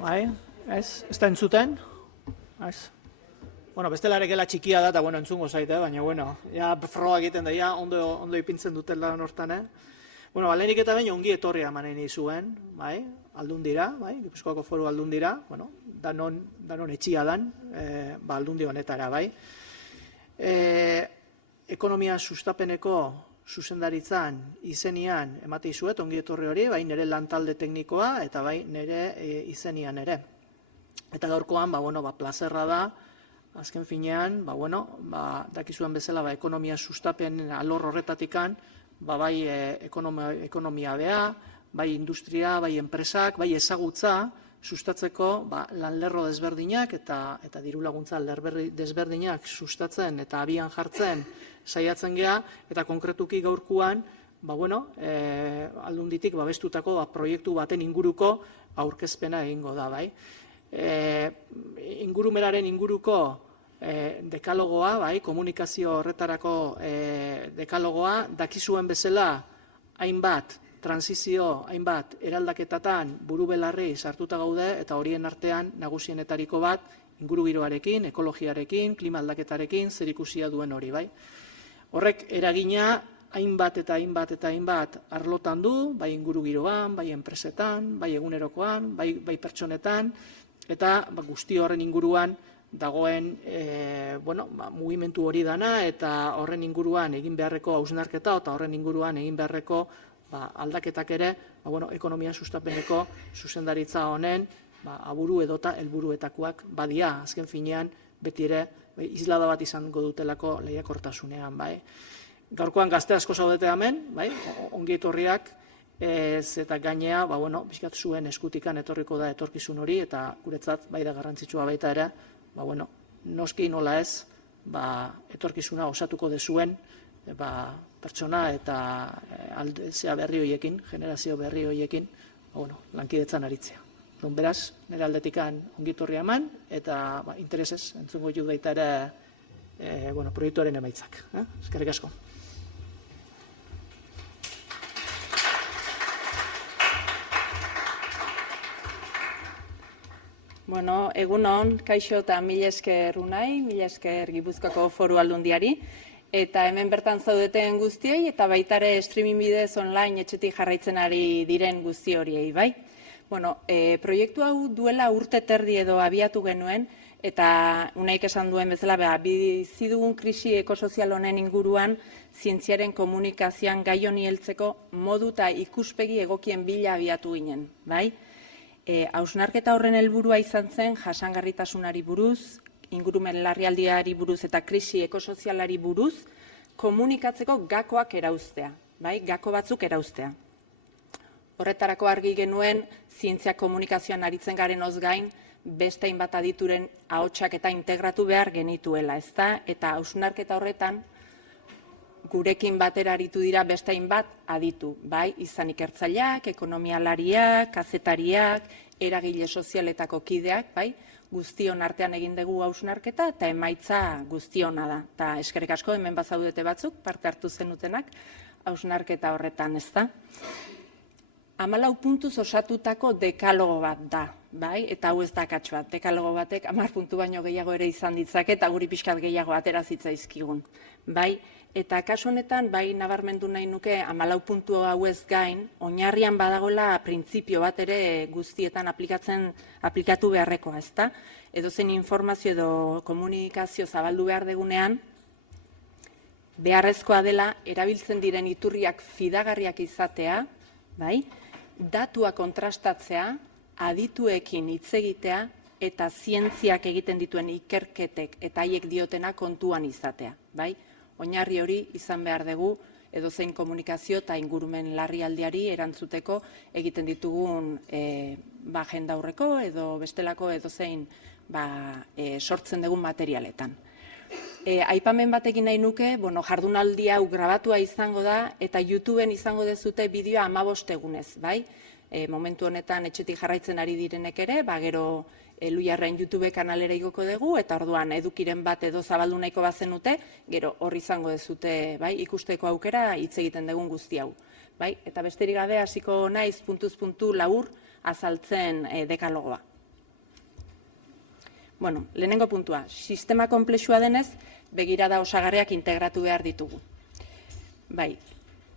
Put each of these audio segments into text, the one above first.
bai, ez da entzuten, ez. Bueno, bestelarekela txikia da, eta entzungo zaite, baina, ja, froga egiten da, ja, ondo ipintzen dutela hortan, Bueno, lehenik eta baina ongi etorria emanen izuen, bai, Aldundira, bai, Gipuzkoako Foru Aldundira, danon etxia dan, Aldundi honetara, bai. Ekonomia sustapeneko zuzendaritzan izenian emate izuet, ongi etorri hori, bai, nire lantalde teknikoa, eta bai, nire izenian ere. Eta gaurkoan, plazerra da, azken finean, dakizuen bezala, ekonomia sustapen alor horretatikan, bai ekonomia bea, bai industria, bai enpresak, bai ezagutza sustatzeko lanlerro desberdinak eta diru laguntza desberdinak sustatzen eta abian jartzen saiatzen gea, eta konkretuki gaurkuan, Aldunditik babestutako proiektu baten inguruko aurkezpena egingo da, bai. Ingurumeraren inguruko dekalogoa, komunikazio horretarako dekalogoa, dakizuen bezala hainbat transizio, hainbat eraldaketatan buru belarri sartuta gaude, eta horien artean nagusienetariko bat ingurugiroarekin, ekologiarekin, klima aldaketarekin zerikusia duen hori, bai. Horrek eragina hainbat eta hainbat arlotan du, bai ingurugiroan, bai enpresetan, bai egunerokoan, bai pertsonetan, eta guzti horren inguruan dagoen mugimendu hori dana, eta horren inguruan egin beharreko hausnarketa, eta horren inguruan egin beharreko aldaketak ere, ekonomia sustapeneko zuzendaritza honen aburu edota helburuetakoak badia, azken finean beti ere islada bat izango dutelako lehiakortasunean, bai. Gaurkoan gazte asko zaudete hemen, bai, ongi etorriak, eta gainea, bizkat zuen eskutikan etorriko da etorkizun hori, eta guretzat bai da garrantzitsua baita ere, noski nola ez, etorkizuna osatuko dezuen, pertsona eta aldezea berri horiekin, generazio berri horiekin, lankidetzan aritzea. Beraz, nire aldetikan ongitorri eman, eta interesez entzungo ju baita ere proiektuaren emaitzak. Eskerrik asko. Egunon, kaixo eta mila esker Unai, mila esker Gipuzkoako Foru Aldundiari, eta hemen bertan zaudeten guztiei, eta baitare streaming bidez online etxetik jarraitzen ari diren guzti horiei, bai? Proiektu hau duela urte terdi edo abiatu genuen, eta Unaik esan duen bezala, bizi dugun krisi ekosozial honen inguruan, zientziaren komunikazioan gai honi heltzeko modu eta ikuspegi egokien bila abiatu ginen, bai? Hausnarketa horren helburua izan zen jasangarritasunari buruz, ingurumen larrialdiari buruz eta krisi ekosozialari buruz komunikatzeko gakoak erauztea, bai, gako batzuk erauztea. Horretarako argi genuen zientzia komunikazioan aritzen garen gain beste hainbat adituren ahotsak eta integratu behar genituela, ezta? Eta hausnarketa horretan gurekin batera aritu dira beste hainbat aditu, bai, izan ikertzaileak, ekonomialariak, kazetariak, eragile sozialetako kideak, bai, guztion artean egin dugu hausnarketa eta emaitza guztiona da. Eta eskerrik asko hemen bazaudete batzuk, parte hartu zenutenak hausnarketa horretan, ezta? 14 puntuz osatutako dekalogo bat da, bai, eta hau ez da akats bat, dekalogo batek 10 puntu baino gehiago ere izan ditzake eta guri pixkat gehiago atera zitzaizkigun, bai. Eta kasu honetan, bai nabarmendu nahi nuke 14 puntu hau ez gain, oinarrian badagola printzipio bat ere guztietan aplikatu beharrekoa, ezta? Edozein informazio edo komunikazio zabaldu behar degunean, beharrezkoa dela erabiltzen diren iturriak fidagarriak izatea, bai? Datua kontrastatzea, adituekin hitz egitea eta zientziak egiten dituen ikerketek eta haiek diotena kontuan izatea, bai? Oinarri hori izan behar dugu edozein komunikazio eta ingurumen larrialdiari erantzuteko egiten ditugun jendaurreko edo bestelako edozein sortzen dugun materialetan. Aipamen batekin nahi nuke, jardunaldi hau grabatua izango da eta YouTubeen izango dezute bideoa 15 egunez, bai? Momentu honetan etxetik jarraitzen ari direnek ere, gero Luiarren YouTube kanalera igoko dugu, eta orduan edukiren bat edo zabaldu nahiko bazenute, gero hor izango dezute, bai, ikusteko aukera hitz egiten dugun guzti hau. Bai? Eta besterik gabe hasiko naiz puntuz puntu labur azaltzen dekalogoa. Bueno, lehenengo puntua, sistema konplexua denez, begirada osagarriak integratu behar ditugu. Bai,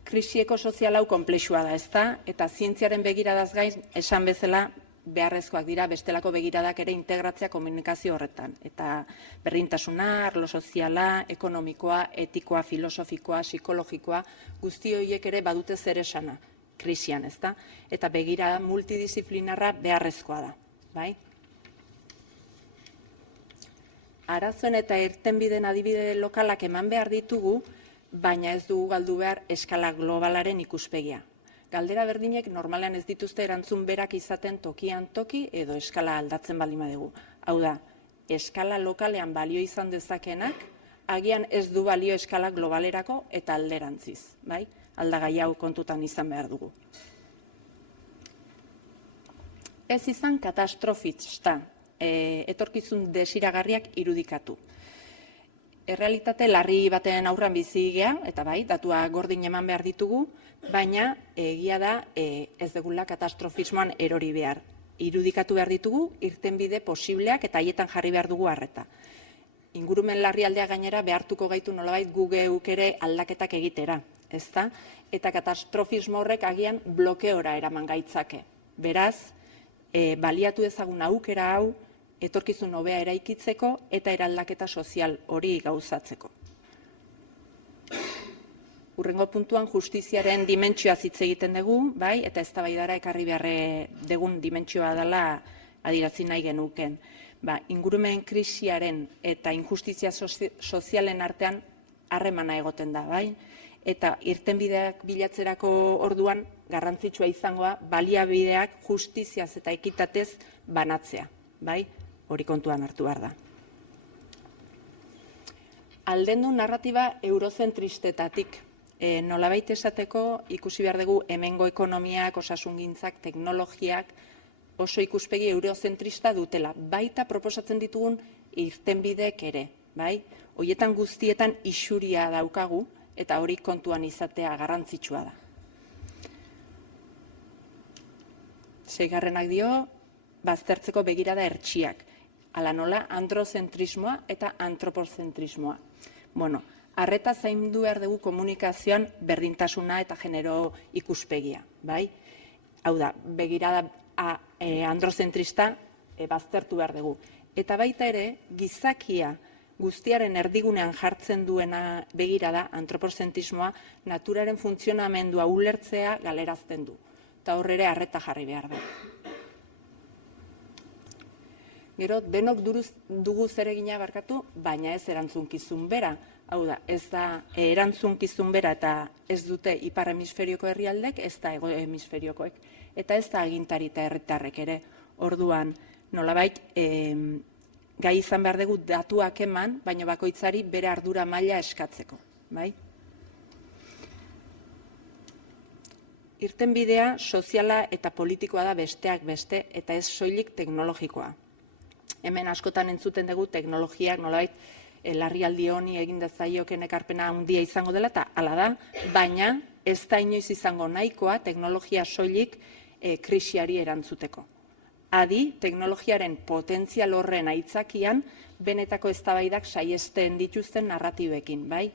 krisi ekosozial hau konplexua da, ezta? Eta zientziaren begiradaz gain, esan bezala, beharrezkoak dira bestelako begiradak ere integratzea komunikazio horretan. Eta berdintasuna, arlo soziala, ekonomikoa, etikoa, filosofikoa, psikologikoa, guzti horiek ere badute zer esana, krisian, ezta? Eta begirada multidisiplinarra beharrezkoa da, bai? Arazoen eta irtenbideen adibide lokalak eman behar ditugu, baina ez dugu galdu behar eskala globalaren ikuspegia. Galdera berdinek normalean ez dituzte erantzun berak izaten tokian toki edo eskala aldatzen baldin badugu. Hau da, eskala lokalean balio izan dezakenak, agian ez du balio eskala globalerako eta alderantziz, bai? Aldagai hau kontutan izan behar dugu. Ez izan katastrofista, etorkizun desiragarriak irudikatu. Errealitate larri baten aurran bizi gea, eta bai, datua gordin eman behar ditugu, baina egia da ez degula katastrofismoan erori behar. Irudikatu behar ditugu, irtenbide posibleak eta haietan jarri behar dugu arreta. Ingurumen larrialdea gainera behartuko gaitu nolabait gu geuk ere aldaketak egitera, ezta? Eta katastrofismo horrek agian blokeora eraman gaitzake. Beraz, baliatu ezagun aukera hau, etorkizun hobea eraikitzeko eta eraldaketa sozial hori gauzatzeko. Hurrengo puntuan justiziaren dimentsioa hitz egiten dugu, bai, eta eztabaidara ekarri beharre dugun dimentsioa dela adierazi nahi genuken. Ingurumen krisiaren eta injustizia sozialen artean harremana egoten da, bai? Eta irtenbideak bilatzerako orduan garrantzitsua izangoa baliabideak justiziaz eta ekitatez banatzea, bai? Hori kontuan hartu behar da. Aldendu narratiba eurozentristetatik. Nolabait esateko ikusi behar dugu hemengo ekonomiak, osasungintzak, teknologiak oso ikuspegi eurozentrista dutela. Baita proposatzen ditugun irtenbideek ere, bai? Horietan guztietan isuria daukagu eta hori kontuan izatea garrantzitsua da. Seigarrenak dio, baztertzeko begirada hertsiak. Hala nola, androzentrismoa eta antropozentrismoa. Bueno, arreta zaindu behar dugu komunikazioan berdintasuna eta genero ikuspegia, bai? Hau da, begirada androzentrista baztertu behar dugu. Eta baita ere, gizakia guztiaren erdigunean jartzen duena begirada, antropozentrismoa, naturaren funtzionamendua ulertzea galerazten du. Eta horre arreta jarri behar da. Gero, denok dugu zeregina barkatu, baina ez erantzunkizun bera. Hau da, ez da erantzunkizun bera eta ez dute ipar hemisferioko herrialdek, ez da hego hemisferiokoek. Eta ez da agintari eta herritarrek ere. Orduan, nolabait, gai izan behar dugu datuak eman, baina bakoitzari bere ardura maila eskatzeko. Bai? Irtenbidea soziala eta politikoa da besteak beste eta ez soilik teknologikoa. Hemen askotan entzuten dugu teknologiak nolabait larrialdi honi egin dezaioken ekarpena handia izango dela eta hala da, baina ez da inoiz izango nahikoa teknologia soilik krisiari erantzuteko. Adi, teknologiaren potentzial horren aitzakian benetako eztabaidak saihesten dituzten narratibekin, bai?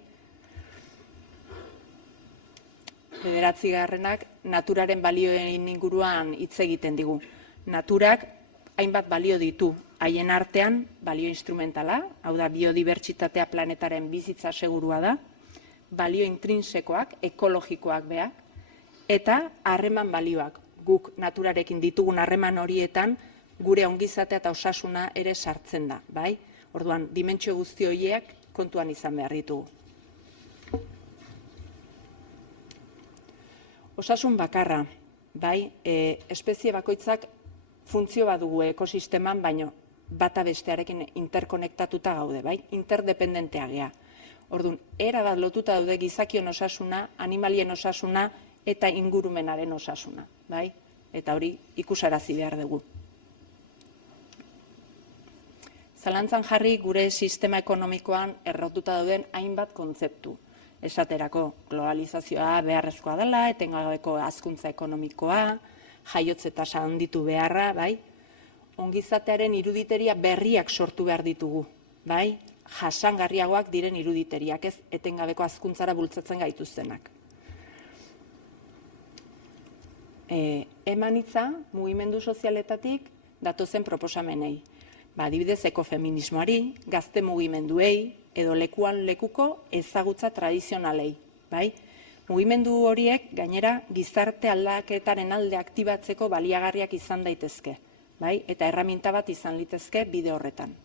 Bederatzigarrenak naturaren balioen inguruan hitz egiten digu. Naturak hainbat balio ditu, haien artean balio instrumentala, hau da biodibertsitatea planetaren bizitza segurua da, balio intrinsekoak, ekologikoak beak, eta harreman balioak. Guk naturarekin ditugun harreman horietan gure ongizatea eta osasuna ere sartzen da, bai? Orduan, dimentsio guzti horiek kontuan izan behar ditugu. Osasun bakarra, bai? Espezie bakoitzak funtzio badugu ekosisteman, baino bata bestearekin interkonektatuta gaude, bai? Interdependentea gea. Orduan, erabat lotuta daude gizakion osasuna, animalien osasuna eta ingurumenaren osasuna, bai? Eta hori ikusarazi behar dugu. Zalantzan jarri gure sistema ekonomikoan errotuta dauden hainbat kontzeptu. Esaterako globalizazioa beharrezkoa dela, etengabeko hazkuntza ekonomikoa, jaiotze tasa handitu beharra, bai? ongizatearen iruditeria berriak sortu behar ditugu, bai? Jasangarriagoak diren iruditeriak, ez etengabeko hazkuntzara bultzatzen gaituztenak. Eman hitza mugimendu sozialetatik datozen proposamenei. Adibidez, ekofeminismoari, gazte mugimenduei, edo lekuan lekuko ezagutza tradizionalei, bai? Mugimendu horiek, gainera, gizarte aldaketaren alde aktibatzeko baliagarriak izan daitezke, bai? Eta erraminta bat izan litezke bide horretan.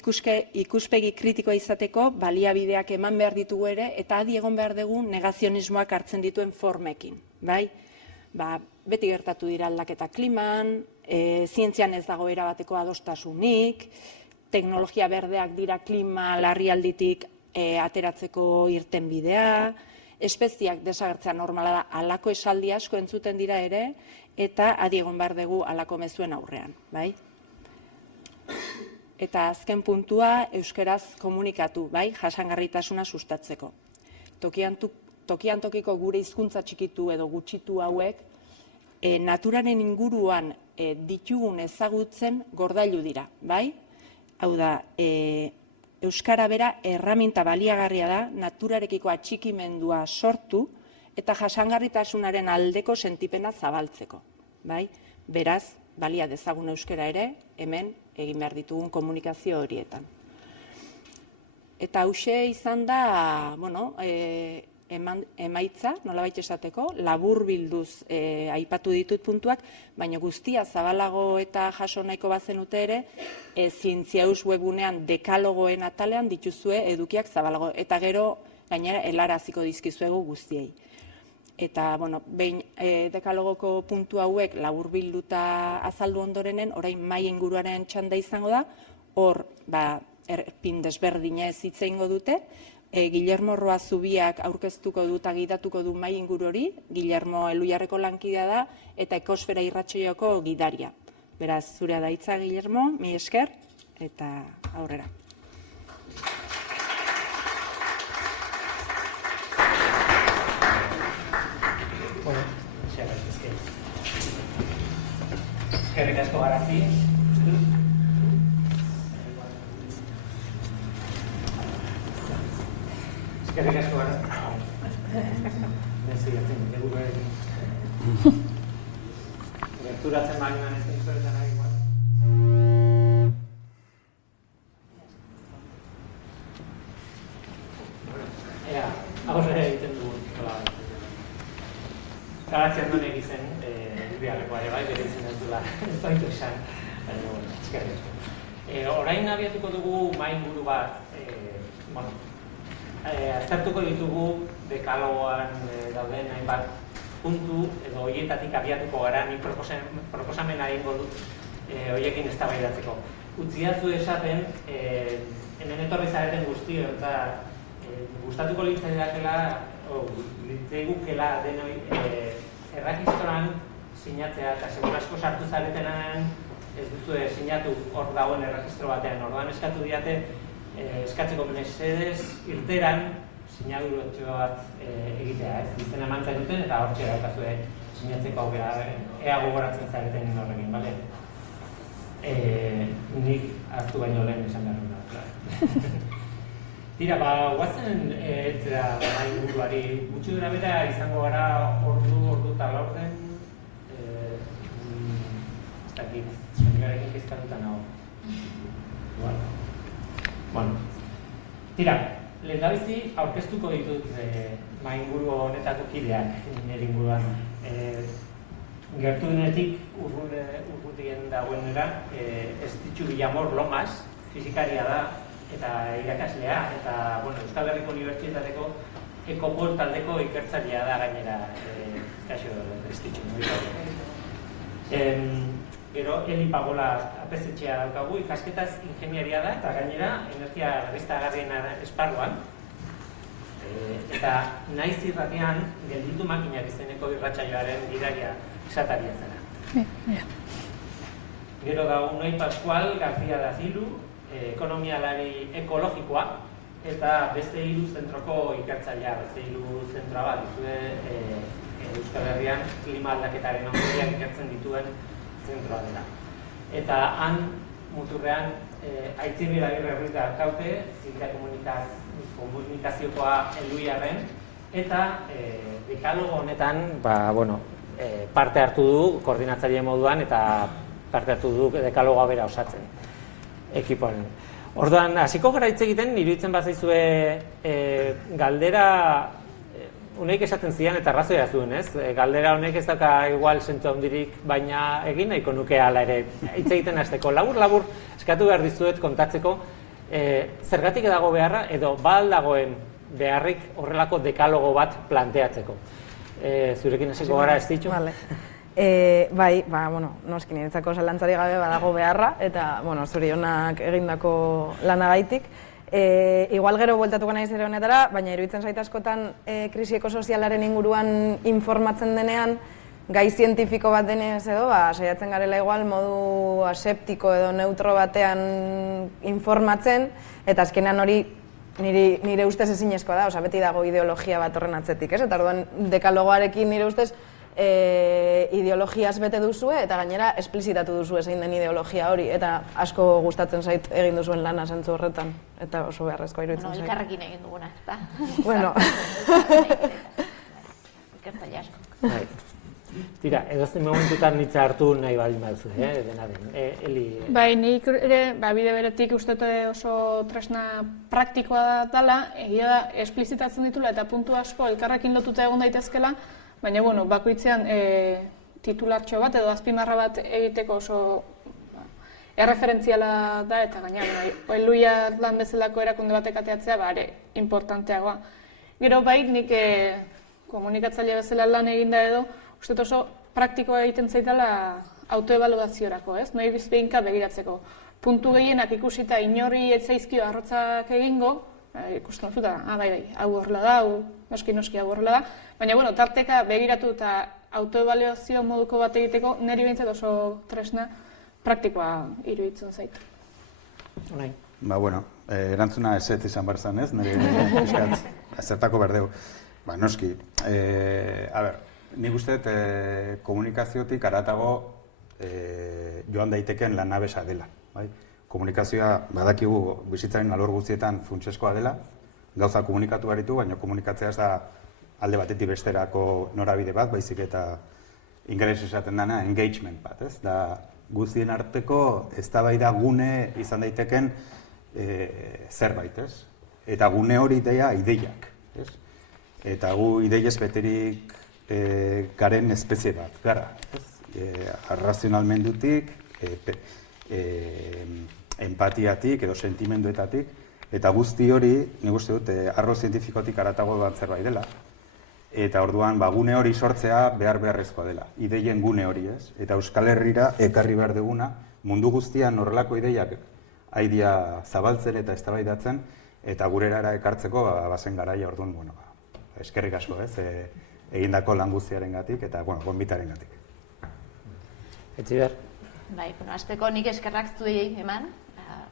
Ikuspegi kritikoa izateko baliabideak eman behar ditugu ere, eta adi egon behar dugu negazionismoak hartzen dituen formekin, bai? Beti gertatu dira aldaketa kliman, zientzian ez dago erabateko adostasunik, teknologia berdeak dira klima larrialditik ateratzeko irtenbidea, espeziak desagertzea normala da, halako esaldi asko entzuten dira ere, eta adi egon behar dugu halako mezuen aurrean, bai? Eta azken puntua, euskaraz komunikatu, bai, jasangarritasuna sustatzeko. Tokian tokiko gure hizkuntza txikitu edo gutxitu hauek, naturaren inguruan ditugun ezagutzen gordailu dira, bai? Hau da, euskara bera erraminta baliagarria da, naturarekiko atxikimendua sortu eta jasangarritasunaren aldeko sentipena zabaltzeko, bai? Beraz, balia dezagun euskara ere, hemen egin behar ditugun komunikazio horietan. Eta hauxe izan da, emaitza, nolabait esateko, labur bilduz aipatu ditut puntuak, baina guztia zabalago eta jaso nahiko bazenute ere, Zientziaus webunean dekalogoen atalean dituzue edukiak zabalago, eta gero gainera helaraziko dizkizuegu guztiei. Eta, behin dekalogoko puntu hauek laburbilduta azaldu ondorenen, orain mai inguruaren txanda izango da, hor, erpin desberdinez hitz egingo dute, Guillermo Roa Zubiak aurkeztuko du eta gidatuko du mai inguru hori, Guillermo Elujarreko lankidea da, eta Ekosfera irratsaioako gidaria. Beraz, zurea da hitza, Guillermo, mi esker, eta aurrera. Eskerrik asko Garazi. Eskerrik asko Garazi. Nesigatzen, dugu berekin. Gerturatzen bagioan ez dintzuetan ari igual. Ea, aurre egiten dugu. Garazi handonek izen, Biarrekoa ere bai, bere izan ez dula, ez baitu esan, eskerrik asko. Orain abiatuko dugu mai inguru bat, aztertuko ditugu dekalogoan dauden hainbat puntu, edo horietatik abiatuko gara, nik proposamena egingo dut horiekin eztabaidatzeko. Utziatzu esaten, hemen etorri zareten guzti, eta gustatuko litzaidakela, litzaigukela denoi erregistroan sinatzea, eta segur asko sartu zaretenan ez duzue sinatu hor dagoen erregistro batean. Orduan eskatu diate, eskatzeko mesedez irteran sinadurotxo bat egitea, ez? Izena emantzen duten eta hortxe daukazue sinatzeko aukera, ea gogoratzen zareten horrekin, bale? Nik hartu baino lehen esan behar da. Tira, guazen eltzera mai inguruari, gutxi dura bera izango gara ordu eta laurden, ez dakit, sonigarekin kezkatuta nago. Tira, lehendabizi aurkeztuko ditut mai inguru honetako kideak nire inguruan. Gertu denetik urrutien dagoenera, Estitxu Villamor Lomas, fizikaria da, eta irakaslea, eta Euskal Herriko Unibertsitateko Ekopol taldeko ikertzailea da gainera, kaixo Estitxu. Gero, Eli Pagola apezetxea daukagu, ikasketaz ingenieria da, eta gainera energia berriztagarrien esparruan. Eta naiz irratian, gelditu makinak izeneko irratsaioaren gidaria esataria zara. Gero da, Unai Pascual García da Zilu, ekonomialari ekologikoa, eta beste hiru zentroko ikertzailea, beste hiru zentroa bat, duzue Euskal Herrian klima aldaketaren ondorioak ikertzen dituen zentroa dela. Eta han, muturrean, Aitziber Agirre Ruiz daukaute, zientzia komunikaziokoa Eluiarren, eta dekalogo honetan, parte hartu du koordinatzaile moduan eta parte hartu du dekalogoa bera osatzen ekipoaren. Orduan, hasiko gara hitz egiten, iruditzen bazaizue galdera honek esaten zidan eta arrazoia zuen, ez? Galdera honek ez dauka igual zentzu handirik, baina egin nahiko nuke hala ere hitz egiten hasteko. Labur eskatu behar dizuet kontatzeko zergatik dago beharra edo dagoen beharrik horrelako dekalogo bat planteatzeko. Zurekin hasiko gara ez ditu? Vale. Noski niretzako zalantzari gabe badago beharra eta, zorionak egindako lanagaitik. Igual gero bueltatuko naiz ere honetara, baina iruditzen zait askotan krisi ekosozialaren inguruan informatzen denean, gai zientifiko bat denez edo, saiatzen garela igual modu aseptiko edo neutro batean informatzen, eta azkenean hori nire ustez ezinezkoa da, beti dago ideologia bat horren atzetik, ez? Eta orduan dekalogoarekin nire ustez ideologiaz bete duzue eta gainera esplizitatu duzue zein den ideologia hori, eta asko gustatzen zait egin duzuen lana zentzu horretan, eta oso beharrezkoa iruditzen zait. Elkarrekin egin duguna, ez da? Bueno. Ikertzaile asko. Tira, edozein momentutan hitza hartu nahi baldin baduzu, dena den. Eli... Bai, nik ere, bide beretik uste oso tresna praktikoa dela, egia da, esplizitatzen ditula eta puntu asko elkarrekin lotuta egon daitezkela, baina, bakoitzean titulartxo bat edo azpimarra bat egiteko oso erreferentziala da, eta gaina, Eluia lan bezalako erakunde batek ateatzea, ere, importanteagoa. Gero bai, nik komunikatzaile bezala lan eginda edo, uste oso praktikoa egiten zaitala autoebaluaziorako, ez? Noi bizbeinka begiratzeko. Puntu gehienak ikusita inorri ez zaizkio arrotzak egingo, ikusten dut da, hau horrela da, hau noski hau horrela da, baina, tarteka begiratu eta autoebaluazio moduko bat egiteko, niri behintzat oso tresna praktikoa iruditzen zait. Olain. Erantzuna ezetz izan behar zen, ez? Nire eskat, zertako berdeu. Noski, nik uste komunikaziotik haratago joan daiteken lanabesa dela. Komunikazioa badakigu bizitzaren alor guztietan funtsezkoa dela, gauza komunikatu baritu, baina komunikatzea ez da alde batetik besterako norabide bat, baizik eta ingeles esaten dena engagement bat, ez? Da guztien arteko eztabaida gune izan daiteken zerbait, ez? Eta gune hori ideiak, ez? Eta gu ideiez beterik garen espezie bat, gara, ez? Arrazionalmendutik, empatiatik edo sentimenduetatik, eta guzti hori, nik uste dut, arlo zientifikotik haratago bat zerbait dela, eta orduan gune hori sortzea beharrezkoa dela, ideien gune hori, ez? Eta Euskal Herrira ekarri behar duguna, mundu guztian horrelako ideiak aidia zabaltzen eta eztabaidatzen, eta gurera ekartzeko bazen garaia orduan, eskerrik asko, ez? Egindako lan guztiarengatik eta gonbitarengatik. Etxiber? Bai, hasteko nik eskerrak zuei eman,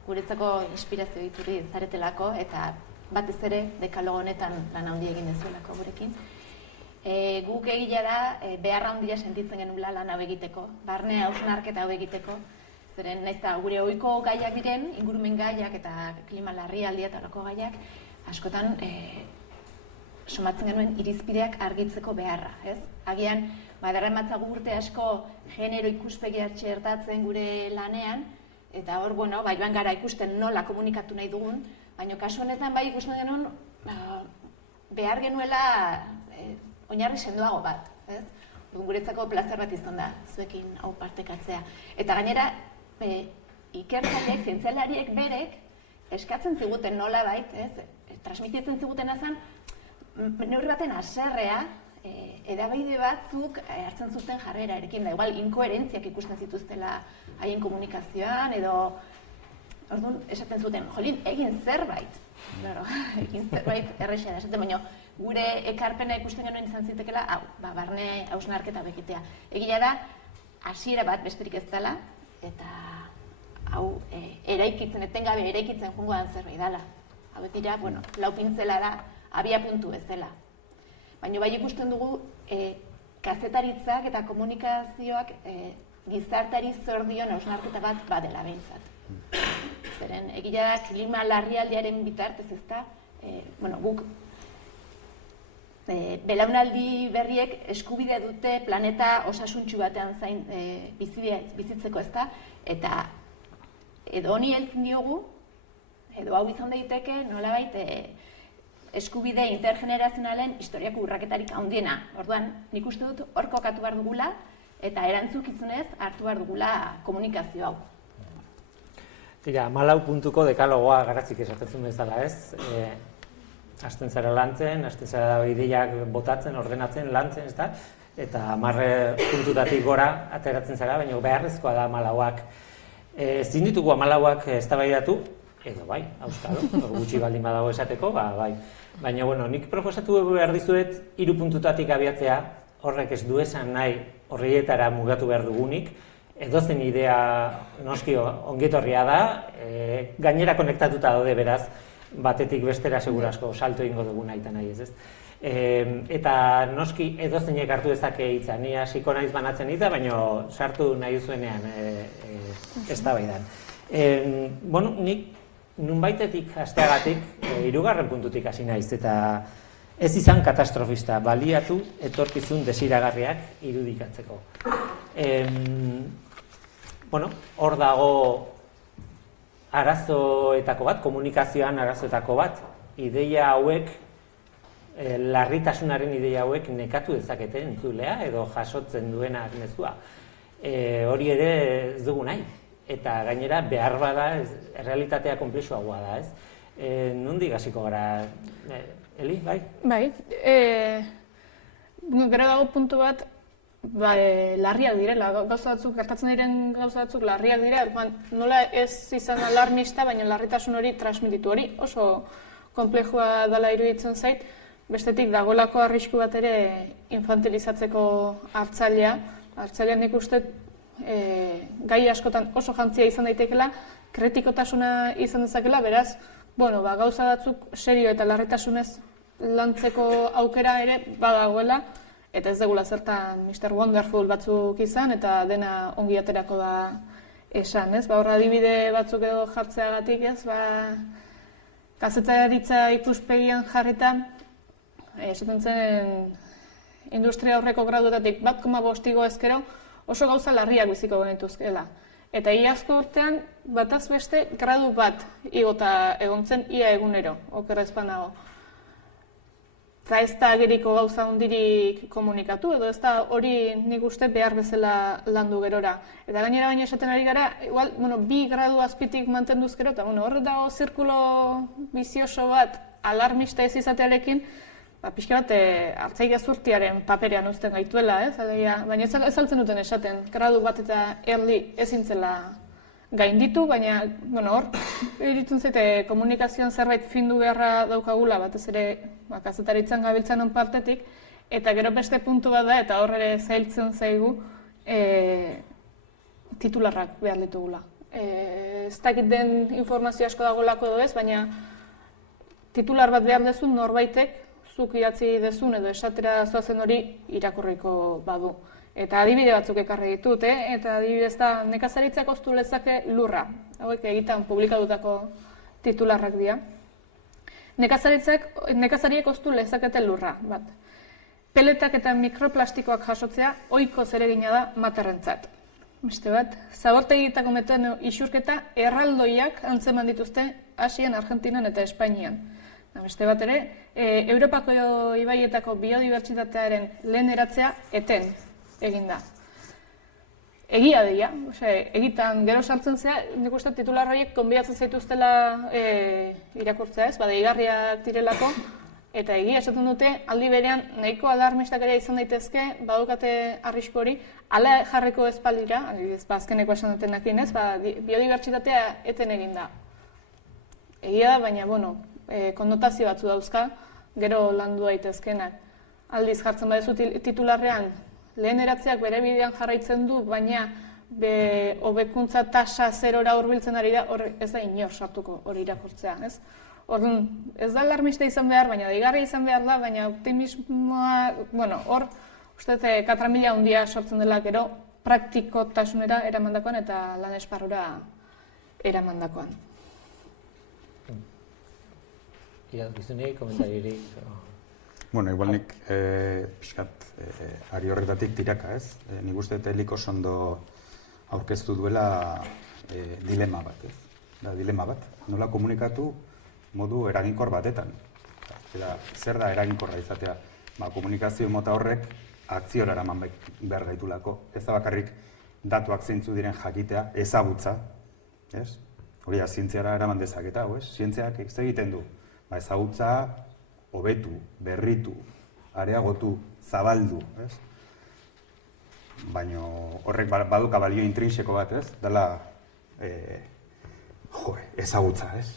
guretzako inspirazio dituri zaretelako eta batez ere dekalogo honetan lan handia egin dezuelako gurekin. Guk egia da beharra handia sentitzen genuela lan hau egiteko, barne hausnarketa hau egiteko, zeren naiz da gure ohiko gaiak diren, ingurumen gaiak eta klima larrialdia eta horrelako gaiak, askotan somatzen genuen irizpideak argitzeko beharra, ez? Agian, darramatzagu urte asko genero ikuspegia txertatzen gure lanean, eta hor, joan gara ikusten nola komunikatu nahi dugun, baina kasu honetan ikusten genuen behar genuela oinarri sendoago bat, ez? Guretzako plazer bat izan da, zuekin hau partekatzea. Eta gainera, ikertzaileek, zientzialariek berek eskatzen ziguten nola bait, transmititzen ziguten azan, neurri baten haserrea, edabeide batzuk hartzen zuten jarrera erekin da, igual inkoherentziak ikusten zituztela haien komunikazioan, edo orduan esaten zuten, jolin, egin zerbait, egin zerbait errexea da, esaten baino, gure ekarpena ikusten genuen izan zitekela, barne hausnarketa begitea. Egia da, hasiera bat besterik ez dela, eta hau eraikitzen, etengabe eraikitzen joango den zerbait dela. Hau dira, lau pintzela da, abia puntu bezala. Baina bai ikusten dugu kazetaritzak eta komunikazioak gizarteari zor dion hausnarketa bat badela behintzat. Zeren, egia da, klima larrialdiaren bitartez ezta, guk belaunaldi berriek eskubidea dute planeta osasuntsu batean zain bizitzeko ezta, eta edo honi heltzen diogu, edo hau izan daiteke, nolabait eskubide intergenerazionalen historiako urraketarik handiena. Orduan, nik uste dut hor kokatu behar dugula eta erantzukizunez hartu behar dugula komunikazio hau. Tira, 14 puntuko dekalogoa garratzik esaten bezala, ez? Hasten zara lantzen, hasten zara ideiak botatzen, ordenatzen, lantzen, ez da? Eta 10 puntutatik gora ateratzen zara, baina beharrezkoa da 14ak. Ezin ditugu 14ak eztabaidatu, edo bai, auskalo, gutxi baldin badago esateko, bai. Baina, nik proposatu behar dizuet 3 puntutatik abiatzea, horrek ez du esan nahi horrietara mugatu behar dugunik, edozen idea noski ongietorria da, gainera konektatuta daude beraz, batetik bestera segurasko salto egingo dugu nahi eta nahi ez. Eta noski edozeinek hartu dezake hitza, ni hasiko naiz banatzen hitza, baina sartu nahi duzuenean eztabaidan. Nik nunbaitetik hasteagatik 3. puntutik hasi naiz eta ez izan katastrofista, baliatu etorkizun desiragarriak irudikatzeko. Hor dago arazoetako bat, komunikazioan arazoetako bat, ideia hauek, larritasunaren ideia hauek nekatu dezakete entzulea edo jasotzen duena mezua. Hori ere ez dugu nahi, eta gainera behar bada errealitatea konplexuagoa da, ez? Nondik hasiko gara, Eli, bai? Bai, gero dago puntu bat, larriak direla, gauza batzuk, gertatzen diren gauza batzuk larriak dira, nola ez izan alarmista, baina larritasun hori transmititu hori, oso konplexua dela iruditzen zait, bestetik dagolako arrisku bat ere infantilizatzeko hartzailea nik uste gai askotan oso jantzia izan daitekela, kritikotasuna izan dezakela, beraz, gauza batzuk serio eta larritasunez lantzeko aukera ere badagoela, eta ez degula zertan Mr. Wonderful batzuk izan, eta dena ongi aterako da esan, ez? Horra adibide batzuk edo jartzeagatik, ez? Kazetaritza ikuspegian jarrita, esaten zen industria horreko graduetatik 1,5 ezkero oso gauza larriak biziko genituzkela. Eta iazko urtean, bataz beste, gradu bat igota egon zen ia egunero, okerrez banago. Eta ez da ageriko gauza hondirik komunikatu, edo ez da hori nik uste behar bezala landu gerora. Eta gainera baina esaten ari gara, igual, 2 gradu azpitik mantenduz gero, eta horre dago zirkulo bizioso bat alarmista ez izatearekin, pixka bat hartzaile zurtiaren paperean uzten gaituela, ez? Baina ez altzen duten esaten, gradu bat eta erli ezintzela gainditu, baina, hor, iritzen zaite komunikazioan zerbait findu beharra daukagula, batez ere kazetaritzan gabiltzan on partetik, eta gero beste puntu bat da, eta hor ere zailtzen zaigu, titularrak behar ditugula. Ez dakit den informazio asko dagolako edo ez, baina titular bat behar dezun norbaitek, zuk idatzi dezun edo esatera zoazen hori irakurriko badu. Eta adibide batzuk ekarri ditut, eta adibidez da nekazaritzak oztu lezake lurra. Hauek egitan publikatutako titularrak dira. Nekazariek oztu lezakete lurra, bat. Peletak eta mikroplastikoak jasotzea ohiko zeregina da materrentzat. Beste bat, zabortegietako metano isurketa erraldoiak antzeman dituzte Asian, Argentinan eta Espainian. Beste bat ere, Europako ibaietako biodibertsitatearen lehen eratzea eten egin da. Egia dira, egitan gero sartzen zea, nik uste titular horiek konbidatzen zaituztela irakurtzea ez, deigarriak direlako, eta egia esaten dute, aldi berean nahiko alarmistak ere izan daitezke, badukate arrisku hori, ala jarriko espaldira, azkeneko esan dutenak inez, biodibertsitatea eten egin da. Egia da, baina, konnotazio batzu dauzka, gero landu daitezkenak. Aldiz jartzen badezu titularrean, lehen eratzeak bere bidean jarraitzen du, baina hobekuntza tasa zerora hurbiltzen ari da, hor ez da inor sartuko hori irakurtzea, ez? Orduan, ez da alarmista izan behar, baina deigarria izan behar da, baina optimismoa, hor Uste katramila handia sortzen dela gero praktikotasunera eramandakoan eta lan esparrura eramandakoan. Irankizunei, komentariori. Bueno, igual nik pixkat ari horretatik tiraka, ez? Nik uste Elik oso ondo aurkeztu duela dilema bat, ez? Dilema bat, nola komunikatu modu eraginkor batetan. Zer da eraginkorra izatea? Komunikazio mota horrek akziora eraman behar gaitulako. Ez da bakarrik datuak zeintzu diren jakitea, ezagutza, ez? Hori da, zientziara eraman dezaketa, ez? Zientziak egiten du. Ezagutza hobetu, berritu, areagotu, zabaldu, ez? Baina horrek baduka balio intrinseko bat, ez? Dela, ezagutza, ez?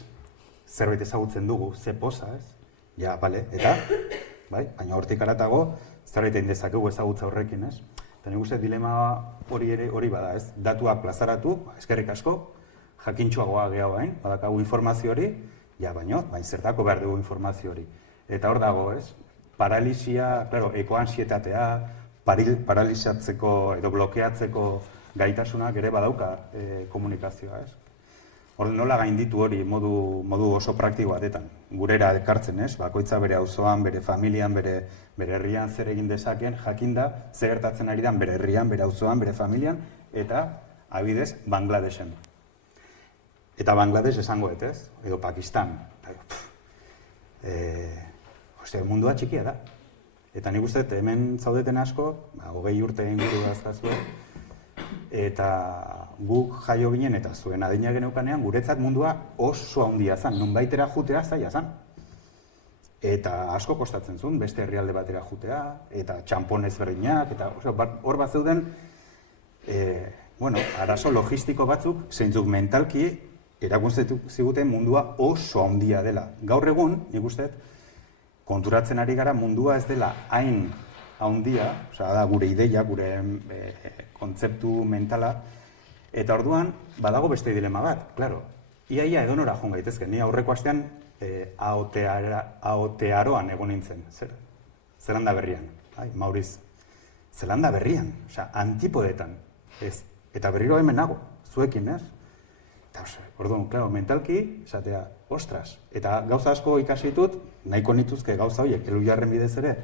Zerbait ezagutzen dugu, ze poza, ez? Ja, bale, eta, bai, baina hortik aratago, zerbait egin dezakegu ezagutza horrekin, ez? Eta nik uste dilema hori bada, ez? Datuak plazaratu, eskerrik asko, jakintxoagoa gehiago hain, badakagu informazio hori, ja, baina zertako behar dugu informazio hori. Eta hor dago, ez? Paralisia, claro, ekoansietatea, paralizatzeko edo blokeatzeko gaitasunak ere badauka komunikazioa, ez? Hor nola gainditu hori modu oso praktiko batetan. Gurera ekartzen, ez? Bakoitza bere auzoan, bere familian, bere herrian zer egin dezakeen, jakinda, zer gertatzen ari dan bere herrian, bere auzoan, bere familian, eta adibidez Bangladesen. Eta Bangladesh esango ez? Edo Pakistan. Mundua txikia da. Eta nik uste hemen zaudeten asko, 20 urte inguru dazkazue, eta guk jaio ginen eta zuen adina geneukanean, guretzat mundua oso handia zen, nonbaitera jutea zaila zen. Eta asko kostatzen zuen, beste herrialde batera jutea, eta txampon ezberdinak, eta hor bat zeuden, arazo logistiko batzuk, zeintzuk mentalki, erakuntzatu ziguten mundua oso handia dela. Gaur egun, nik uste, konturatzen ari gara mundua ez dela hain handia, da gure ideia, gure kontzeptu mentala, eta orduan badago beste dilema bat, klaro. Iaia edonora joan gaitezke, ni aurreko astean Aotearoan egon nintzen, Zelanda berrian, Mauriz, Zelanda berrian, antipodetan, eta berriro hemen nago, zuekin, ez? Orduan, klaro, mentalki, esatea, ostras, eta gauza asko ikasi ditut, nahiko nituzke gauza horiek, Elujarren bidez ere,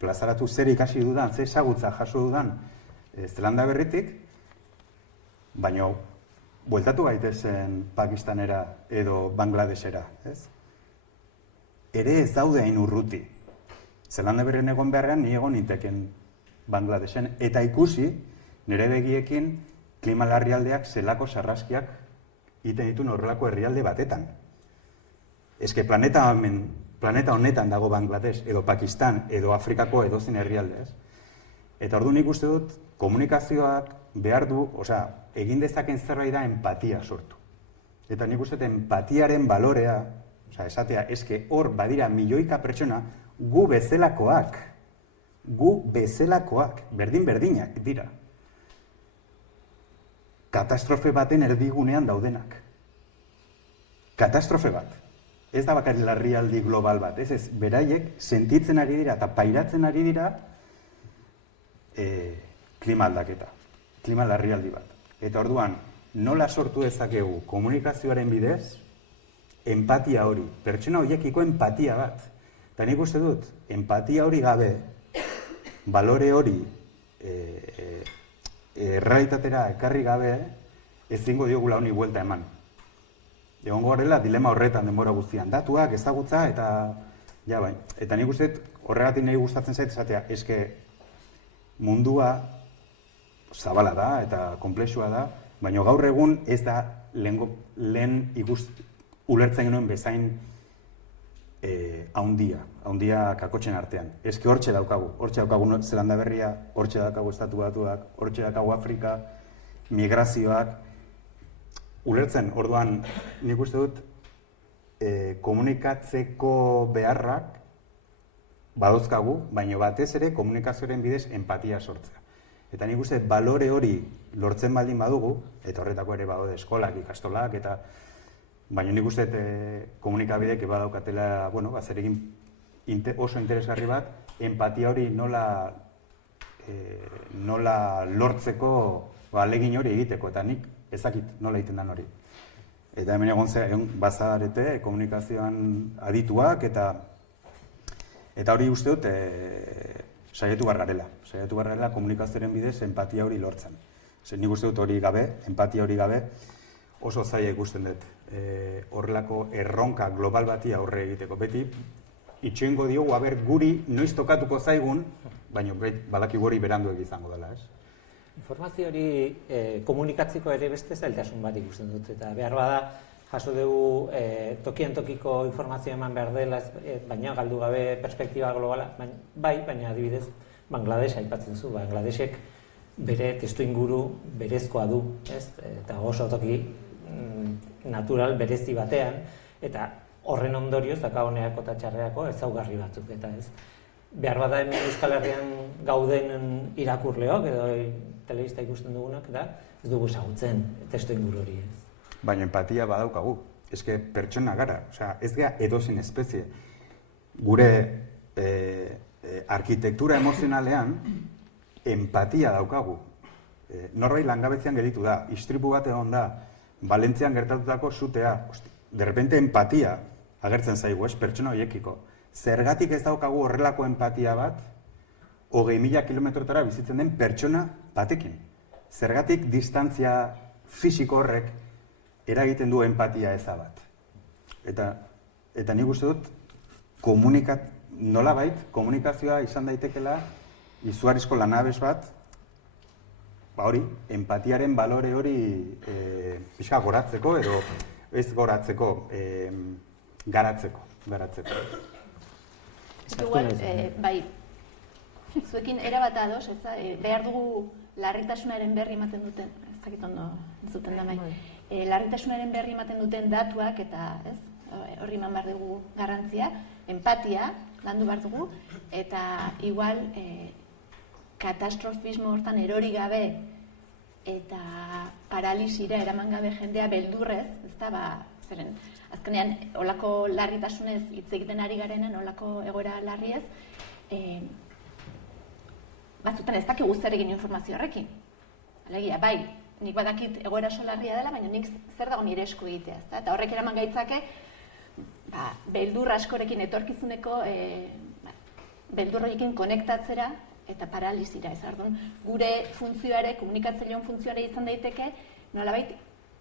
plazaratu zer ikasi dudan, zer ezagutza jaso dudan Zelanda berritik, baina bueltatu gaitezen Pakistanera edo Bangladesera, ez? Ere ez daude hain urruti. Zelanda berrien egon beharrean, ni egon ninteken Bangladesen, eta ikusi, nire begiekin, klima larrialdeak zelako sarraskiak egiten ditu horrelako herrialde batetan. Eske planeta honetan dago Bangladesh, edo Pakistan, edo Afrikako edozein herrialde, ez? Eta orduan nik uste dut, komunikazioak behar du, egin dezaken zerbait da empatia sortu. Eta nik uste dut empatiaren balorea, esatea, eske hor badira milioika pertsona, gu bezalakoak, berdin-berdinak dira. Katastrofe baten erdigunean daudenak. Katastrofe bat. Ez da bakarrik larrialdi global bat, ez, beraiek sentitzen ari dira eta pairatzen ari dira klima aldaketa, klima larrialdi bat. Eta orduan, nola sortu dezakegu komunikazioaren bidez, empatia hori, pertsona horiekiko empatia bat. Eta nik uste dut, empatia hori gabe, balore hori errealitatera ekarri gabe, ezingo diogula honi buelta eman. Egongo horrela dilema horretan denbora guztian. Datuak, ezagutza eta ja bai. Eta nik uste horregatik nahi gustatzen zait esatea, eske mundua zabala da eta konplexua da, baina gaur egun ez da lehen ulertzen genuen bezain haundia kakotxen artean. Eske hortxe daukagu Zelanda berria, hortxe daukagu Estatu Batuak, hortxe daukagu Afrika, migrazioak. Ulertzen, orduan nik uste dut komunikatzeko beharrak badozkagu, baina batez ere komunikazioaren bidez empatia sortzea. Eta nik uste balore hori lortzen baldin badugu, eta horretako ere badaude eskolak, ikastolak, eta baina nik uste komunikabidek badaukatela, zer egin oso interesgarri bat, empatia hori nola nola lortzeko ahalegin hori egiteko, eta nik ezakit nola egiten den hori. Eta hemen egon bazarete komunikazioan adituak, eta hori uste dut saiatu behar garela komunikazioaren bidez empatia hori lortzen. Nik uste dut hori gabe, empatia hori gabe, oso zaila ikusten dut. Horrelako erronka global bati aurre egiteko. Beti, itxoingo diogu, guri noiz tokatuko zaigun, baina badaki hori berandu izango dela, ez? Informazio hori komunikatzeko ere beste zailtasun bat ikusten dut, eta behar bada jaso dugu tokian tokiko informazioa eman behar dela, baina galdu gabe perspektiba globala, baina adibidez Bangladesh aipatzen zu, Bangladeshek bere testuinguru berezkoa du, eta oso toki natural berezi batean, eta horren ondorioz dakagoneako eta txarreako ezaugarri batzuk, eta ez. Behar bada hemen Euskal Herrian gauden irakurleok edo telebista ikusten dugunak, eta ez dugu ezagutzen testuinguru hori ez. Baina empatia badaukagu, eske pertsona gara, ez gara edozein espezie. Gure arkitektura emozionalean empatia daukagu. Norbait langabetzean gelditu da, istripu bat egon da, Valentzian gertatutako sutea, de repente empatia agertzen zaigu, pertsona horiekiko. Zergatik ez daukagu horrelako empatia bat, 20.000 kilometrotara bizitzen den pertsona batekin. Zergatik distantzia fisiko horrek eragiten du empatia eza bat. Eta nik uste dut, nolabait, komunikazioa izan daitekela izugarrizko lanabes bat, hori, empatiaren balore hori pixka goratzeko edo ez goratzeko, garatzeko. Igual, bai, zuekin erabat ados, behar dugu larritasunaren berri ematen duten, ez dakit ondo entzuten da bai, larritasunaren berri ematen duten datuak eta horri eman behar dugu garrantzia, empatia landu behar dugu, eta igual katastrofismo hortan erori gabe eta paralisira eraman gabe jendea beldurrez, zeren, azkenean, olako larritasunez hitz egiten ari garenan, olako egoera larriez, batzutan ez dakigu zer egin informazio horrekin. Alegia, bai, nik badakit egoera oso larria dela, baina nik zer dago nire esku egitea, eta horrek eraman gaitzake, beldur askorekin etorkizuneko beldur horiekin konektatzera eta paralizira, gure funtzioare, komunikatzaileon funtzioare izan daiteke, nolabait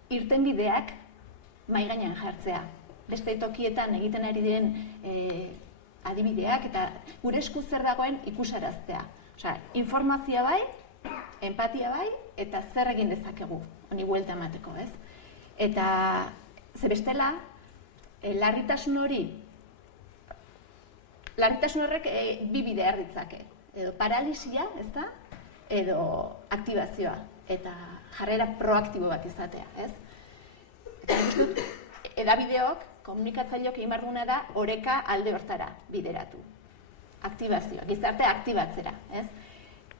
irtenbideak mahai gainean jartzea. Beste tokietan egiten ari diren adibideak eta gure esku zer dagoen ikusaraztea. Osea, informazioa bai, empatia bai, eta zer egin dezakegu, honi buelta emateko, ez? Eta, ze bestela, larritasun horrek bi bide har ditzake. Edo paralisia, ezta? Edo aktibazioa, eta jarrera proaktibo bat izatea, ez? Eta nik uste dut, edabideok, komunikatzaileok egin behar duguna da, oreka alde hortara bideratu. Aktibazioa, gizartea aktibatzera, ez?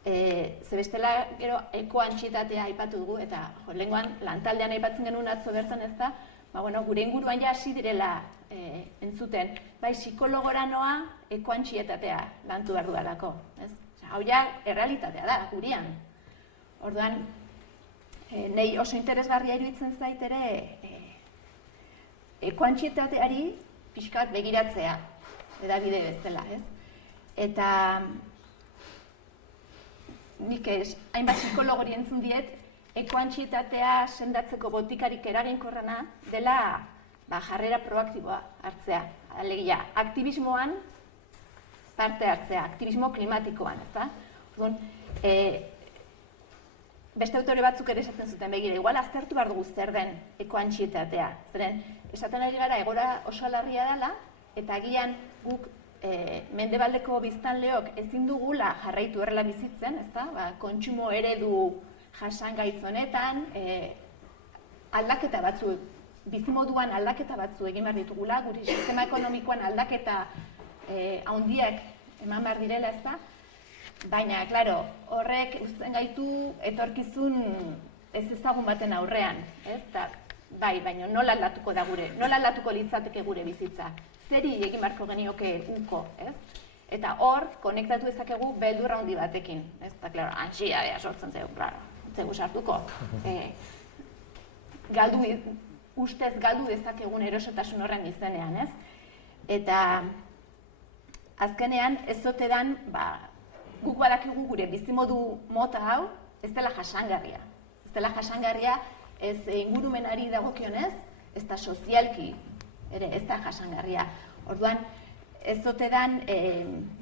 Ze bestela, gero, ekoantxietatea aipatu dugu, eta lehengoan lantaldean aipatzen genuen atzo bertan, ez da, gure inguruan ja hasi direla entzuten, bai, psikologora noa ekoantxietatea lantu behar dudalako, ez? Hau ja, errealitatea da, gurian. Orduan, nahi oso interesgarria iruditzen zait ere, ekoantxietateari pixka bat begiratzea, edabide bezala, ez? Eta nik hainbat psikologori entzun diet, ekoantxietatea sendatzeko botikarik eraginkorrena dela jarrera proaktiboa hartzea. Alegia, aktivismoan parte hartzea, aktivismo klimatikoan, ezta? Orduan, beste autore batzuk ere esaten zuten, begira, igual aztertu behar dugu zer den ekoantxietatea. Zeren, esaten ari gara egora oso larria dela, eta agian guk mendebaldeko biztanleok ezin dugula jarraitu horrela bizitzen, ezta? Kontsumo eredu jasangaitz honetan, aldaketa batzu, bizimoduan aldaketa batzu egin behar ditugula, gure sistema ekonomikoan aldaketa handiak eman behar direla, ezta? Baina, klaro, horrek uzten gaitu etorkizun ez ezagun baten aurrean, ez? Bai, baina nola aldatuko litzateke gure bizitza? Zeri egin beharko genioke uko, ez? Eta hor, konektatu dezakegu beldurra handi batekin. Ez da, klaro, ansiedadea sortzen zego, klaro, zego sartuko. Ustez galdu dezakegun erosotasun horren izenean, ez? Eta azkenean ez ote dan, guk badakigu gure bizimodu mota hau ez dela jasangarria. Ez dela jasangarria ez ingurumenari dagokionez, ez da sozialki ere ez da jasangarria. Orduan, ez ote dan,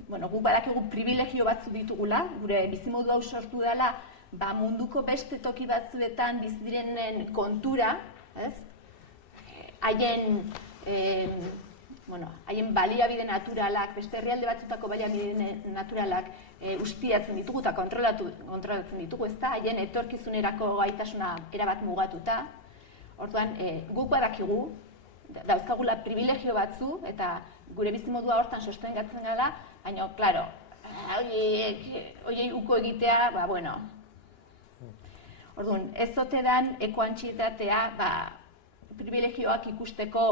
guk badakigu privilegio batzu ditugula, gure bizimodu hau sortu dela, munduko beste toki batzuetan bizi direnen kontura, ez? Haien baliabide naturalak, beste herrialde batzutako baliabide naturalak ustiatzen ditugu eta kontrolatzen ditugu, ez da, haien etorkizunerako gaitasuna erabat mugatuta. Orduan, guk badakigu, dauzkagula privilegio batzu, eta gure bizimodua hortan sostengatzen gala, baina, klaro, horiei uko egitea, Orduan, ez ote dan ekoantxietatea, privilegioak ikusteko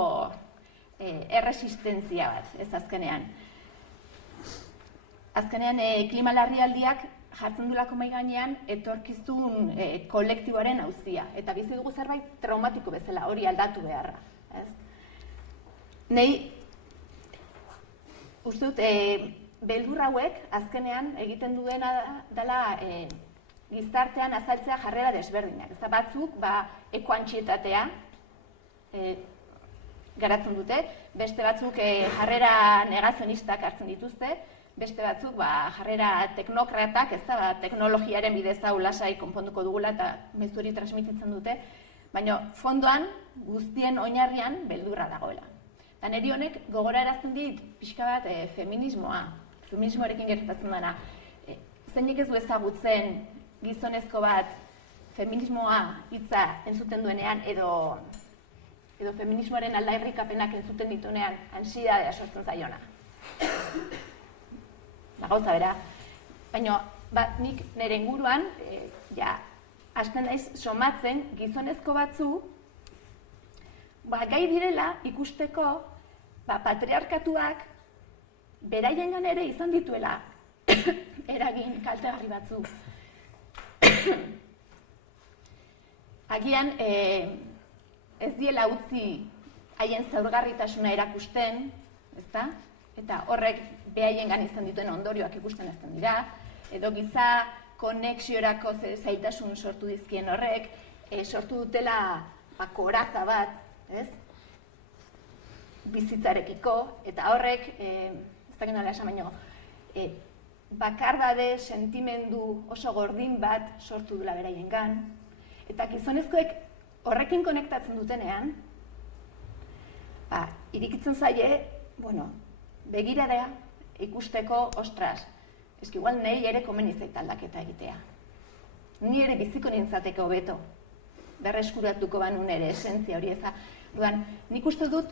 erresistentzia bat, ez azkenean. Azkenean, klima larrialdiak jartzen duelako mahai gainean etorkizun kolektiboaren auzia. Eta bizi dugu zerbait traumatiko bezala, hori aldatu beharra. Nei, uste dut, beldur hauek azkenean egiten duena dela gizartean azaltzea jarrera desberdinak. Ez da batzuk, ekoantxietatea garatzen dute, beste batzuk jarrera negazionistak hartzen dituzte, beste batzuk jarrera teknokratak, ez da, teknologiaren bidez hau lasai konponduko dugula eta mezu hori transmititzen dute, baina fondoan guztien oinarrian beldurra dagoela. Eta niri honek gogora erazten dit pixka bat feminismoarekin gertatzen dena. Zeinek ez du ezagutzen gizonezko bat feminismoa hitza entzuten duenean edo feminismoaren aldarrikapenak entzuten dituenean ansiedadea sortzen zaiona. Gauza bera. Baina nik nire inguruan hasten naiz somatzen gizonezko batzu gai direla ikusteko patriarkatuak beraiengan ere izan dituela eragin kaltegarri batzu. Agian ez diela utzi haien zaurgarritasuna erakusten, ezta? Eta horrek behaiengan izan dituen ondorioak ikusten ezten dira, edo giza konexiorako zaitasun sortu dizkien horrek, sortu dutela koraza bat, ez? Bizitzarekiko, eta horrek, ez dakit nola esan baino, bakardade, sentimendu oso gordin bat sortu dula beraiengan, eta gizonezkoek horrekin konektatzen dutenean, irikitzen zaie, begiradea ikusteko, ostras, eski igual nahi ere komeni zait aldaketa egitea. Ni ere biziko nintzateko hobeto, berreskuratuko banun ere esentzia hori eza. Duan, nik uste dut,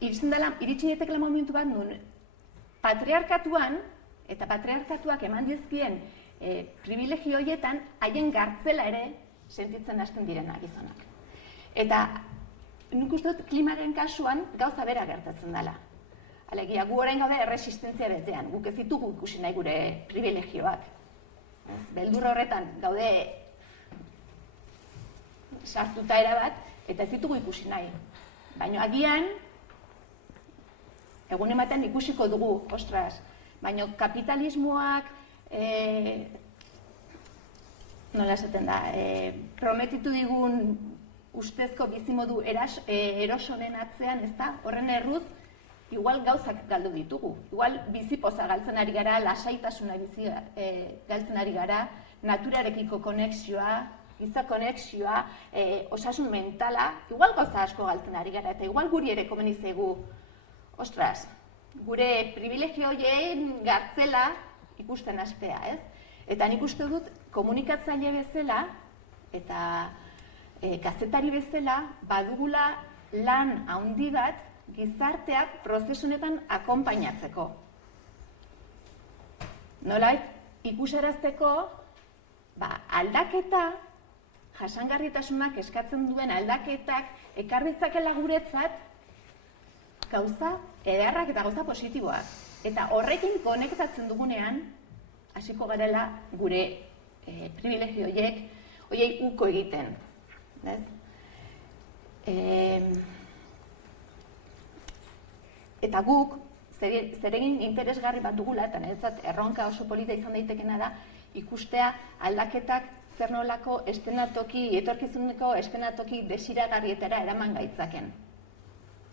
iritsi dietekela momentu bat nun, patriarkatuan, eta patriarkatuak eman dizkien privilegio horietan, haien gartzela ere sentitzen hasten direna gizonak. Eta nik uste dut klimaren kasuan gauza bera gertatzen dela. Alegia, gu orain gaude erresistentzia betean, guk ez ditugu ikusi nahi gure privilegioak. Beldur horretan gaude sartuta erabat, eta ez ditugu ikusi nahi. Baina agian, egun ematen ikusiko dugu, ostras, baina kapitalismoak, nola esaten da, prometitu digun ustezko bizimodu erosonen atzean, ez da, horren erruz, igual gauzak galdu ditugu. Igual bizipoza galtzen ari gara, lasaitasuna galtzen ari gara, naturarekiko konexioa, giza konexioa, osasun mentala, igual gauza asko galtzen ari gara, eta igual guri ere komeni zaigu, ostras, gure privilegio horien gartzela ikusten hastea, ez? Eta nik uste dut komunikatzaile bezala eta kazetari bezala badugula lan handi bat gizarteak prozesunetan akonpainatzeko. Nolait, ikusarazteko aldaketa, jasangarritasunak eskatzen duen aldaketak ekar ditzakela guretzat gauza ederrak eta gauza positiboak. Eta horrekin konektatzen dugunean, hasiko garela gure privilegio horiei uko egiten. Eta guk, zeregin interesgarri bat dugula, eta niretzat erronka oso polita izan daitekena da, ikustea aldaketak zer nolako etorkizuneko eszenatoki desiragarrietara eraman gaitzaken.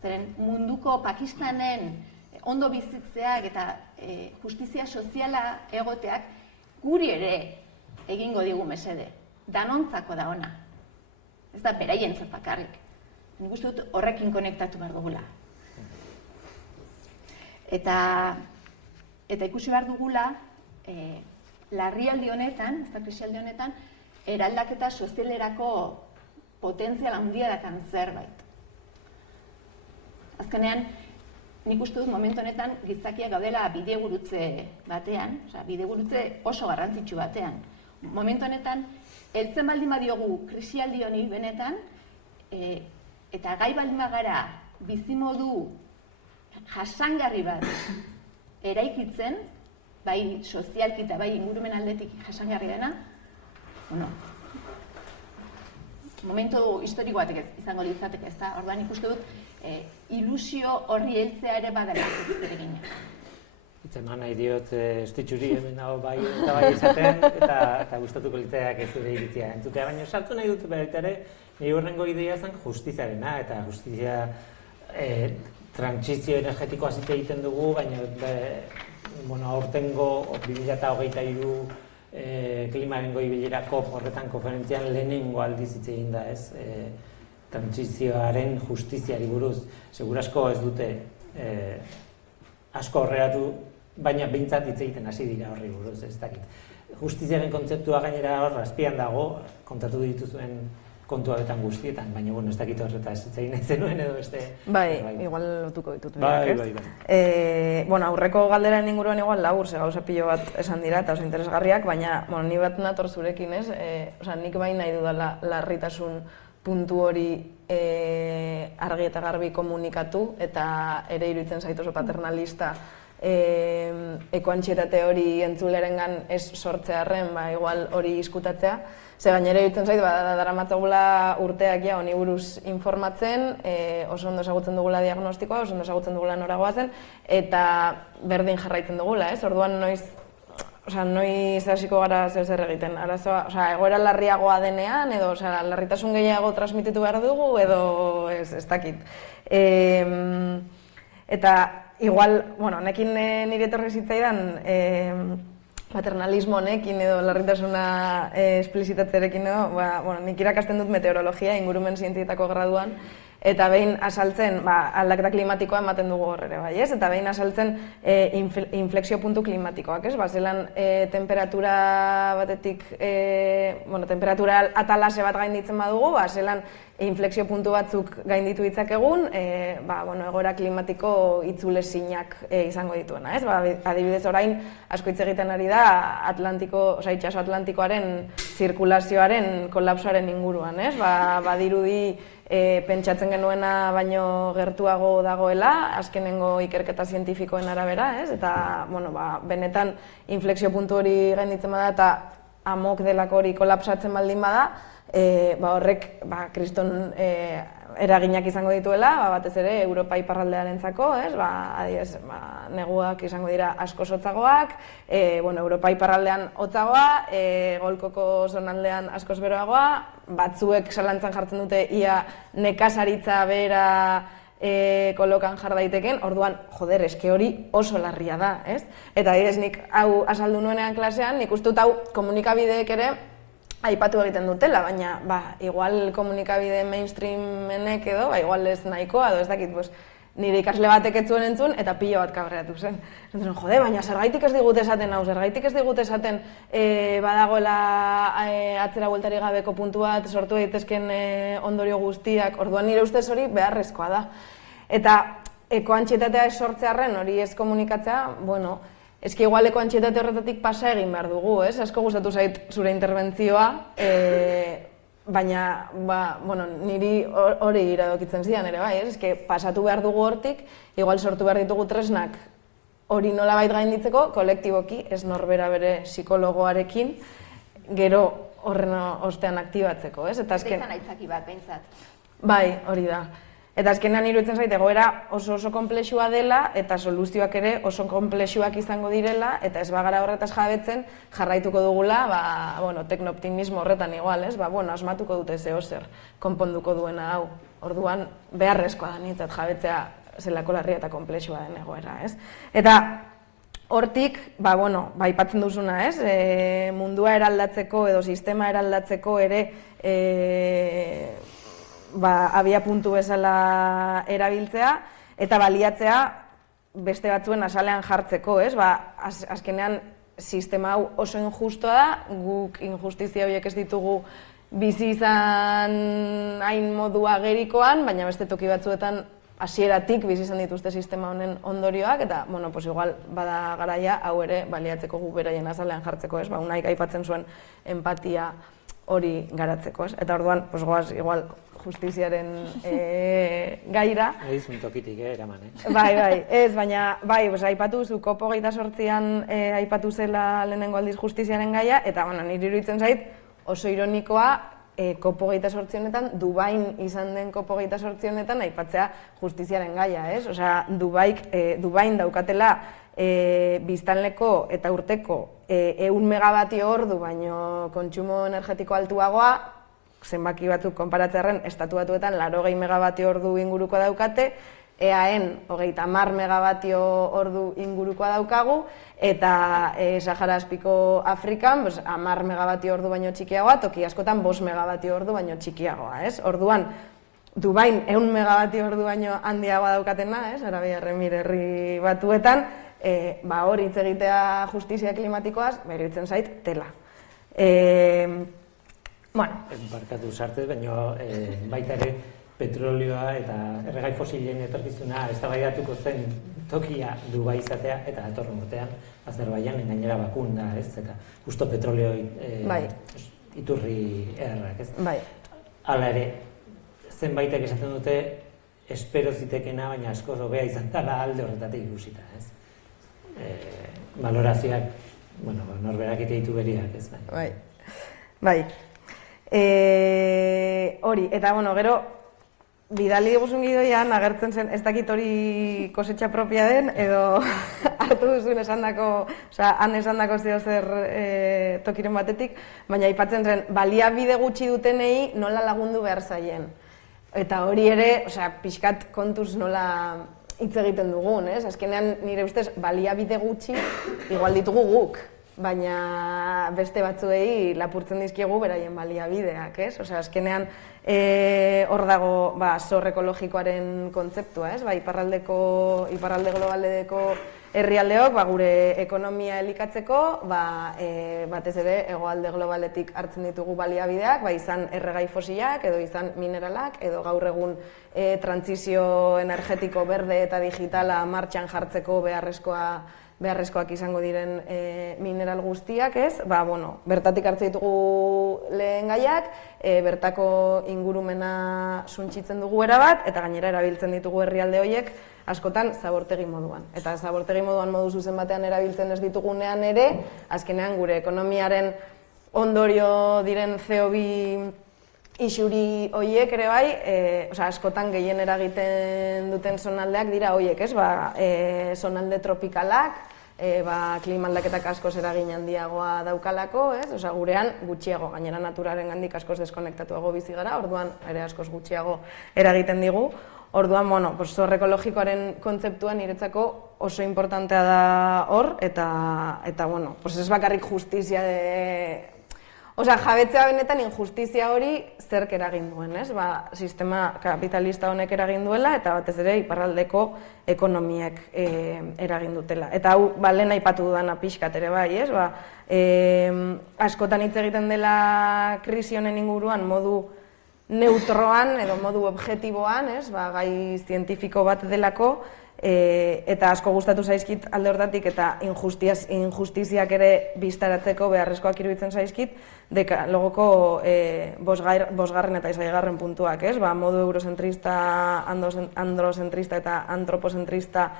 Zeren munduko Pakistanen ondo bizitzeak eta justizia soziala egoteak guri ere egingo digu mesede. Danontzako da ona. Ez da beraientzat bakarrik. Nik uste dut horrekin konektatu behar dugula. Eta ikusi behar dugula, larrialdi honetan, ez da krisialdi honetan, eraldaketa sozialerako potentzial handia dakan zerbait. Azkenean, nik uste dut momentu honetan gizakiak gaudela bidegurutze batean, bidegurutze oso garrantzitsu batean. Momentu honetan, heltzen baldin badiogu krisialdi honi benetan, eta gai baldin bagara bizimodu jasangarri bat eraikitzen, bai sozialki eta bai ingurumen aldetik jasangarri dena, momentu historiko batek izango litzateke, ez da? Orduan ikuste dut, ilusio horri heltzea ere badala zeregina. Eman nahi diot estitxuri hemen dago bai eta bai esaten, eta gustatuko litzaiak ez zure iritzia entzutea, baina saltu nahi dut baita ere, nire horrengo idea zen justiziarena, eta justizia trantsizio energetikoa zite egiten dugu, baina aurtengo 2023 klimaren goi bilerako horretan konferentzian lehenengo aldiz hitz egin da, ez? Trantsizioaren justiziari buruz. Segurasko ez dute asko horreatu, baina behintzat hitz egiten hasi dira horri buruz, ez dakit. Justiziaren kontzeptua gainera hor azpian dago, kontatu dituzuen kontu hauetan guztietan, baina ez dakit horreta ez hitz egin nahi zenuen edo beste... Bai, igual lotuko ditut. Bai. Aurreko galderen inguruan igual labur, gauza pilo bat esan dira eta oso interesgarriak, baina ni bat nator zurekin, ez? Nik bai nahi dudala larritasun puntu hori argi eta garbi komunikatu, eta ere iruditzen zait oso paternalista ekoantsietate hori entzulerengan ez sortzearren, igual hori izkutatzea. Ze gainera iruditzen zait, daramatzagula urteak ja honi buruz informatzen, oso ondo ezagutzen dugula diagnostikoa, oso ondo ezagutzen dugula nora goazen, eta berdin jarraitzen dugula, ez? Orduan noiz hasiko gara zer egiten. Egoera larriagoa denean, edo larritasun gehiago transmititu behar dugu, edo ez dakit. Eta igual, nekin nire etorri zitzaidan, paternalismo honekin edo larritasuna esplizitatzerekin edo, nik irakasten dut meteorologia ingurumen zientzietako graduan, eta behin azaltzen, aldaketa klimatikoa ematen dugu horre bai, ez? Eta behin azaltzen inflexio puntu klimatikoak, ez? Zelan temperatura batetik, temperatura atalase bat gainditzen badugu, zelan inflexio puntu batzuk gainditu ditzakegun, egoera klimatiko itzulezinak izango dituena, ez? Adibidez orain, asko hitz egiten ari da itsaso Atlantikoaren zirkulazioaren kolapsoaren inguruan, ez? Badirudi pentsatzen genuena baino gertuago dagoela, azkenengo ikerketa zientifikoen arabera, ez? Eta, benetan inflexio puntu hori gainditzen bada eta amok delako hori kolapsatzen baldin bada, horrek kriston eraginak izango dituela, batez ere Europa iparraldearentzako, ez? Adibidez, neguak izango dira asko hotzagoak, Europa iparraldean hotzagoa, Golkoko zonaldean askoz beroagoa, batzuek zalantzan jartzen dute ia nekazaritza bera kolokan jar daiteken, orduan, eske hori oso larria da, ez? Eta adibidez, nik hau azaldu nuenean klasean, nik uste dut hau komunikabideek ere aipatu egiten dutela, baina, igual komunikabide mainstreamenek edo, igual ez nahikoa, edo ez dakit, nire ikasle batek ez zuen entzun, eta pilo bat kabreatu zen. Baina zergaitik ez digute esaten hau, zergaitik ez digute esaten badagoela atzera bueltarik gabeko puntu bat, sortu daitezken ondorio guztiak, orduan nire ustez hori beharrezkoa da. Eta ekoantsietatea ez sortzearren hori ez komunikatzea, eski igualeko antxietate horretatik pasa egin behar dugu, ez? Asko gustatu zait zure interbentzioa, baina, niri hori iradokitzen zidan ere bai, ez? Eske pasatu behar dugu hortik, igual sortu behar ditugu tresnak hori nolabait gainditzeko, kolektiboki, ez norbera bere psikologoarekin, gero horren ostean aktibatzeko, ez? Eta azken... Izan aitzaki bat, behintzat. Bai, hori da. Eta azkenean iruditzen zait, egoera oso konplexua dela, eta soluzioak ere oso konplexuak izango direla, eta ez bagara horretaz jabetzen, jarraituko dugula, tekno-optimismo horretan igual, ez? Asmatuko dute zeo zer, konponduko duena hau. Orduan, beharrezkoa da nintzat jabetzea zelako larria eta konplexua den egoera, ez? Eta hortik, aipatzen duzuna, ez? Mundua eraldatzeko edo sistema eraldatzeko ere abia puntu bezala erabiltzea eta baliatzea beste batzuen azalean jartzeko, ez? Azkenean sistema hau oso injustua da, guk injustizia horiek ez ditugu bizi izan hain modu agerikoan, baina beste toki batzuetan hasieratik bizi izan dituzte sistema honen ondorioak, eta, igual bada garaia hau ere baliatzeko guk beraien azalean jartzeko, ez? Unaik aipatzen zuen empatia hori garatzeko, ez? Eta orduan, goaz, igual, justiziaren gaira. Edizun tokitik, eraman, Bai, ez, baina, aipatu zu, COP28an aipatu zela lehenengo aldiz justiziaren gaia, eta, niri iruditzen zait, oso ironikoa, COP28 honetan, Dubain izan den COP28 honetan aipatzea justiziaren gaia, ez? Osea, Dubain daukatela biztanleko eta urteko 100 megabatio ordu baino kontsumo energetiko altuagoa, zenbaki batzuk konparatzearren, estatu batuetan 80 megabatio ordu inguruko daukate, EAEn 30 megabatio ordu ingurukoa daukagu, eta Sahara azpiko Afrikan 10 megabatio ordu baino txikiagoa, toki askotan 5 megabatio ordu baino txikiagoa, ez? Orduan, Dubain 100 megabatio ordu baino handiagoa daukatena, ez? Arabiar Emirerri batuetan, hori hitz egitea justizia klimatikoaz, iruditzen zait, tela. Barkatu sartez, baina baita ere petrolioa eta erregai fosilen etorkizuna eztabaidatuko zen tokia Dubai izatea eta datorren urtean Azerbaijan gainera Bakun da, ez? Eta justo petrolio iturri ederrak, ez? Bai. Hala ere, zenbaitek esaten dute espero zitekena, baina asko hobea izan dela alde horretatik ikusita, ez? Balorazioak, norberak ite ditu beriak, ez? Bai. Hori, eta gero, bidali diguzun gidoian, agertzen zen, ez dakit hori kosetxa propia den, edo hartu duzun han esandako zeo zer tokiren batetik, baina aipatzen zen, baliabide gutxi dutenei nola lagundu behar zaien. Eta hori ere, pixkat kontuz nola hitz egiten dugun, ez? Azkenean, nire ustez, baliabide gutxi igual ditugu guk, baina beste batzuei lapurtzen dizkiegu beraien baliabideak, ez? Azkenean, hor dago zor ekologikoaren kontzeptua, ez? Iparralde globaldeko herrialdeok gure ekonomia elikatzeko, batez ere hegoalde globaletik hartzen ditugu baliabideak, izan erregai fosilak, edo izan mineralak, edo gaur egun trantsizio energetiko berde eta digitala martxan jartzeko beharrezkoak izango diren mineral guztiak, ez? Bertatik hartzen ditugu lehen gaiak, bertako ingurumena suntsitzen dugu erabat, eta gainera erabiltzen ditugu herrialde horiek askotan zabortegi moduan. Eta zabortegi moduan modu zuzen batean erabiltzen ez ditugunean ere, azkenean gure ekonomiaren ondorio diren CO2 isuri horiek ere bai, askotan gehien eragiten duten zonaldeak dira horiek, ez? Zonalde tropikalak, klima aldaketak askoz eragin handiagoa daukalako, ez? Gurean gutxiago, gainera naturaren gandik askoz deskonektatuago bizi gara, orduan ere askoz gutxiago eragiten digu. Orduan, zor ekologikoaren kontzeptua niretzako oso importantea da hor, eta ez bakarrik justizia jabetzea benetan injustizia hori zerk eragin duen, ez? Sistema kapitalista honek eragin duela, eta batez ere iparraldeko ekonomiek eragin dutela. Eta hau, lehen aipatu dudana pixkat ere bai, ez? Askotan hitz egiten dela krisi honen inguruan modu neutroan edo modu objektiboan, ez? Gai zientifiko bat delako, eta asko gustatu zaizkit alde hortatik eta injustiziak ere bistaratzeko beharrezkoak iruditzen zaizkit, dekalogoko 5. eta 6. puntuak, ez? Modu eurozentrista, androzentrista eta antropozentrista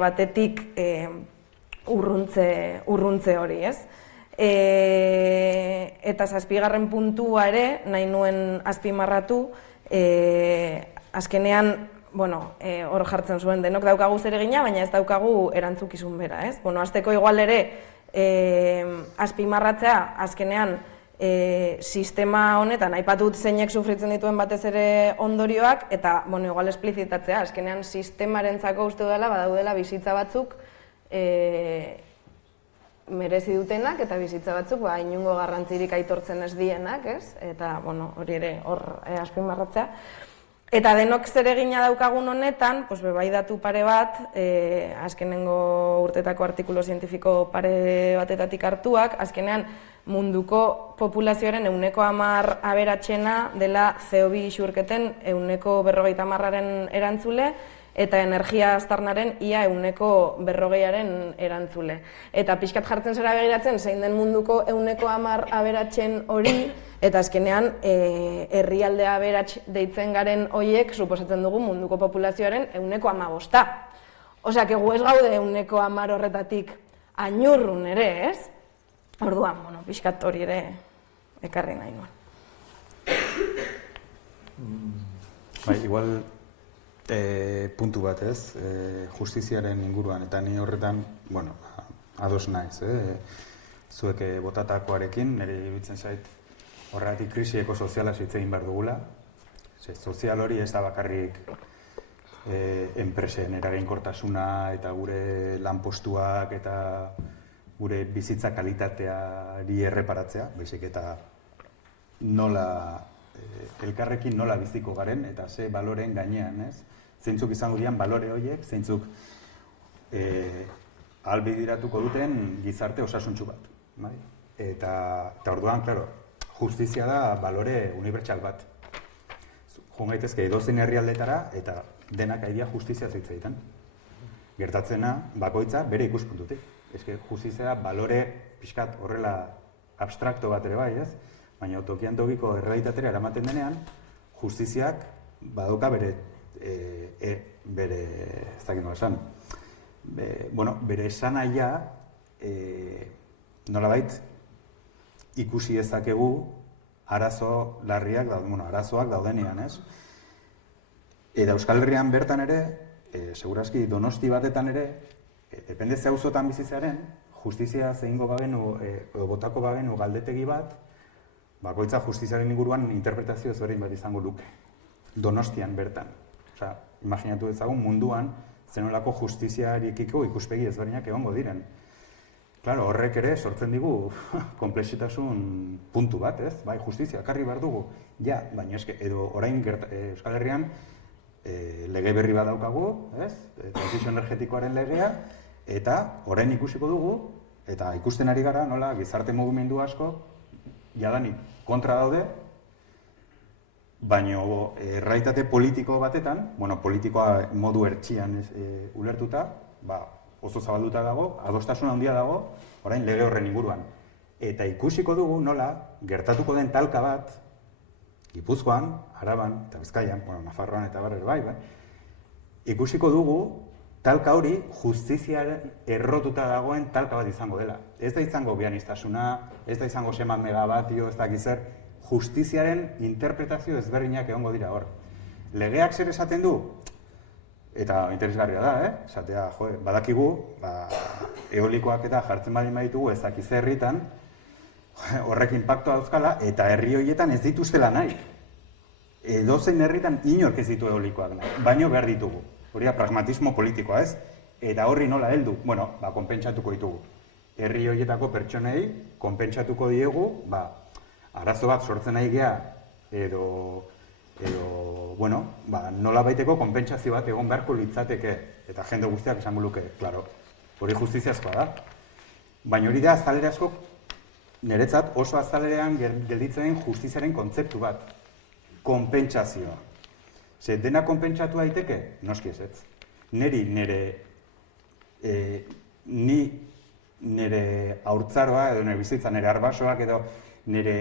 batetik urruntze hori, ez? Eta 7. puntua ere, nahi nuen azpimarratu, azkenean, hor jartzen zuen denok daukagu zeregina, baina ez daukagu erantzukizun bera, ez? Hasteko igual ere, azpimarratzea, azkenean, sistema honetan, aipatut zeinek sufritzen dituen batez ere ondorioak, eta, igual esplizitatzea, azkenean sistemarentzako uste dela, badaudela bizitza batzuk merezi dutenak, eta bizitza batzuk, inongo garrantzirik aitortzen ez dienak, ez? Eta, hori ere, hor azpimarratzea. Eta denok zeregina daukagun honetan, bai datu pare bat, azkenengo urtetako artikulu zientifiko pare batetatik hartuak, azkenean munduko populazioaren 10% aberatsena dela CO2 isurketen 40%aren erantzule, eta energia aztarnaren ia 40%aren erantzule. Eta pixkat jartzen zera begiratzen, zein den munduko 10% aberatsen hori, eta azkenean herrialde aberats deitzen garen horiek suposatzen dugu munduko populazioaren 15%. Osea, gu ez gaude 10% horretatik ainurrun ere, ez? Orduan, pixkat hori ere ekarri nahi nuen. Igual puntu bat, ez? Justiziaren inguruan, eta ni horretan, ados naiz, zuek botatakoarekin, nire iruditzen zait, horregatik krisi ekosoziala hitz egin behar dugula. Sozial hori ez da bakarrik enpresen eraginkortasuna eta gure lanpostuak eta gure bizitza kalitateari erreparatzea, baizik eta nola elkarrekin nola biziko garen eta ze baloreen gainean, ez? Zeintzuk izango dian balore horiek, zeintzuk ahalbideratuko duten gizarte osasuntsu bat, bai? Eta orduan, claro, justizia da balore unibertsal bat. Joan gaitezke edozein herrialdetara eta denak aidia justizia zitzaiten. Gertatzena bakoitza bere ikuspuntutik. Eske justizia balore pixkat horrela abstrakto bat ere bai, ez? Baina tokian tokiko errealitatera eramaten denean, justiziak badauka bere ez dakit nola esan. Bere esanahia nolabait ikusi dezakegu arazo larriak, arazoak daudenean, ez? Eta Euskal Herrian bertan ere, segurazki Donosti batetan ere, depende ze auzotan bizitzearen, justizia zehingo bagenu, botako bagenu galdetegi bat, bakoitza justiziaren inguruan interpretazio ezberdin bat izango luke. Donostian bertan. Osea, imaginatu dezagun munduan zenolako justiziarekiko ikuspegi ezberdinak egongo diren. Claro, horrek ere sortzen digu konplexitasun puntu bat, ez? Bai, justizia ekarri behar dugu. Ja, baina eske edo orain Euskal Herrian lege berri bat daukagu, ez? Trantsizio energetikoaren legea, eta orain ikusiko dugu, eta ikusten ari gara, nola, gizarte mugimendu asko, jadanik kontra daude, baina errealitate politiko batetan, politikoa modu hertsian ulertuta, oso zabalduta dago, adostasuna handia dago, orain lege horren inguruan. Eta ikusiko dugu nola gertatuko den talka bat, Gipuzkoan, Araban eta Bizkaian, Nafarroan eta barrer bai, ikusiko dugu talka hori justiziaren errotuta dagoen talka bat izango dela. Ez da izango bianistasuna, ez da izango sema megabatio, ez da gizer, justiziaren interpretazio ezberdinak egongo dira hor. Legeak zer esaten du? Eta interesgarria da, esatea, badakigu, eolikoak eta jartzen badin baditugu ezakiz herritan, horrek inpaktua dauzkala, eta herri horietan ez dituztela nahi. Edozein herritan inork ez ditu eolikoak nahi, baino behar ditugu. Hori da pragmatismo politikoa, ez? Eta horri nola heldu? Konpentsatuko ditugu. Herri horietako pertsonei konpentsatuko diegu, arazo bat sortzen nahi gea, edo nola baiteko konpentsazio bat egon beharko litzateke, eta jende guztiak esango luke, claro, hori justiziazkoa da. Baina hori da azalere asko, niretzat oso azalerean gelditzen den justiziaren kontzeptu bat, konpentsazioa. Dena konpentsatu daiteke? Noski ezetz. Nire haurtzaroa, edo nire bizitza, nire arbasoak, edo nire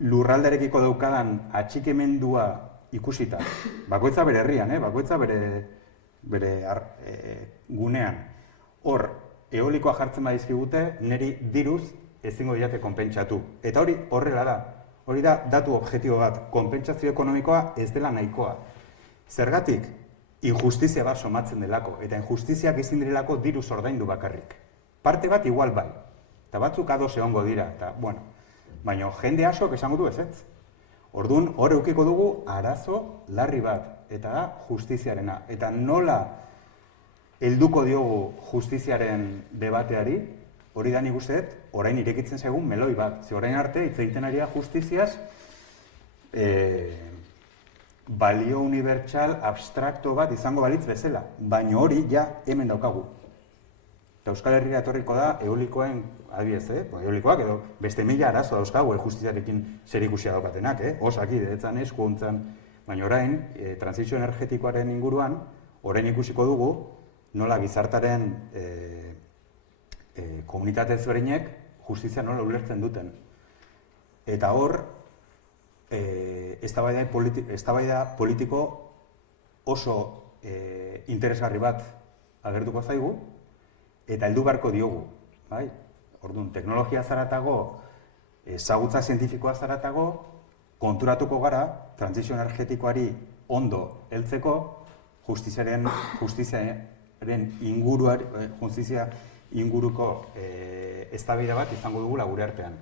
lurraldarekiko daukadan atxikimendua ikusita. Bakoitza bere herrian, bakoitza bere bere gunean, hor eolikoa jartzen badizkigute, niri diruz ezingo diate konpentsatu. Eta hori horrela da. Hori da datu objektibo bat, konpentsazio ekonomikoa ez dela nahikoa. Zergatik, injustizia bat somatzen delako, eta injustiziak ezin direlako diruz ordaindu bakarrik. Parte bat igual bai, eta batzuk ados egongo dira, eta, bueno, baina jende askok esango du ezetz. Orduan, hor eukiko dugu arazo larri bat, eta da justiziarena. Eta nola helduko diogu justiziaren debateari, hori da nik usteet, orain irekitzen zaigun meloi bat. Ze orain arte, hitz egiten ari da justiziaz, balio unibertsal, abstrakto bat izango balitz bezala. Baina hori ja hemen daukagu. Eta Euskal Herria etorriko da eolikoen, adibidez, eolikoak edo beste mila arazo dauzkagu justiziarekin zerikusia daukatenak, osaki, deretzan, eskuontzan. Baina orain, transizio energetikoaren inguruan, orain ikusiko dugu, nola gizartaren komunitate ezberdinek justizia nola ulertzen duten. Eta hor, eztabaida politiko oso interesgarri bat agertuko zaigu, eta heldu beharko diogu. Orduan, teknologia zaratago, ezagutza zientifikoa zaratago, konturatuko gara, transizio energetikoari ondo heltzeko, justiziaren inguruko eztabaida bat izango dugula gure artean.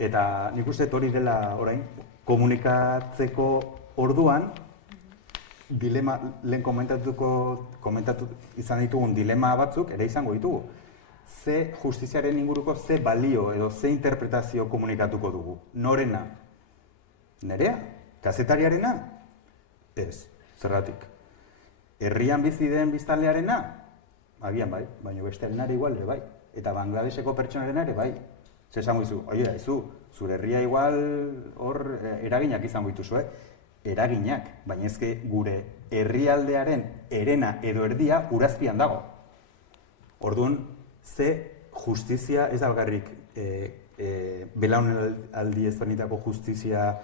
Eta nik uste hori dela orain, komunikatzeko orduan, lehen komentatu izan ditugun dilema batzuk ere izango ditugu. Ze justiziaren inguruko ze balio edo ze interpretazio komunikatuko dugu. Norena? Nerea? Kazetariarena? Ez, zergatik. Herrian bizi den biztanlearena? Agian bai, baina bestearenare igual ere bai. Eta Bangladeseko pertsonaren ere bai. Zer esango dizu, oie, zure herria igual hor eraginak izango dituzue. Eraginak, baina ezke gure herrialdearen herena edo erdia urazpian dago. Orduan, ze justizia ez da bakarrik belaunaldi ezberdinetako justizia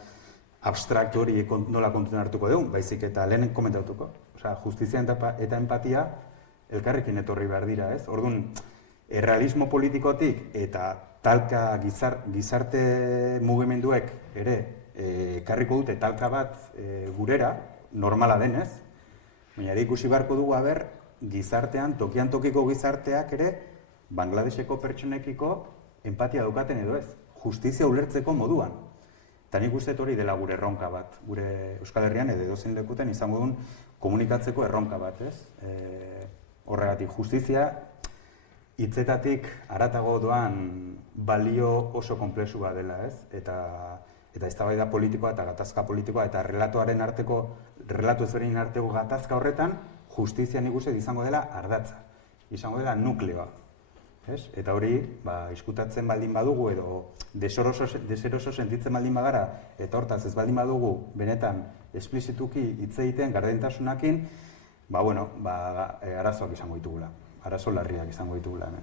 abstraktu hori nola kontutan hartuko dugu, baizik eta lehen komentatuko. Justizia eta empatia elkarrekin etorri behar dira, ez? Orduan, errealismo politikotik eta talka gizarte mugimenduek ere ekarriko dute talka bat gurera, normala denez, baina ere ikusi beharko dugu haber gizartean, tokian tokiko gizarteak ere Bangladeseko pertsonekiko empatia daukaten edo ez, justizia ulertzeko moduan. Eta nik uste hori dela gure erronka bat, gure Euskal Herrian edo edozein lekuten izango duen komunikatzeko erronka bat, ez? Horregatik, justizia hitzetatik haratago doan balio oso konplexu bat dela, ez? Eta eztabaida politikoa eta gatazka politikoa eta relatu ezberdinen arteko gatazka horretan, justizia nik uste izango dela ardatza, izango dela nukleoa. Eta hori, izkutatzen baldin badugu edo deseroso sentitzen baldin bagara eta hortaz ez baldin badugu benetan esplizituki hitz egiten gardentasunakin, arazoak izango ditugula, arazo larriak izango ditugula hemen.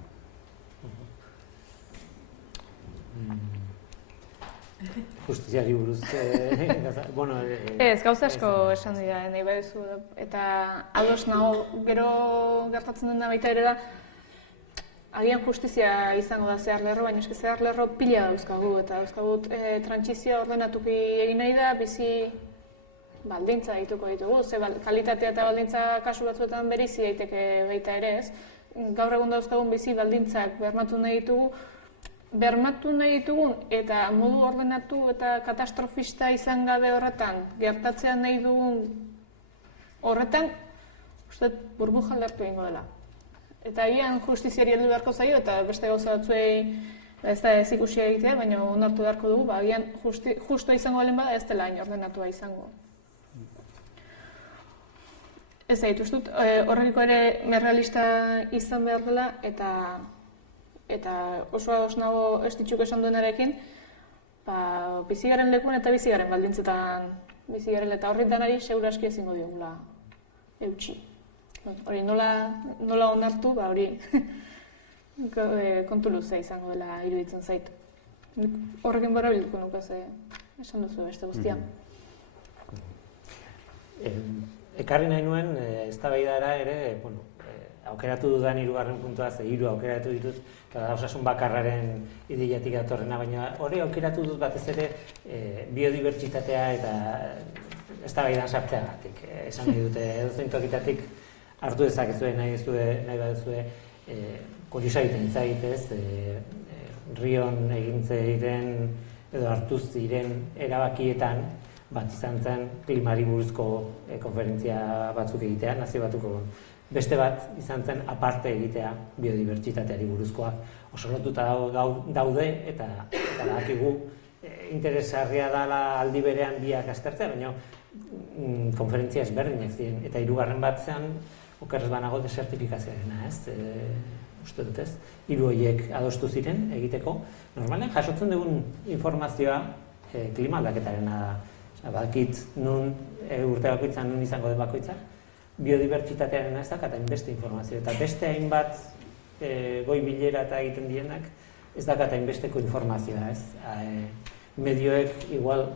Justiziari buruz, ez, gauza asko esan dira, nahi baduzu, eta ados nago gero gertatzen dena baita ere da, agian justizia izango da zehar lerro, baina eski zehar lerro pila dauzkagu, eta dauzkagut trantsizioa ordenatuki egin nahi da, bizi baldintza dituko ditugu, ze kalitatea eta baldintza kasu batzuetan bereizi daiteke baita ere ez. Gaur egun dauzkagun bizi baldintzak bermatu nahi ditugun eta modu ordenatu eta katastrofista izan gabe horretan, gertatzea nahi dugun horretan, uste burbuja lertu egingo dela. Eta agian justiziari heldu beharko zaio eta beste gauza batzuei ez da ez ikusia egitea, baina onartu beharko dugu, agian justua izango balen bada ez dela hain ordenatua izango. Ez da, dituztut, horrekiko ere merrealista izan behar dela eta oso ados nago ez ditxuk esan duenarekin, bizigaren lekuan eta bizigaren baldintzetan bizigaren eta horretan ari seguraski ezingo diogula eutxi. Hori nola onartu, hori kontu luzea izango dela iruditzen zaitu. Horrekin bara bilduko nuke esan duzu beste guztia. ekarri nahi nuen eztabaidara ere, aukeratu dudan 3. puntua, ze 3 aukeratu ditut, eta osasun bakarraren ideiatik datorrena, baina hori aukeratu dut batez ere biodibertsitatea eta eztabaidan sartzeagatik. Esan nahi dute, edozein tokitatik hartu dezakezue nahi baduzue, kuriosa egiten zaitez, Rion egintze diren edo hartu ziren erabakietan bat izan zen klimari buruzko konferentzia batzuk egitea, nazio batuko. Beste bat izan zen aparte egitea biodibertsitateari buruzkoa. Oso lotuta daude eta badakigu interesgarria dela aldi berean biak aztertzea, baina konferentzia ezberdinak ziren. Eta 3. batzean, okerrez banago desertifikazioarena, ez? Uste dut ez? 3 horiek adostu ziren egiteko. Normalen jasotzen dugun informazioa klima aldaketarena da. Badakit nun urte bakoitzan nun izango den bakoitzak, biodibertsitatearen ez dakat hainbeste informazio. Eta beste hainbat goi bilera eta egiten dienak ez dakat hainbesteko informazioa, ez? Medioek igual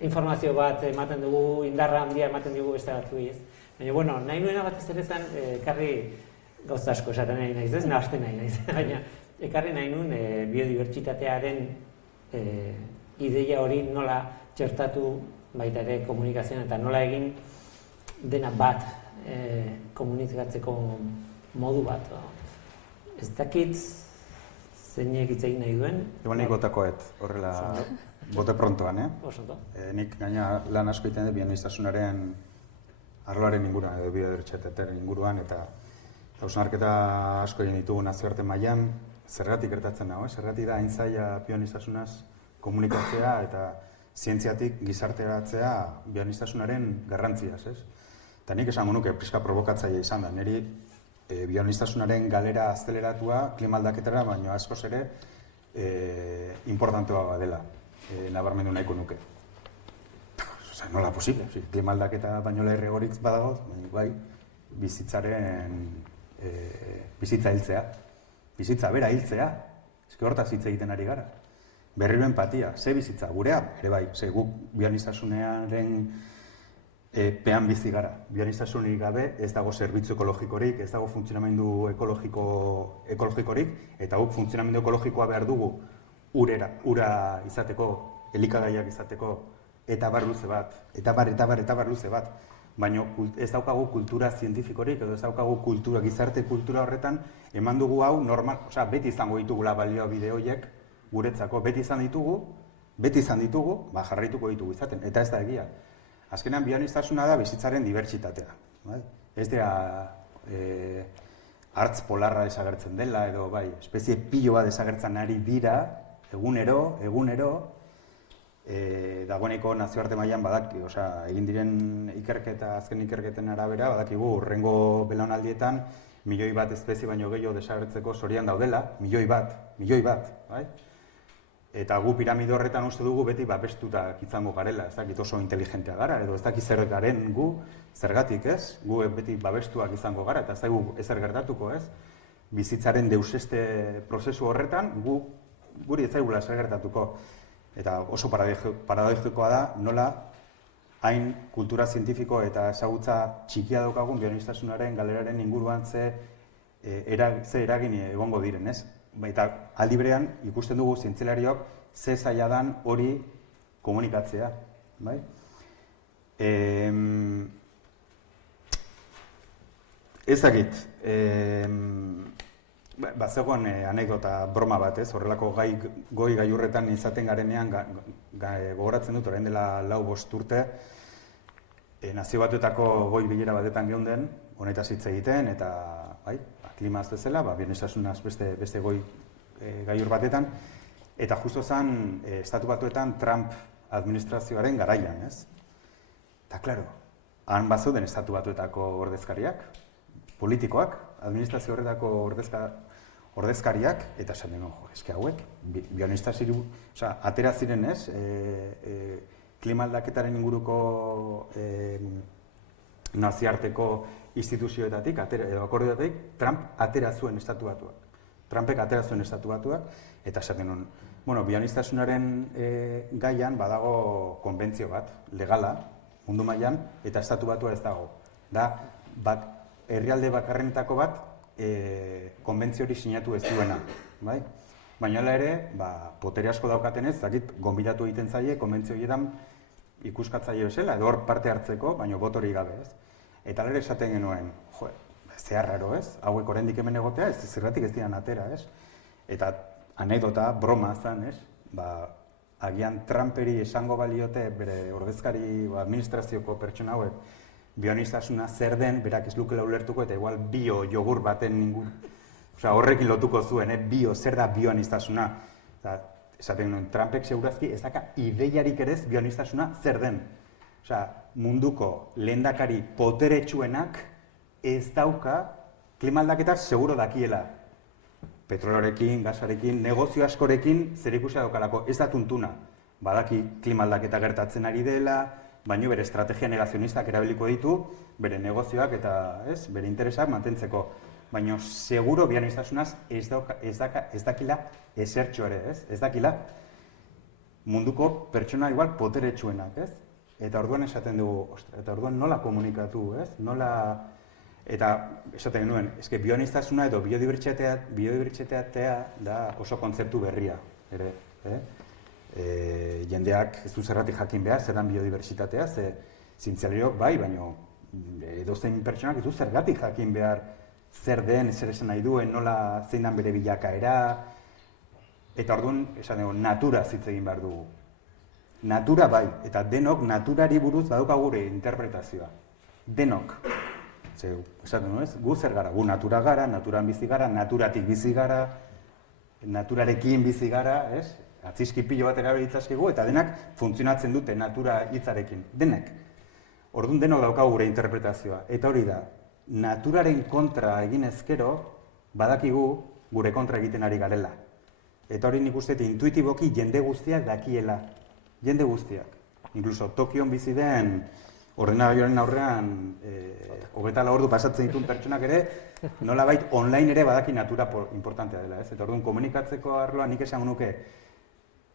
informazio bat ematen dugu, indarra handia ematen dugu beste batzuei, ez? Baina, bueno, nahi nuena batez ere zen, ekarri gauza asko esaten nahi naiz, ez? Nahasten nahi naiz, baina ekarri nahi nuen biodibertsitatearen ideia hori nola txertatu baita ere komunikazioan eta nola egin dena bat komunikatzeko modu bat. Ez dakit zeinek hitz egin nahi duen. Nik botakoet, horrela bote prontoan, Osoto. Nik gaina lan asko egiten dut bioaniztasunaren arloaren inguruan, edo biodibertsitatearen inguruan, eta hausnarketa asko egin ditugu nazioarte mailan, zergatik gertatzen dago, zergatik da hain zaila bioaniztasunaz komunikatzea eta zientziatik gizarteratzea bioaniztasunaren garrantziaz, ez? Eta nik esango nuke pixka provokatzaile izan da, niri bioaniztasunaren galera azteleratua klima aldaketara, baino askoz ere importantea dela, nabarmendu nahiko nuke. Nola posible, klima aldaketa baino lerregorik badago, bai, bizitza hiltzea, bizitza bera hiltzea, eski hortaz hitz egiten ari gara. Berriro empatia, ze bizitza, gurea, ere bai, ze guk bioaniztasunaren pean bizi gara. Bioaniztasunik gabe ez dago zerbitzu ekologikorik, ez dago funtzionamendu ekologikorik, eta guk funtzionamendu ekologikoa behar dugu ura izateko, elikagaiak izateko, eta bar luze bat, eta bar luze bat. Baina ez daukagu kultura zientifikorik, edo ez daukagu gizarte kultura horretan, eman dugu hau normal, beti izango ditugula baliabide horiek, guretzako, beti izan ditugu, jarraituko ditugu izaten, eta ez da egia. Azkenean, bioaniztasuna da bizitzaren dibertsitatea. Ez da hartz polarra desagertzen dela, edo espezie pilo bat desagertzen ari dira, egunero, dagoeneko nazioarte mailan badaki, egin diren azken ikerketen arabera, badakigu hurrengo belaunaldietan milioi bat espezie baino gehiago desagertzeko zorian daudela, milioi bat, bai? Eta gu piramide horretan uste dugu beti babestuta izango garela, ez dakit oso inteligentea gara, edo ez dakit zer garen gu, zergatik ez, gu beti babestuak izango gara, eta ez dugu ezer gertatuko ez, bizitzaren deuseste prozesu horretan, guri ez zaigula ezer gertatuko. Eta oso paradoxikoa da, nola hain kultura zientifiko eta ezagutza txikia daukagun bioaniztasunaren galeraren inguruan ze eragin egongo diren, ez? Eta aldi berean ikusten dugu zientzialariok ze zaila dan hori komunikatzea, bai? Ez dakit, bazegoen anekdota broma bat, ez? Horrelako goi gailurretan izaten garenean gogoratzen dut, orain dela 4-5 urte, nazio batuetako goi bilera batetan geunden, honetaz hitz egiten, eta klimaz bezala, bioanistasunaz beste goi gailur batetan, eta justo zen estatu batuetan Trump administrazioaren garaian, ez? Eta, klaro, han bazeuden estatu batuetako ordezkariak, politikoak, administrazio horretako ordezkariak, eta esan den, eske hauek, bioaniztasio, atera ziren ez, klima aldaketaren inguruko naziarteko instituzioetatik, edo akordioetatik, Trump atera zuen estatu batuak. Trumpek atera zuen estatu batuak, eta esaten nuen, bioanistasunaren gaian badago konbentzio bat, legala, mundu mailan, eta estatu batua ez dago. Da, herrialde bakarrenetako bat, konbentzio hori sinatu ez duena, bai? Baina hala ere, potere asko daukatenez, zakit, gonbidatu egiten zaie, konbentzio horietan ikuskatzaile bezala, edo hor parte hartzeko, baina botorik gabe, ez? Eta hala ere esaten genuen, jo, zehar raro, ez? Hauek oraindik hemen egotea, ez zergatik ez dian atera, ez? Eta anekdota, broma zen, ez? Agian Trumperi esango baliote bere ordezkari administrazioko pertsona hauek bioaniztasuna zer den, berak ez lukela ulertuko eta igual bio jogur baten horrekin lotuko zuen, zer da bioaniztasuna. Esaten genuen, Trumpek segurazki ez daka ideiarik ere ez bioaniztasuna zer den. Munduko lehendakari poteretsuenak ez dauka klima aldaketa seguro dakiela. Petrolorekin, gasarekin, negozio askorekin zerikusia daukalako, ez da tuntuna. Badaki klima aldaketa gertatzen ari dela, baina bere estrategia negazionistak erabiliko ditu, bere negozioak eta bere interesak mantentzeko. Baina seguro bioaniztasunaz ez dakila esertxo ere, ez dakila munduko pertsona igual poteretsuenak, ez? Eta orduan esaten dugu, eta orduan nola komunikatu, ez? Eta esaten genuen, eske bioaniztasuna edo biodibertsitatea da oso kontzeptu berria, ere. Jendeak ez du zergatik jakin behar, zer dan biodibertsitatea, ze zientzialariok bai, baina edozein pertsonak ez du zergatik jakin behar zer den, zer esan nahi duen, nola zein dan bere bilakaera. Eta orduan, esaten dugu, natura hitz egin behar dugu. Natura bai, eta denok naturari buruz badauka gure interpretazioa. Denok. Esaten nuen, gu zer gara, gu natura gara, naturan bizi gara, naturatik bizi gara, naturarekin bizi gara, atzizki pilo bat erabilitzazkigu, eta denak funtzionatzen dute natura hitzarekin, denek. Orduan denok daukagu gure interpretazioa, eta hori da, naturaren kontra egin ezkero, badakigu gure kontra egiten ari garela. Eta hori nik uste intuitiboki jende guztiak dakiela, jende guztiak. Inkluso Tokion bizi den ordenagailuaren aurrean 24 ordu pasatzen dituen pertsonak ere, nolabait online ere badaki natura importantea dela, ez? Eta orduan komunikatzeko arloan nik esango nuke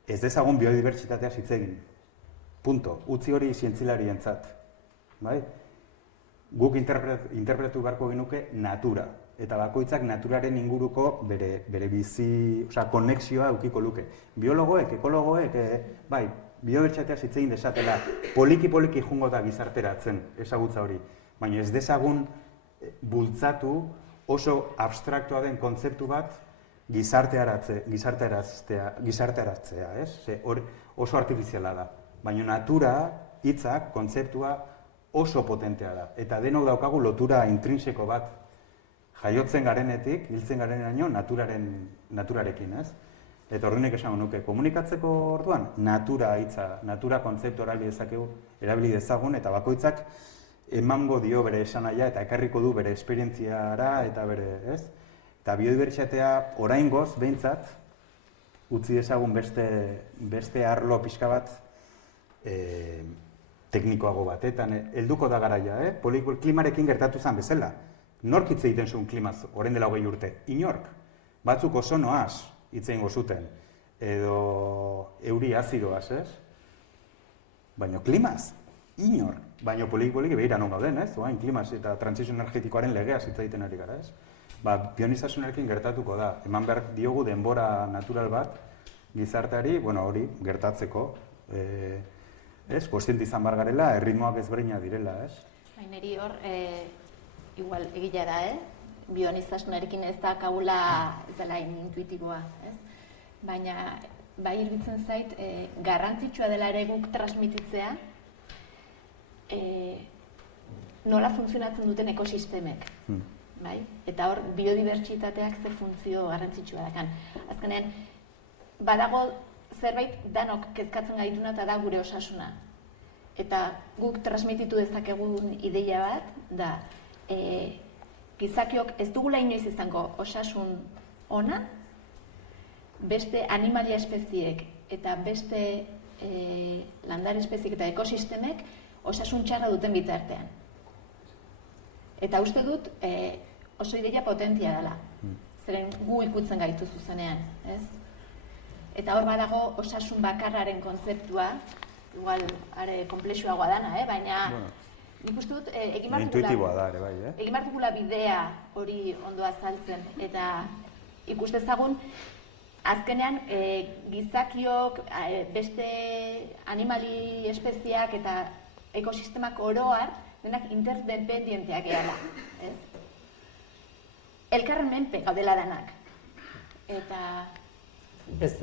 ez dezagun biodibertsitatea hitz egin. Punto. Utzi hori zientzilarientzat. Bai? Guk interpretatu beharko genuke natura. Eta bakoitzak naturaren inguruko bere bizi, konexioa edukiko luke. Biologoek, ekologoek, bai, biodibertsitatea hitz egin desatela, poliki-poliki jungo da gizarteratzen, ezagutza hori. Baina ez dezagun bultzatu oso abstraktua den kontzeptu bat gizarteratzea, ez? Oso artifiziala da. Baina natura, hitzak, kontzeptua oso potentea da. Eta denok daukagu lotura intrinseko bat. Jaiotzen garenetik, hiltzen gareneraino naturarekin, ez? Eta horrenik esango nuke, komunikatzeko orduan, natura hitza, natura kontzeptu erabili dezagun, eta bakoitzak emango dio bere esanahia eta ekarriko du bere esperientziara eta bere, ez? Eta biodibertsitatea oraingoz, behintzat, utzi dezagun beste arlo pixka bat teknikoago batetan, helduko da garaia, klimarekin gertatu zen bezala. Nork hitz egiten zuen klimaz, orain dela 20 urte? Inork. Batzuk ozonoaz hitz egingo zuten, edo euri azidoaz, ez? Baina klimaz, inork. Baina poliki behira non gauden, ez? Oain klimaz eta trantsizio energetikoaren legeaz hitz egiten ari gara, ez? Bioniztasunarekin gertatuko da. Eman behar diogu denbora natural bat gizarteari, hori gertatzeko, ez? Kontziente izan behar garela, erritmoak ezberdinak direla, ez? Neri hor, igual egila da, bioniztasunarekin ez da kaula ez dela intuitiboa, ez? Baina, bai iruditzen zait, garrantzitsua dela ere guk transmititzea nola funtzionatzen duten ekosistemek, bai? Eta hor, biodibertsitateak ze funtzio garrantzitsua dakan. Azkenean, badago zerbait danok kezkatzen gaituna eta da gure osasuna. Eta guk transmititu dezakegun ideia bat, da, gizakiok ez dugula inoiz izango osasun ona, beste animalia espeziek eta beste landare espeziek eta ekosistemek osasun txarra duten bitartean. Eta uste dut oso ideia potentia dela, zeren gu ikutzen gaitu zuzenean, ez? Eta hor badago osasun bakarraren kontzeptua, igual are komplexuagoa dana, baina nik uste dut egin behar Intuitiboa da ere, bai, egin behar dugula bidea hori ondo azaltzen, eta ikustezagun azkenean gizakiok, beste animali espeziak eta ekosistemak oroar denak interdependienteak gehala, ez? Elkarren menpe gaudela danak. Eta Ez,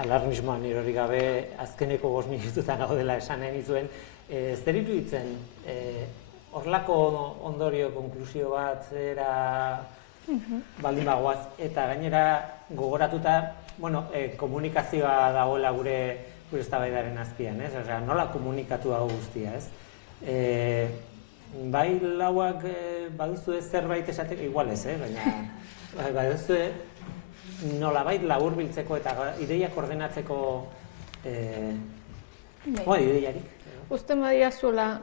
alarmismoan erori gabe azkeneko 5 minututan gaudela esan nahi nizuen, zer iruditzen, horlako ondorio, konklusio bat zera baldin bagoaz, eta gainera gogoratuta, komunikazioa dagoela gure eztabaidaren azpian, ez? Osea, nola komunikatu dago guztia, ez? Bai lauak baduzue zerbait esateko, igual ez, baina baduzue nolabait laburbiltzeko eta ideiak ordenatzeko ideiarik. Usten badia zuela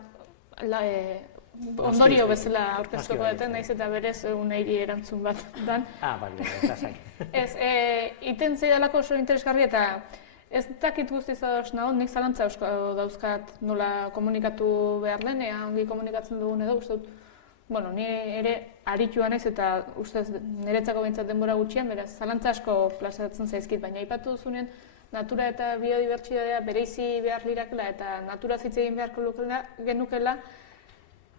ondorio bezala aurkeztuko duten, naiz eta berez unei erantzun bat dan. Bale, eta zai. Ez, iten zeidalako oso interesgarri eta ez dakit guztiz ados nago, nik zalantza dauzkat nola komunikatu behar den, ongi komunikatzen dugun edo, uste dut, ni ere aritua naiz eta ustez niretzako behintzat denbora gutxian, beraz, zalantza asko plazaratzen zaizkit, baina aipatu duzunean natura eta biodibertsitatea bereizi behar lirakela eta natura hitz egin beharko genukela,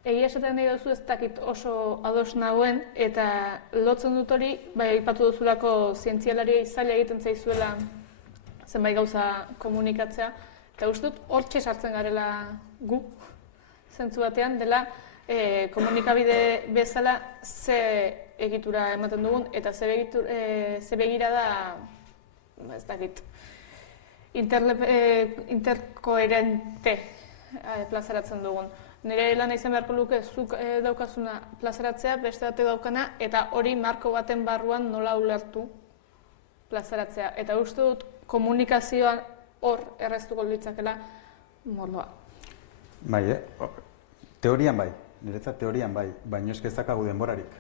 egia esaten nahi duzu ez dakit oso ados nagoen eta lotzen dut hori, bai aipatu duzulako zientzialaria zaila egiten zaizuela zenbait gauza komunikatzea, eta uste dut hortxe sartzen garela gu, zentzu batean, dela komunikabide bezala ze egitura ematen dugun eta ze begirada, ez dakit, interkoherente plazaratzen dugun. Nire lana izan beharko luke zuk daukazuna plazaratzea, beste bate daukana, eta hori marko baten barruan nola ulertu plazaratzea. Eta uste dut komunikazioan hor erreztuko litzakela mordoa. Bai, teorian bai, niretzat teorian bai, baina ez ezakagu denborarik.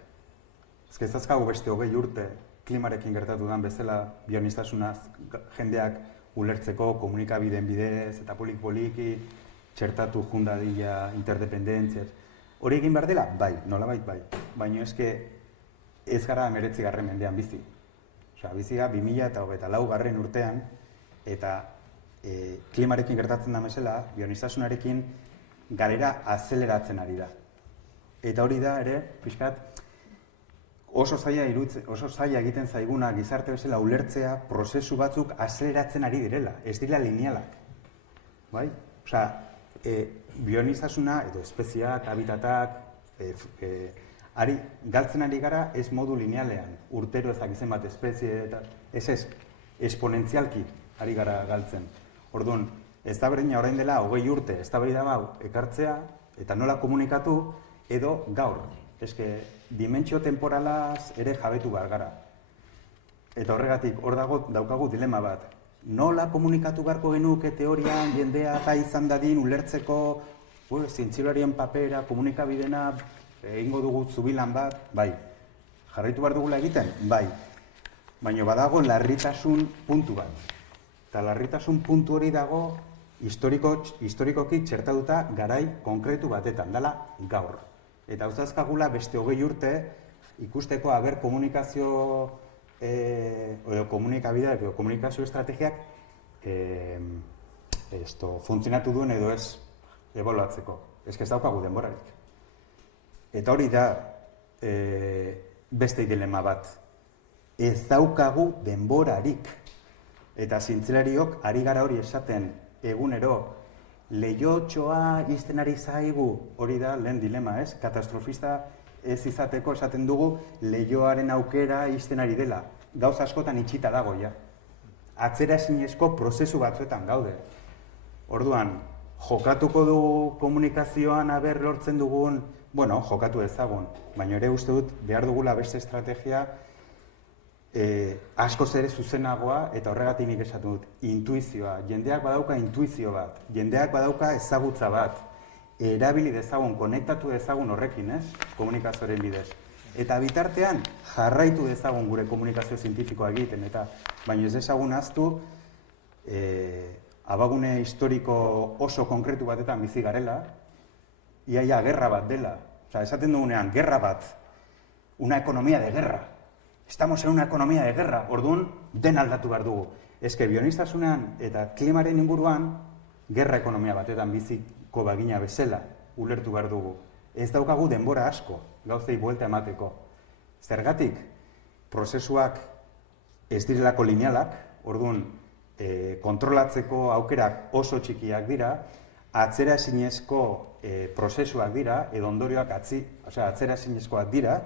Ez ezakagu beste 20 urte klimarekin gertatu den bezala bionistasunaz jendeak ulertzeko komunikabideen bidez eta poliki txertatu jundadila, interdependentziaz. Hori egin behar dela? Bai, nolabait bai. Baina ez gara 19. mendean bizi. Osea, bizi gara 2024. urtean eta klimarekin gertatzen da bezala, bionistasunarekin galera azeleratzen ari da. Eta hori da ere, pixkat, oso zaila egiten zaiguna gizarte bezala ulertzea prozesu batzuk azeleratzen ari direla, ez dira linealak. Bai? Osea, bionistasuna edo espeziak, habitatak, galtzen ari gara ez modu linealean, urtero ezakizen bat espezie eta ez esponentzialki ari gara galtzen. Orduan, ez da berdina orain dela 20 urte, ez da berdina ekartzea eta nola komunikatu edo gaur. Dimentsio temporalaz ere jabetu behar gara. Eta horregatik hor daukagu dilema bat. Nola komunikatu beharko genuke teorian jendea gai izan dadin ulertzeko zientzialarien papera, komunikabidena, egingo dugu zubilan bat, bai. Jarraitu behar dugula egiten, bai. Baina badago larritasun puntu bat. Eta larritasun puntu hori dago historikoki txertatuta garai konkretu batetan, dela gaur. Eta uzazkagula beste 20 urte ikusteko aber komunikazio komunikabideak edo komunikazio estrategiak funtzionatu duen edo ez ebaluatzeko. Ez daukagu denborarik. Eta hori da beste dilema bat. Ez daukagu denborarik. Eta zientzialariok ari gara hori esaten egunero lehiotxoa izten ari zaigu, hori da lehen dilema, ez? Katastrofista ez izateko esaten dugu lehioaren aukera izten ari dela. Gauza askotan itxita dago, ja. Atzera ezinezko prozesu batzuetan gaude. Orduan, jokatuko dugu komunikazioan aber lortzen dugun, jokatu ezagun, baina ere uste dut behar dugula beste estrategia askoz ere zuzenagoa eta horregatik nik esatu dut, intuizioa. Jendeak badauka intuizio bat, jendeak badauka ezagutza bat, erabili dezagun, konektatu dezagun horrekin, ez? Komunikazioaren bidez. Eta bitartean jarraitu dezagun gure komunikazio zientifikoa egiten, eta baina ez dezagun ahaztu abagune historiko oso konkretu batetan bizi garela, iaia gerra bat dela. Osea, esaten dugunean, gerra bat, una economía de guerra. Estamos en una economía de guerra, orduan, den aldatu behar dugu. Eske, bionistasunean eta klimaren inguruan, gerra ekonomia batetan biziko bagina bezala ulertu behar dugu. Ez daukagu denbora asko, gauzei buelta emateko. Zergatik, prozesuak ez direlako linealak, orduan, kontrolatzeko aukerak oso txikiak dira, atzera ezinezko prozesuak dira, edo ondorioak atzera ezinezkoak dira,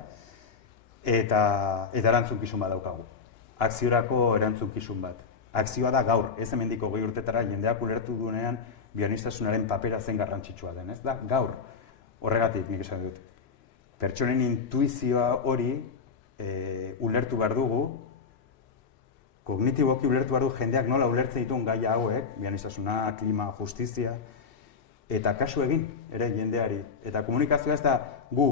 eta erantzukizun bat daukagu. Akziorako erantzukizun bat. Akzioa da gaur, ez hemendik 20 urtetara jendeak ulertu duenean bionistasunaren papera zen garrantzitsua den, ez da? Gaur, horregatik nik esan dut. Pertsonen intuizioa hori ulertu behar dugu, kognitiboki ulertu behar du jendeak nola ulertzen dituen gaia hauek, bionistasuna, klima, justizia, eta kasu egin ere jendeari. Eta komunikazioa ez da gu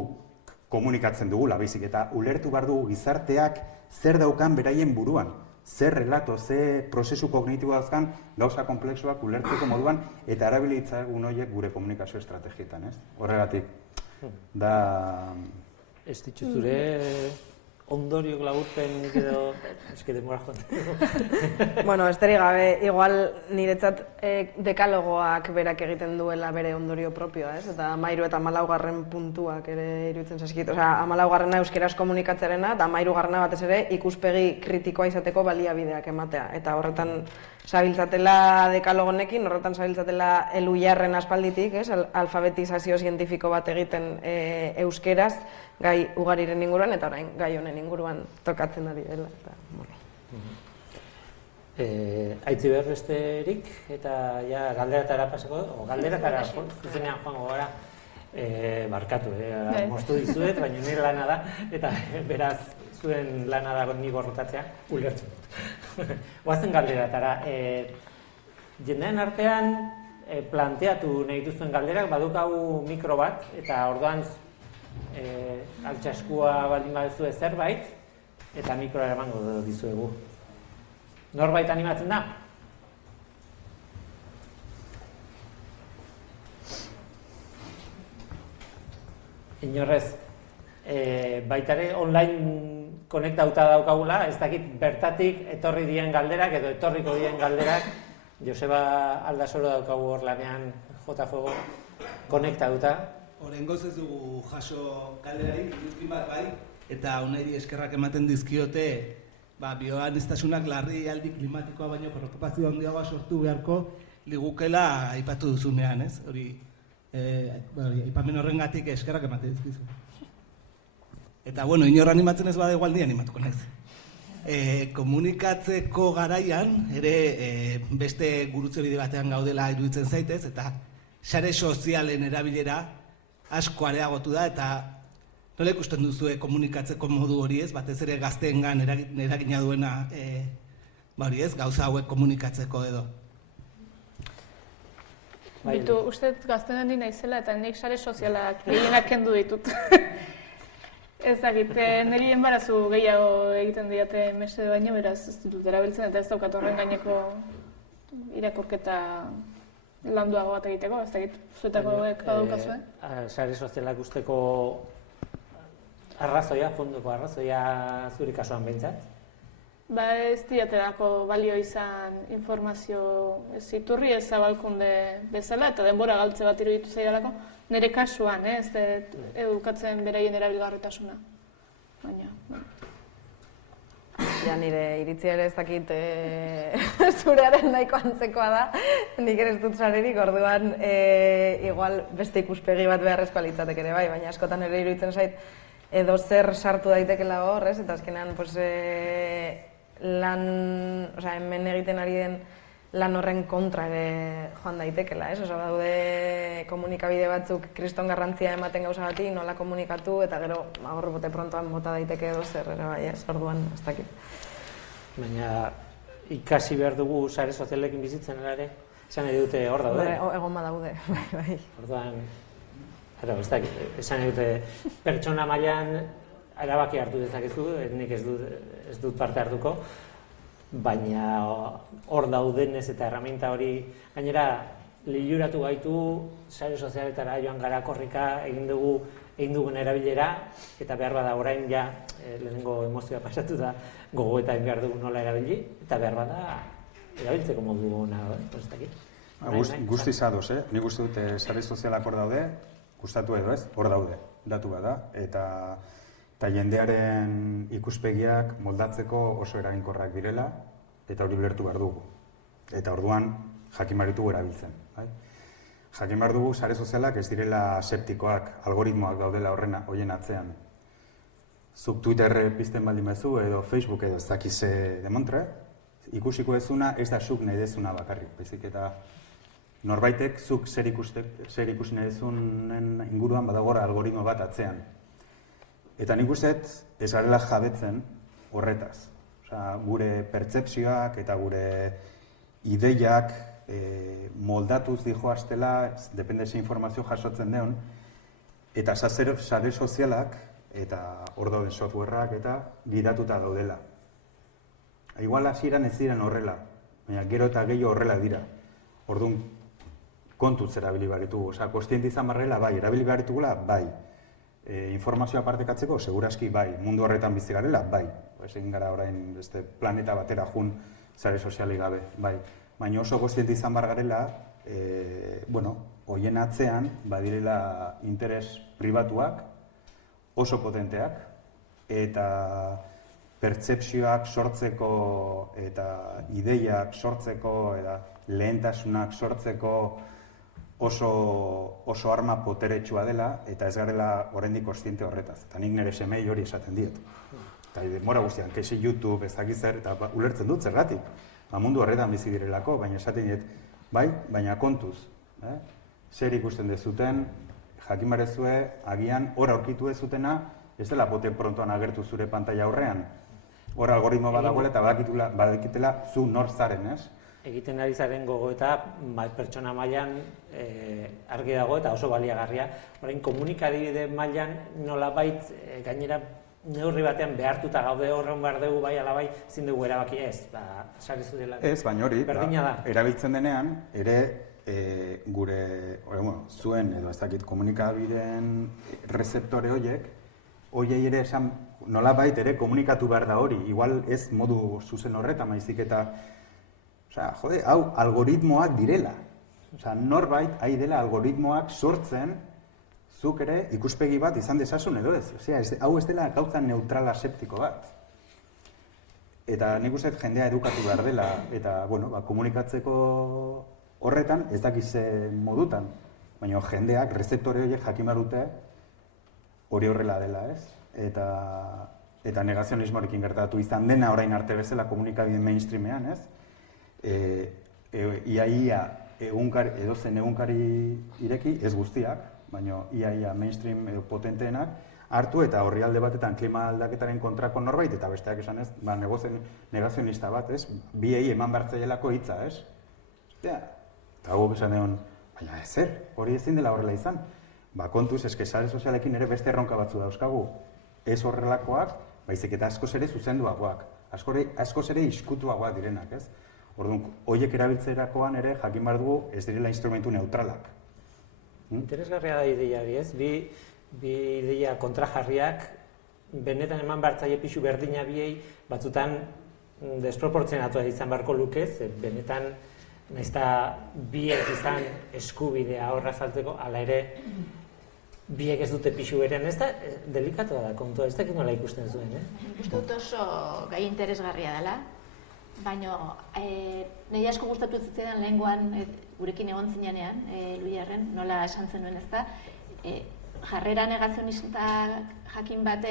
komunikatzen dugula baizik, eta ulertu behar dugu gizarteak zer daukan beraien buruan, zer relato, zer prozesu kognitibo dauzkan gauza komplexuak ulertzeko moduan, eta erabilitzagun horiek gure komunikazio estrategietan, ez? Horregatik, da... Ez ditut zure ondoriok laburpen nik edo eske denbora joan. Bueno, esterik gabe, igual niretzat dekalogoak berak egiten duela bere ondorio propioa, ez? Eta 13 eta 14 puntuak ere iruditzen zaizkit. Osea, 14garrena euskeraz komunikatzearena, eta 13garrena batez ere ikuspegi kritikoa izateko baliabideak ematea. Eta horretan zabiltzatela dekalogonekin, horretan zabiltzatela Elujarren aspalditik, ez? Alfabetizazio zientifiko bat egiten euskeraz, gai ugariren inguruan, eta orain gai honen inguruan tokatzen ari dela. Aitzi behar besterik, eta ja galderatara pasako, galderatara zuzenean joango gara, barkatu, moztu dizuet, baina nire lana da, eta beraz zuen lana dago ni gorrotatzea, ulertzen dut. Oazen galderatara, jendean artean planteatu nahi duzuen galderak, badukagu mikro bat, eta orduan altxaskua baldin baduzue zerbait, eta mikroa eramango dizuegu. Norbait animatzen da? Inorrez, baitare online konektauta daukagula, ez dakit bertatik etorri dien galderak edo etorriko dien galderak, Joseba Aldasoro daukagu hor lanean J-Fogo konektauta. Oraingoz ez dugu jaso galderari, iruzkin bat bai, eta honeri eskerrak ematen dizkiote bioaniztasunak larrialdi klimatikoa baino preokupazio handiagoa sortu beharko ligukela aipatu duzunean, ez? Hori, aipamen horrengatik eskerrak ematen dizkizu. Eta, bueno, inor animatzen ez bada igual ni animatuko naiz. Komunikatzeko garaian, ere beste gurutze bide batean gaudela iruditzen zaitez, eta sare sozialen erabilera asko areagotu da, eta nola ikusten duzue komunikatzeko modu hori ez, batez ere gazteengan eragina duena hori ez, gauza hauek komunikatzeko edo. Bitu, uste gazten handi naizela eta nik sare sozialak gehienak kendu ditut. Ez dakit, niri enbarazu gehiago egiten diate mesede baino, beraz ez ditut erabiltzen eta ez daukat horren gaineko irakurketa landuago bat egiteko, ez dakit, zuetako badukazue? Sare sozialak usteko arrazoia, fondoko arrazoia zure kasuan behintzat? Ez diaterako balio izan informazio iturri ez zabalkunde bezala eta denbora galtze bat iruditu zaidalako, nire kasuan, ez edukatzen beraien erabilgarritasuna. Baina, Ja, nire iritzia ere ez dakit zurearen nahiko antzekoa da, nik ere ez dut sarerik, orduan igual beste ikuspegi bat beharrezkoa litzatek ere bai, baina askotan ere iruditzen zait edo zer sartu daitekela hor, ez? Eta azkenean hemen egiten ari den lan horren kontra ere joan daitekela, ez? Osa, daude komunikabide batzuk kriston garrantzia ematen gauza bati, nola komunikatu, eta gero hor bote prontoan bota daiteke edo zer ere bai, ez? Orduan, ez dakit. Baina ikasi behar dugu sare sozialekin bizitzen ere, esan nahi dute hor daude? Egon badaude, bai. Orduan, ez dakit, esan nahi dute pertsona mailan erabaki hartu dezakezu, nik ez dut parte hartuko. baina hor daudenez eta herramienta hori gainera liluratu gaitu, sare sozialetara joan gara korrika, egin dugun erabilera, eta behar bada orain ja, lehenengo emozioa pasatu da, gogoeta egin behar dugu nola erabili, eta behar bada erabiltzeko modu gona, ez dakit. Guztiz ados, nik uste dut sare sozialak hor daude, gustatu edo ez, hor daude, datu bada, eta jendearen ikuspegiak moldatzeko oso eraginkorrak direla, eta hori ulertu behar dugu. Eta orduan jakin behar ditugu erabiltzen. Jakin behar dugu sare sozialak ez direla septikoak, algoritmoak daudela horien atzean. Zuk Twitter pizten baldin bezu edo Facebook edo ez dakize demontre, ikusiko dezuna ez da zuk nahi dezuna bakarrik, baizik eta norbaitek zuk zer ikusi nahi dezunen inguruan badagora algoritmo bat atzean. Eta nik uste ez garela jabetzen horretaz. Gure pertzepzioak eta gure ideiak moldatuz dijoaztela, depende ze informazio jasotzen deon, eta sare sozialak eta hor dauden softwareak eta gidatuta daudela. Igual hasieran ez diren horrela, baina gero eta gehiago horrela dira. Orduan kontuz erabili behar ditugu, kontziente izan barrela, bai, erabili behar ditugula, bai. Informazioa partekatzeko, seguraski bai, mundu horretan bizi garela, bai. Egin gara orain planeta batera jun sare sozialik gabe, bai. Baina oso kontziente izan bar garela, horien atzean badirela interes pribatuak oso potenteak eta pertzepzioak sortzeko eta ideiak sortzeko eta lehentasunak sortzeko oso arma poteretsua dela eta ez garela oraindik kontziente horretaz. Eta nik nire semei hori esaten diet. Eta denbora guztian, kexi YouTube, ez dakit zer, eta ulertzen dut zergatik. Mundu horretan bizi direlako, baina esaten diet, bai, baina kontuz. Zer ikusten dezuten, jakin barezue, agian hor aurkitu dezutena, ez dela bote prontoan agertu zure pantalla aurrean. Hor algoritmo badagoela eta badakitela zu nor zaren, ez? Egiten ari zaren gogoeta pertsona mailan argi dago eta oso baliagarria. Orain komunikabide mailan nolabait gainera neurri batean behartuta gaude horren behar dugu bai ala bai ezin dugu erabaki ez, sare sozialak. Ez, baina hori, erabiltzen denean ere gure zuen edo ez dakit komunikabideen rezeptore horiei ere esan nolabait ere komunikatu behar da hori, igual ez modu zuzen horretan maizik eta hau algoritmoak direla. Norbait ari dela algoritmoak sortzen zuk ere ikuspegi bat izan dezasun edo ez. Hau ez dela gauza neutrala septiko bat. Eta nik uste jendea edukatu behar dela eta komunikatzeko horretan ez dakize modutan. Baina jendeak, rezeptore horiek jakin behar dute hori horrela dela, ez? Eta negazionismorekin gertatu izan dena orain arte bezala komunikabideen mainstreamean, ez? Ia edozen egunkari ireki, ez guztiak, baina ia mainstream potenteenak hartu eta horri alde batetan klima aldaketaren kontrako norbait eta besteak esan ez, negazionista bat, ez? Biei eman bertzaielako hitza, ez? Eta hau besan egon, baina ezer, hori ezin dela horrela izan. Kontuz, sare sozialekin ere beste erronka batzu dauzkagu. Ez horrelakoak, baizik eta askoz ere zuzenduagoak, askoz ere iskutuagoak direnak, ez? Orduan, horiek erabiltzerakoan ere jakin behar dugu ez direla instrumentu neutralak. Interesgarria da ideia hori, ez? Bi ideia kontrajarriak benetan eman bertzaile pixu berdina biei batzutan desproportzionatua izan beharko lukez, benetan naizta biek izan eskubidea horra saltzeko, hala ere biek ez dute pixu berean, ez da delikatua da kontua, ez dakit nola ikusten zuen, Uste dut oso gai interesgarria dela, baina nahi asko gustatu zitzaidan lehengoan gurekin egon zinean, Luiarren, nola esan zenuen ez da, jarrera negazionista jakin bat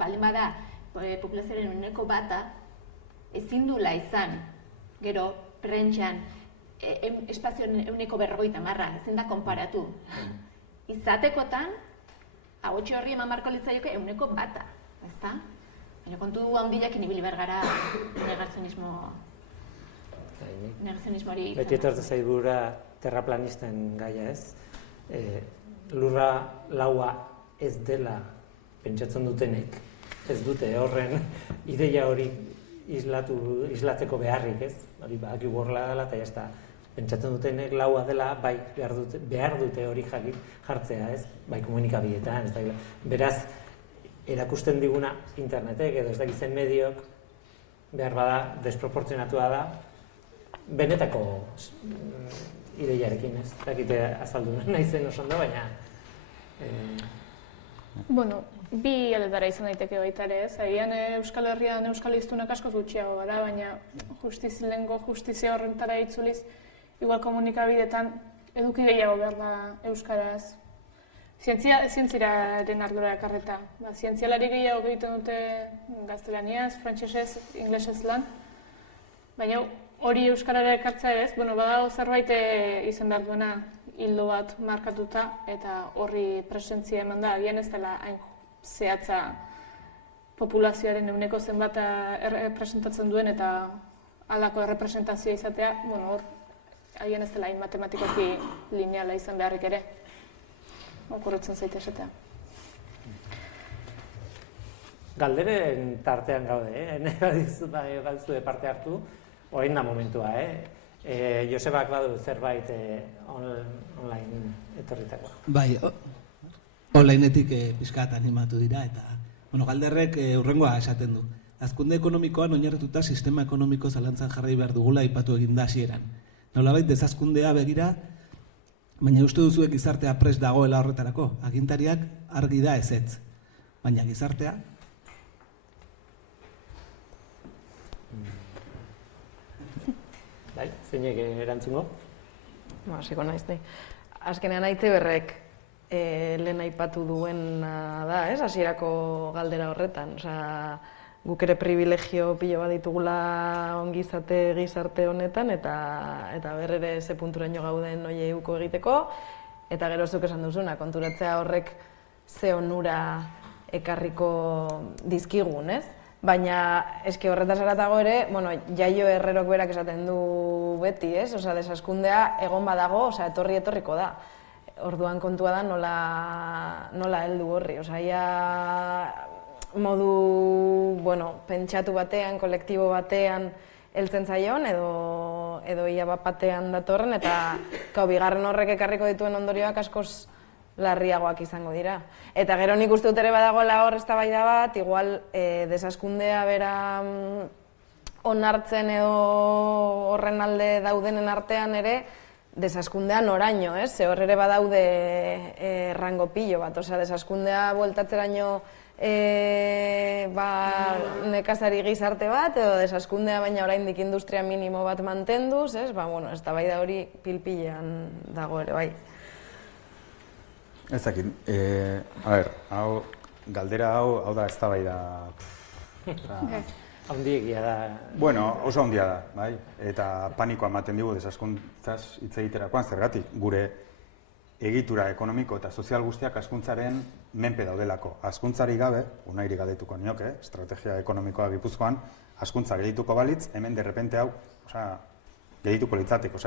baldin bada populazioaren uneko bata, ezin dula izan, gero, prentxan, espazioen euneko 50, ezin da konparatu. Izatekotan, agotxe horri eman barko litzaioke euneko bata, ezta? Baina kontu handiakin ibili behar gara negazionismoari... Beti etortu zaigura terraplanisten gaia, ez? Lurra laua ez dela pentsatzen dutenek, ez dute horren ideia hori islatzeko beharrik, ez? Hori badakigu horrela dela eta jazta. Pentsatzen dutenek laua dela, bai, behar dute hori jartzea, ez? Bai, komunikabideetan, ez da. Beraz, erakusten diguna internetek edo ez dakizen mediok, behar bada, desproportzionatua da, benetako ideiarekin, ez? Dakite azaldu nahi zen oso ondo, baina... Bueno, bi aldetara izan daiteke baita ere, ez? Agian Euskal Herrian euskal hiztunak askoz gutxiago gara, baina lehengo justizia horrentara itzuliz, igual komunikabidetan eduki gehiago behar da euskaraz. Zientziaren ardura ekarreta. Zientzialari gehiago egiten dute gaztelaniaz, frantsesez, inglesez lan, baina hori euskarara ekartzea ez, badago zerbait izan behar duena hildo bat markatuta eta horri presentzia eman da, agian ez dela hain zehatza populazioaren ehuneko zenbat errepresentatzen duen eta halako errepresentazioa izatea, hor agian ez dela hain matematikoki lineala izan beharrik ere. Okurritzen zaite esatea. Galderen tartean gaude, badizue parte hartu, orain da momentua, Josebak badu zerbait online etorritakoa. Bai, onlineetik pixkat animatu dira eta galderrek hurrengoa esaten du. Hazkunde ekonomikoan oinarrituta sistema ekonomiko zalantzan jarri behar dugula aipatu egin da hasieran. Nolabait dezazkundea begira, baina uste duzuek gizartea prest dagoela horretarako. Agintariak argi da ezetz, baina gizartea... Bai, zeinek erantzungo? Hasiko naiz nahi. Azkenean Aitziberrek lehen aipatu duena da, hasierako galdera horretan. Guk ere privilegio pilo bat ditugula ongizate gizarte honetan eta berrere ze punturaino gauden hoiei uko egiteko eta gero zuk esan duzuna, konturatzea horrek ze onura ekarriko dizkigun, ez? Baina, eske horretaz haratago ere, Jaio Herrerok berak esaten du beti, ez? Desaskundea egon badago, etorriko da. Orduan kontua da nola heldu horri. Ia modu, pentsatu batean, kolektibo batean heltzen zaion, edo ia bat batean datorren, eta bigarren horrek ekarriko dituen ondorioak askoz larriagoak izango dira. Eta gero nik uste dut ere badagoela hor eztabaida bat, igual desaskundea bera onartzen edo horren alde daudenen artean ere, desaskundea noraino, ez? Ze hor ere badaude rango pilo bat, desaskundea bueltatzeraino nekazari gizarte bat, edo desaskundea baina oraindik industria minimo bat mantenduz, ez? Eztabaida hori pil-pilean dago ere, bai. Ez dakit, galdera hau da eztabaida... Haundiegia da. Oso haundia da, bai, eta panikoa ematen digu desaskuntzaz hitz egiterakoan, zergatik gure egitura ekonomiko eta sozial guztiak hazkuntzaren menpe daudelako. Hazkuntzari gabe, Unairi galdetuko nioke, estrategia ekonomikoa Gipuzkoan, hazkuntza geldituko balitz, hemen derrepente hau, geldituko litzateke,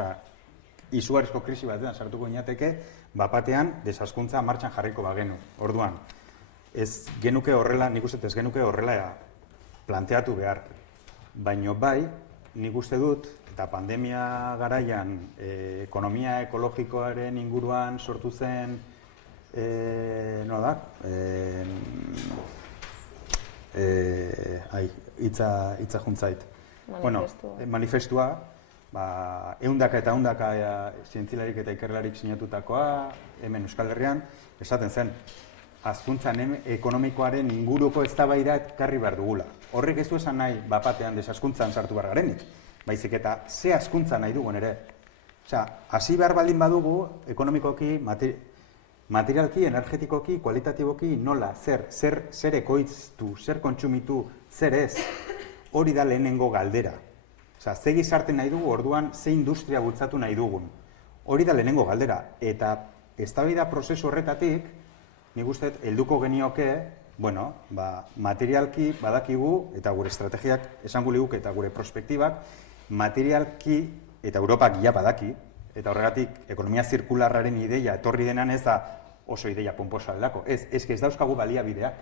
izugarrizko krisi batean sartuko inateke, bapatean desazkuntza martxan jarriko bagenu. Orduan, ez genuke horrela, nik uste ez genuke horrela planteatu behar. Baina bai, nik uste dut, eta pandemia garaian ekonomia ekologikoaren inguruan sortu zen, hitza juntzait. Manifestua. Ehundaka eta ehundaka zientzilarik eta ikerlarik sinatutakoa, hemen Euskal Herrian, esaten zen, hazkuntza ekonomikoaren inguruko eztabaida ekarri behar dugula. Horrek ez du esan nahi bapatean desazkuntzan sartu behar garenik, baizik eta ze hazkuntza nahi dugun ere. Hasi behar baldin badugu, ekonomikoki, materialki, energetikoki, kualitatiboki, nola, zer ekoiztu, zer kontsumitu, zer ez, hori da lehenengo galdera. Ze gizarte nahi dugu, orduan ze industria bultzatu nahi dugun. Hori da lehenengo galdera. Eta eztabaida prozesu horretatik, nik uste, helduko genioke, materialki badakigu, eta gure estrategiak esango liguke eta gure prospektibak, materialki eta Europak ja badaki, eta horregatik ekonomia zirkularraren ideia etorri denan ez da oso ideia pomposa delako. Ez dauzkagu baliabideak.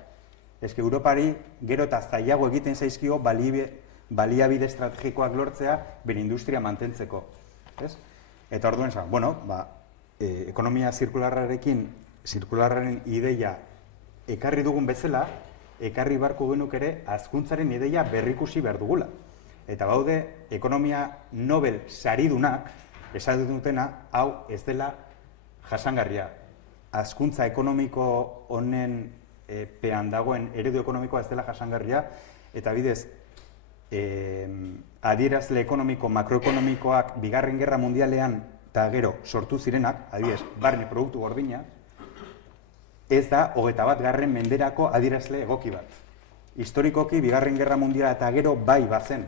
Ez Europari gero eta zailago egiten zaizkio baliabide estrategikoak lortzea bere industria mantentzeko. Ez? Eta orduan esan, bueno, ekonomia zirkularraren ideia ekarri dugun bezala, ekarri beharko genuk ere hazkuntzaren ideia berrikusi behar dugula. Eta baude, ekonomia Nobel saridunak esan dutena, hau ez dela jasangarria. Hazkuntza ekonomiko honen pean dagoen eredu ekonomikoa ez dela jasangarria, eta bidez, adierazle ekonomiko, makroekonomikoak bigarren gerra mundialean eta gero sortu zirenak, adibidez, barne produktu gordina, ez da 21. menderako adierazle egoki bat. Historikoki, bigarren gerra mundiala eta gero bai bazen,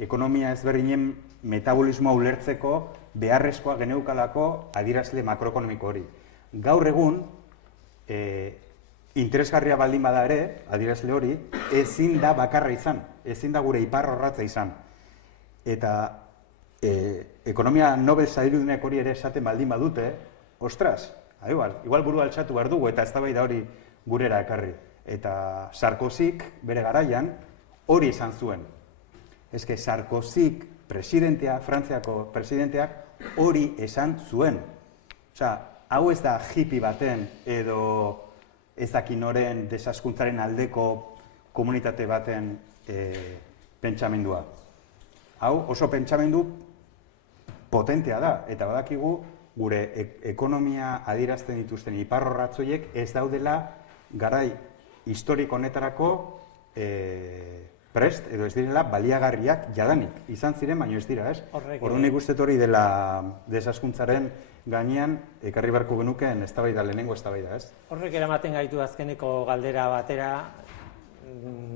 ekonomia ezberdinen metabolismoa ulertzeko beharrezkoa geneukalako adierazle makroekonomiko hori. Gaur egun, interesgarria baldin bada ere, adierazle hori, ezin da bakarra izan, ezin da gure iparrorratza izan. Eta ekonomia Nobel saridunek hori ere esaten baldin badute, ostras, igual burua altxatu behar dugu eta eztabaida hori gurera ekarri. Eta Sarkozyk bere garaian hori izan zuen. Eske Sarkozyk presidentea, Frantziako presidenteak hori esan zuen. Osea, hau ez da hippie baten edo ezakinoren desaskuntzaren aldeko komunitate baten pentsamendua. Hau oso pentsamendu potentea da, eta badakigu gure ekonomia adierazten dituzten iparrorratzoiek ez daudela garai historiko honetarako prest edo ez direla baliagarriak jadanik. Izan ziren, baino ez dira, ez? Orduan nik uste hori dela desaskuntzaren gainean ekarri beharko genukeen eztabaida lehenengo eztabaida, ez? Horrek eramaten gaitu azkeneko galdera batera,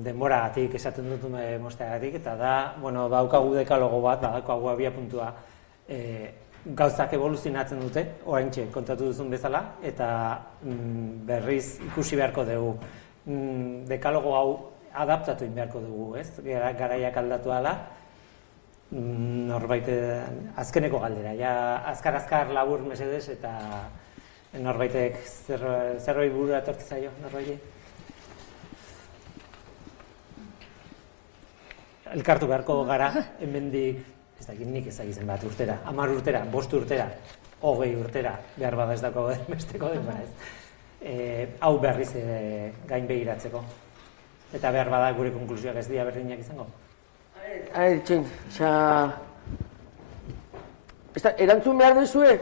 denboragatik esaten dut mosteagatik, eta da, bueno, daukagu dekalogo bat, daukagu abiapuntua, gauzak evoluzionatzen dute, oraintxe kontatu duzun bezala, eta berriz ikusi beharko dugu. Dekalogo hau adaptatu egin beharko dugu, ez? Garaiak aldatu ala, norbait azkeneko galdera, ja azkar labur mesedez, eta norbaitek zerbait burura etortzen zaio, norbait? Elkartu beharko gara, hemendik, ez dakit nik ezagizen bat urtera, 10 urtera, 5 urtera, 20 urtera, behar bada ez dago besteko denbora ez. Hau berriz gain begiratzeko. Eta behar bada gure konklusioak ez dira berdinak izango. Txin, erantzun behar duzue,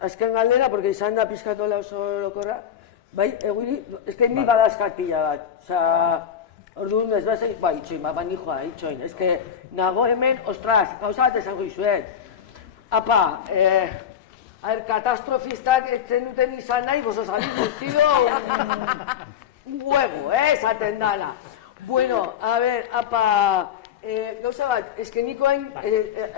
azken galdera, porque izan da pizkatola oso orokorra, bai, eguri, ni badazkak pila bat, orduan ez bazai, bai, itxoin, bani joa, itxoin, nago hemen, ostras, gauza bat esango izuet, apa, katastrofistak etzen duten izan nahi, vos os habéis vestido un huevo, esaten dala. Bueno, a ver, apa, gauza bat, nikoain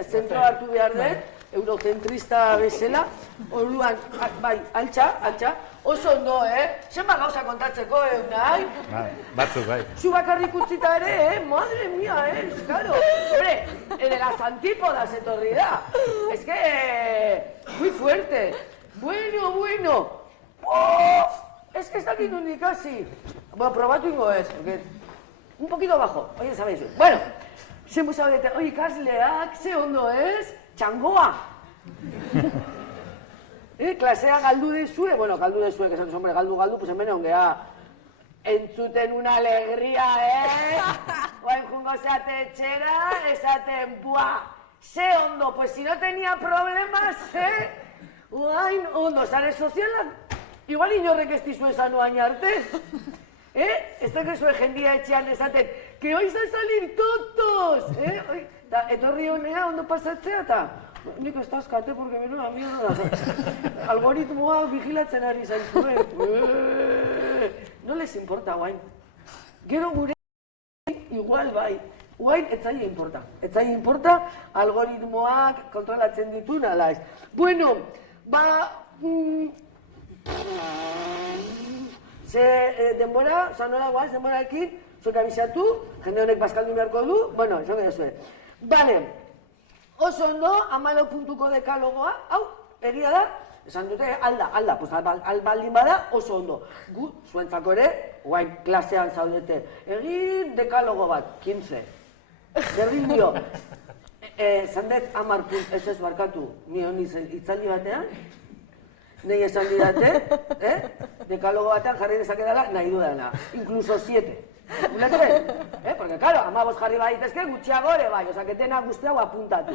zentro hartu behar dut, eurocentrista bezala, orduan, bai, altxa, oso ondo, zenba gauza kontatzeko, nahi? Batzuk, bai. Zu bakarrik utzita ere, madre mía, claro. Hombre, de las antípodas etorri da. Es que, muy fuerte. Bueno. Es que está aquí nundik casi. Bueno, probatu ingo ez, porque un poquito bajo, oye, sabéis. Bueno, zenbu zaudete, oye, ikasleak, ze ondo ez? Txangoa. Klasea galdu dezue, bueno, galdu dezue, que esan, hombre, galdu, pues hemen ongea entzuten una alegría, Oain jungo zeate etxera, esaten, buah, ze ondo, pues si no tenía problemas, Oain ondo, zare sozialak, igual inorrek ez dizu esan oain arte, ez da kezue jendia etxean esaten, que hoy a salir tontos, etorri honea ondo pasatzea eta, nik ez dazkate, porque menuda mierda, algoritmoa vigilatzen ari zaizue. No les importa, guain. Gero gure igual bai. Guain, etzaile importa, algoritmoak kontrolatzen ditun ala ez. Bueno, denbora, nola guaz, denboraekin, zuek abizatu, jende honek bazkaldu beharko du, bueno, esan gero zuen. Bale, oso ondo, 14 puntuko dekalogoa, hau, egia da, esan dute, alda, pues albaldin bada, oso ondo. Gu, zuentzako ere, guain klasean zaudete, egin dekalogo bat, 15. Berdin dio. Zandet 10 punt, ez barkatu, ni honi hitzaldi batean, nahi esan didate, dekalogo batean jarri dezakedala nahi dudana, incluso 7. Ulertzen? Porque, claro, 15 jarri baditezke gutxiago ere bai, oza, que dena guzti hau apuntatu.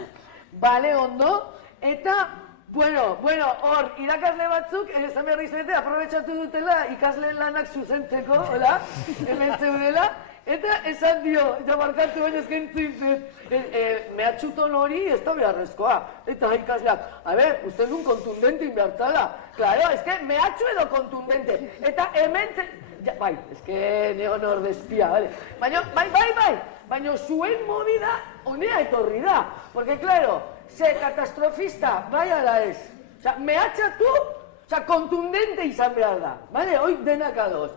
Bale, ondo, eta, bueno, hor, irakasle batzuk, esan behar dizuete, aprobetxatu dutela ikasleen lanak zuzentzeko, hola, hemen zeudela, eta esan dio, jabarkatu baino eskentzin, mehatxuton hori ez da beharrezkoa. Eta ikasleak, a ber, uste nun kontundentin behartzala. Claro, ez que mehatxu edo kontundente. Eta hemen zen... Bai, ez que negon hor despia, vale? Baina, bai, baina zuen movida honea etorri da. Porque, claro, ze katastrofista, bai ala ez. Osa, mehatxatu, osa, kontundente izan behar da. Vale, hoi denak adoz.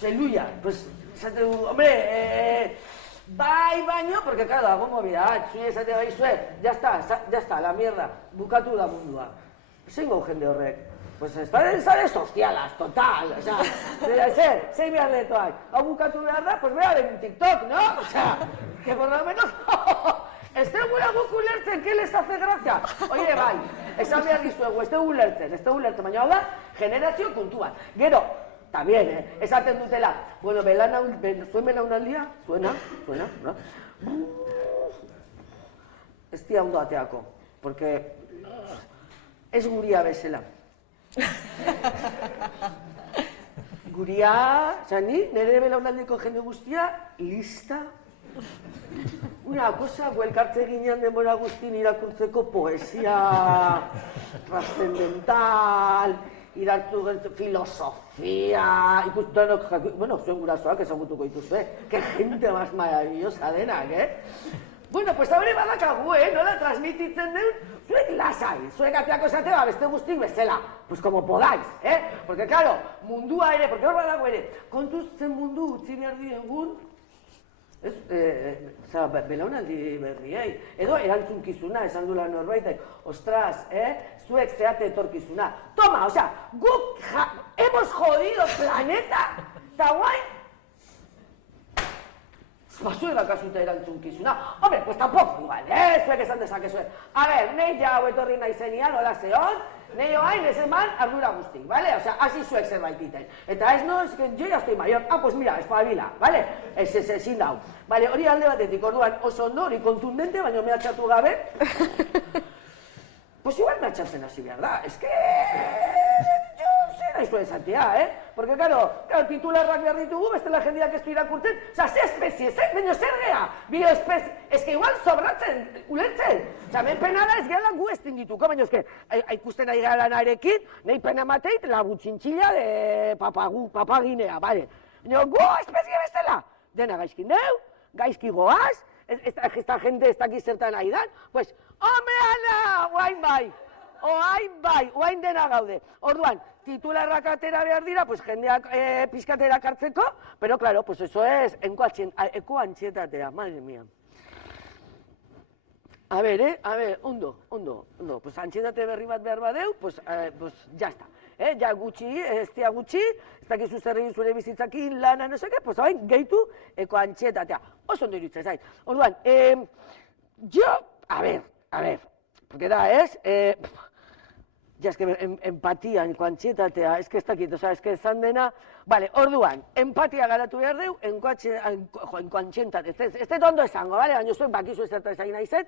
Zeluia, pues, esate du, hombre, bai baino, porque claro, dago movida, zuen esate bai zuen, ya está, la mierda, bukatu da mundua. Zein gau jende horrek? Pues redes socialas, total, o sea, zein behar detoak. Hau bukatu behar da, pues behar en TikTok, ¿no? O sea, que por lo menos, ez dugu guk ulertzen, ¿qué les hace gracia? Oie, bai, esan behar dizuegu, ez dugu ulertzen, baina hau da, generazio puntual. Gero, también, esaten dutela, bueno, zuen belaunaldia, zuena, no? Ez dia ondo ateako, porque ez guria bezala. Guria, ni, nire belaunaldiko jende guztia, lista. Una cosa, elkartze ginean denbora guztin irakurtzeko poesia trascendental, irartu filosofia, ikustenok, bueno, zuen gurasoak ezagutuko dituzue, que gente más maravillosa denak, Bueno, pues abere badakagu, nola transmititzen den, zuek lasai, zuek ateako esatea beste guztik bezala, pues como podáis, Porque, claro, mundua ere, porque hor badago ere, kontuz zen mundu utzi behar diegun, belaunaldi berriei, edo erantzunkizuna, esan dula norbaitek, ostras, zuek zeate etorkizuna. Toma, o sea, guk hemos jodido planeta, eta guain, zuek akasuta erantzunkizuna. Hombre, pues tampoco igual, zuek esan dezakezuen. A ver, nahi jau etorri nahi zenian, hola zeon, nahi joain ez eman ardura guztik, vale? O sea, hasi zuek zerbait iten. Eta ez no, es que yo ya estoy mayor. Ah, pues mira, espabila, vale? Ezin dau. Vale, hori alde batetik, orduan oso ondo, hori kontundente, baina mehatxatu gabe. Pues igual mehatxatzen hasi behar da. Es que... Zer nahi zuen esatea, Porque, claro, titularrak behar ditugu, bestela jendeak ez du irakurtzen. Osa, ze espezie, baina zer gea? Bioespezie, ez que igual sobratzen, ulertzen. Osa, men pena da ez gehala gu estingituko, baina ez que ikusten nahi gara lanarekin, nahi pena mateit la butxintxilla de papaginea, bale. Baina gu espezie bestela, dena gaizki neu, gaizki goaz, esta jende ez dakiz zertan nahi dan, pues, home ala, oain dena gaude. Orduan, titularrak atera behar dira, pues jendeak pizkatera kartzeko, pero claro, pues eso es ekoantxietatea, madre mía. A ver, ondo, pues antxietate berri bat behar badeu, pues ya está. Ja gutxi, ez dia gutxi, ez dakizu zer egin zure bizitzakin lana, no seke, pues hain gehitu ekoantxietatea. Oso ondo iruditzen zait. Orduan, a ver, porque da, ja, es que empatia, enkoantxietatea, ez que ez dakit, oza, ez que esan dena, vale, orduan, empatia garatu behar deu, enkoantxentatea, ez dut ondo esango, vale, baina zuen bakizu ezerta ezagin nahi zen,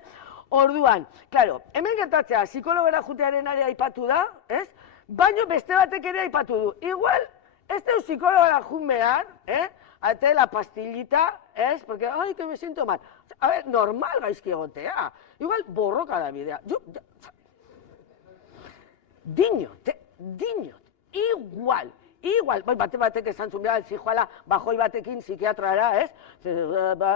orduan, claro, hemen gertatzea, psikologera jutearen area aipatu da, ez? Baina beste batek ere aipatu du, igual, ez deu psikologera jun behar, ate la pastillita, ez? Porque, ay, que me siento mal. A ver, normal gaizki egotea, igual borroka da bidea. Dinot, igual, batek esan zuen behar, zijoala, bajoi batekin psikiatrara, ez?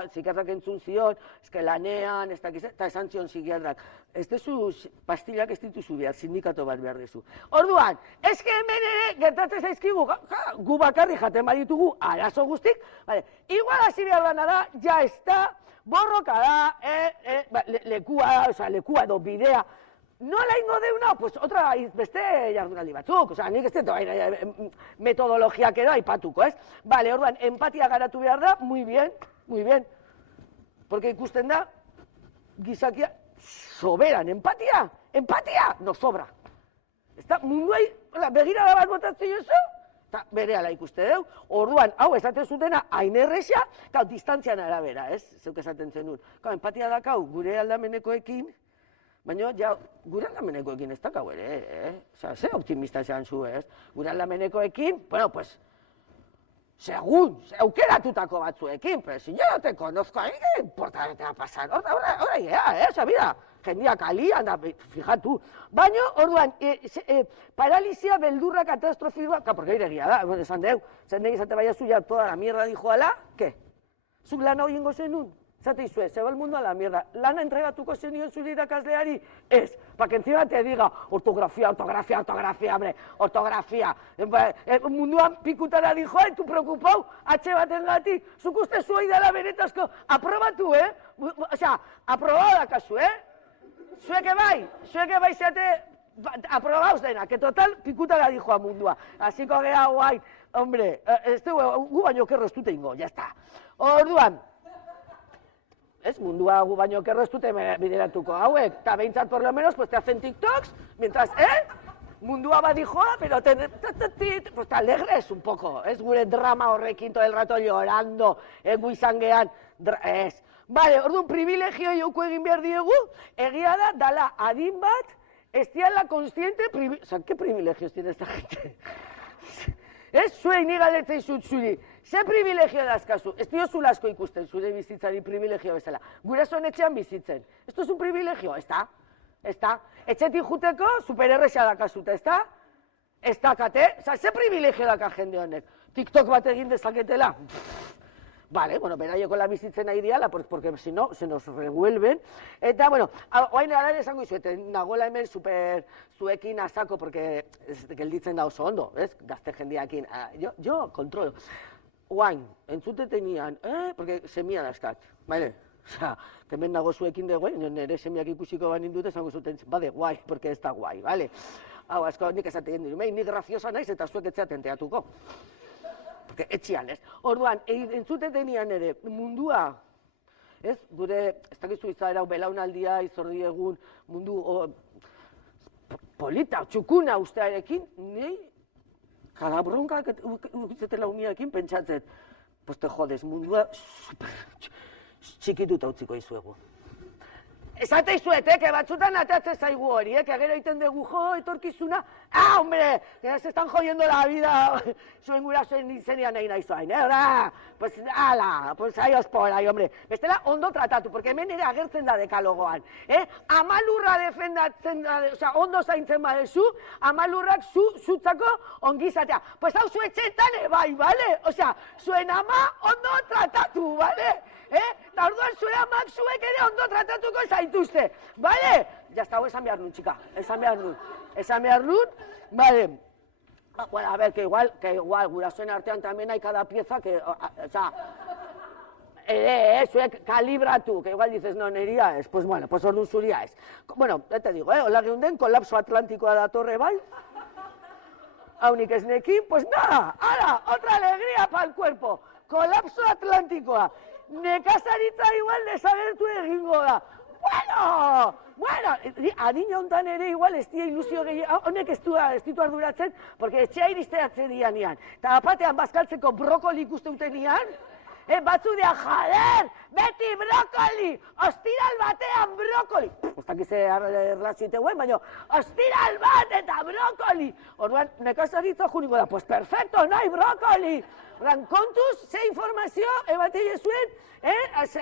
Psikiatrak entzun zion, eske lanean, ez dakiz, eta esan zion psikiatrak. Ez dezu, pastillak ez dituzu behar, sindikato bat behar dezu. Orduan, eske hemen ere gertatzen zaizkigu, gu bakarri jaten baditugu, arazo guztik, igual hasi behar dana da, ja ez da, borroka da, lekua edo bidea, nola ingo deuna, pues beste jardunaldi batzuk, osea, nik ez dut metodologiak edo aipatuko, ez? Bale, orduan, empatia garatu behar da, muy bien, porque ikusten da, gizakia, soberan, empatia, no sobra. Ezta, munduai, begirada bat botatzen jozu, eta berehala ikuste deu. Orduan, hau, esaten zutena, hain erresa, eta distantzian arabera, ez? Zeuk esaten zenun. Empatia dakau, gure aldamenekoekin, baina, ja, gure aldamenekoekin ez dakau ere, Osea, ze optimista zean zu, ez? Gure aldamenekoekin, bueno, pues, segun, aukeratutako batzuekin, pero si yo no te conozco, a mí qué importa que te va a pasar, ahora ya, esa vida, jendeak alian da, fijatu. Baina, orduan, paralizia, beldurra, katastrofia, porque iregia da, esan deu, izate baina zuia toda la mierda dijoala, ¿qué? Zuk lana hori ingo zenun? Zate izue, se va el mundo a la mierda. Lana entregatuko zenion zure irakasleari? Ez, para que encima te diga ortografía, hombre, ortografía. Munduan pikutara dijo, tu preocupau, H batengatik, zuk uste zuei dela benetazko, aprobatu, Osea, aprobau dakazu, Zueke bai zeate aprobauz dena, que total pikutara dijoa mundua. Hasiko gea guai, hombre, gu baino kerro ez dute ingo, ya está. Orduan, ez, mundua gu baino kerro ez dute bideratuko hauek, eta behintzat por lo menos, pues te hacen TikToks, mientras, mundua badijoa, pero pues te alegres un poco, ez, gure drama horrekin todo el rato llorando, gu izan gehan, ez. Vale, orduan, privilegio joko egin behar diegu, egia da, dala adin bat, ez diala konstiente, o sea, ¿qué privilegios tiene esta gente? Ez, zuei ni galdetzen zut zuri, ze privilegio dazkazu, ez diozula asko ikusten zure bizitzari privilegio bezala, gurasoen etxean bizitzen, esto es un privilegio, ez da? Etxetik juteko supererresa dakazute, ez da? Ez dakate, oza, ze privilegio daka jende honek, TikTok bat egin dezaketela? Vale, bueno, beraieko la bizitzen nahi diala, porque si no, se nos revuelven. Eta, bueno, oain alare esango izueten, nagoela hemen zuekin azako, porque gelditzen da oso ondo, ez? Gazte jendeakin. Yo kontrolo. Oain, entzuteten porque semia daskat, bale? Osea, hemen nago zuekin dugu, nire semiak ikusiko banin dute, esango zuten, bade, guai, porque ez da guai, bale? Hau, asko, nik esaten dira, nik grafiosa naiz eta zuek etzeaten teatuko. Etxian, ez? Orduan, entzuteten ere, mundua, ez? Gure, ez dakizu izaera, belaunaldia, izordi egun, mundu polita, txukuna ustearekin, nahi, kada bronkak ukitzetela umiarekin pentsatzen, pues te jodes, mundua txikituta utziko izuegu. Esate izuetek, batzutan atatzen zaigu hori, gero egiten dugu jo, etorkizuna, hombre, se están jodiendo la vida, zuen gurasoen izenean nahi nahi zoain, pues, pues aioz por ahí, hombre. Bestela, ondo tratatu, porque hemen ere agertzen da dekalogoan, amalurra defendatzen da, osea, ondo zaintzen badezu, amalurrak zutzako ongizatea. Pues hau zuetxetan bai, bale? Osea, zuen ama ondo tratatu, bale? Eta orduan zure amak zuek ere ondo tratatuko zaituzte, bale? Ya está, esan behar nun, txika, esan behar nun, bale. Bueno, a ver, que igual, gurasoen artean también hay cada pieza que, o sea, zuek kalibratu, que igual dices, no, neria ez, pues bueno, pues orduan zuria ez. Bueno, ya te digo, hola geunden, kolapso atlantikoa datorre bai, haunik ez nekin, pues nada, ala, otra alegría pa'l cuerpo, kolapso atlantikoa. Nekazaritza igual desagertu egingo da. Bueno, adina hontan ere igual ez dira ilusio gehiago, honek ez ditu arduratzen, porque etxea iristeatzen dian nian. Eta batean bazkaltzeko brokoli ikusten nian, batzu dira, jader, beti brokoli, ostiral batean brokoli. Ostakize erlazite guen, baina ostiral bat eta brokoli. Orduan, nekazaritza juniko da, pues perfecto, nahi brokoli. Orduan, kontuz, ze informazio ebatei zuen,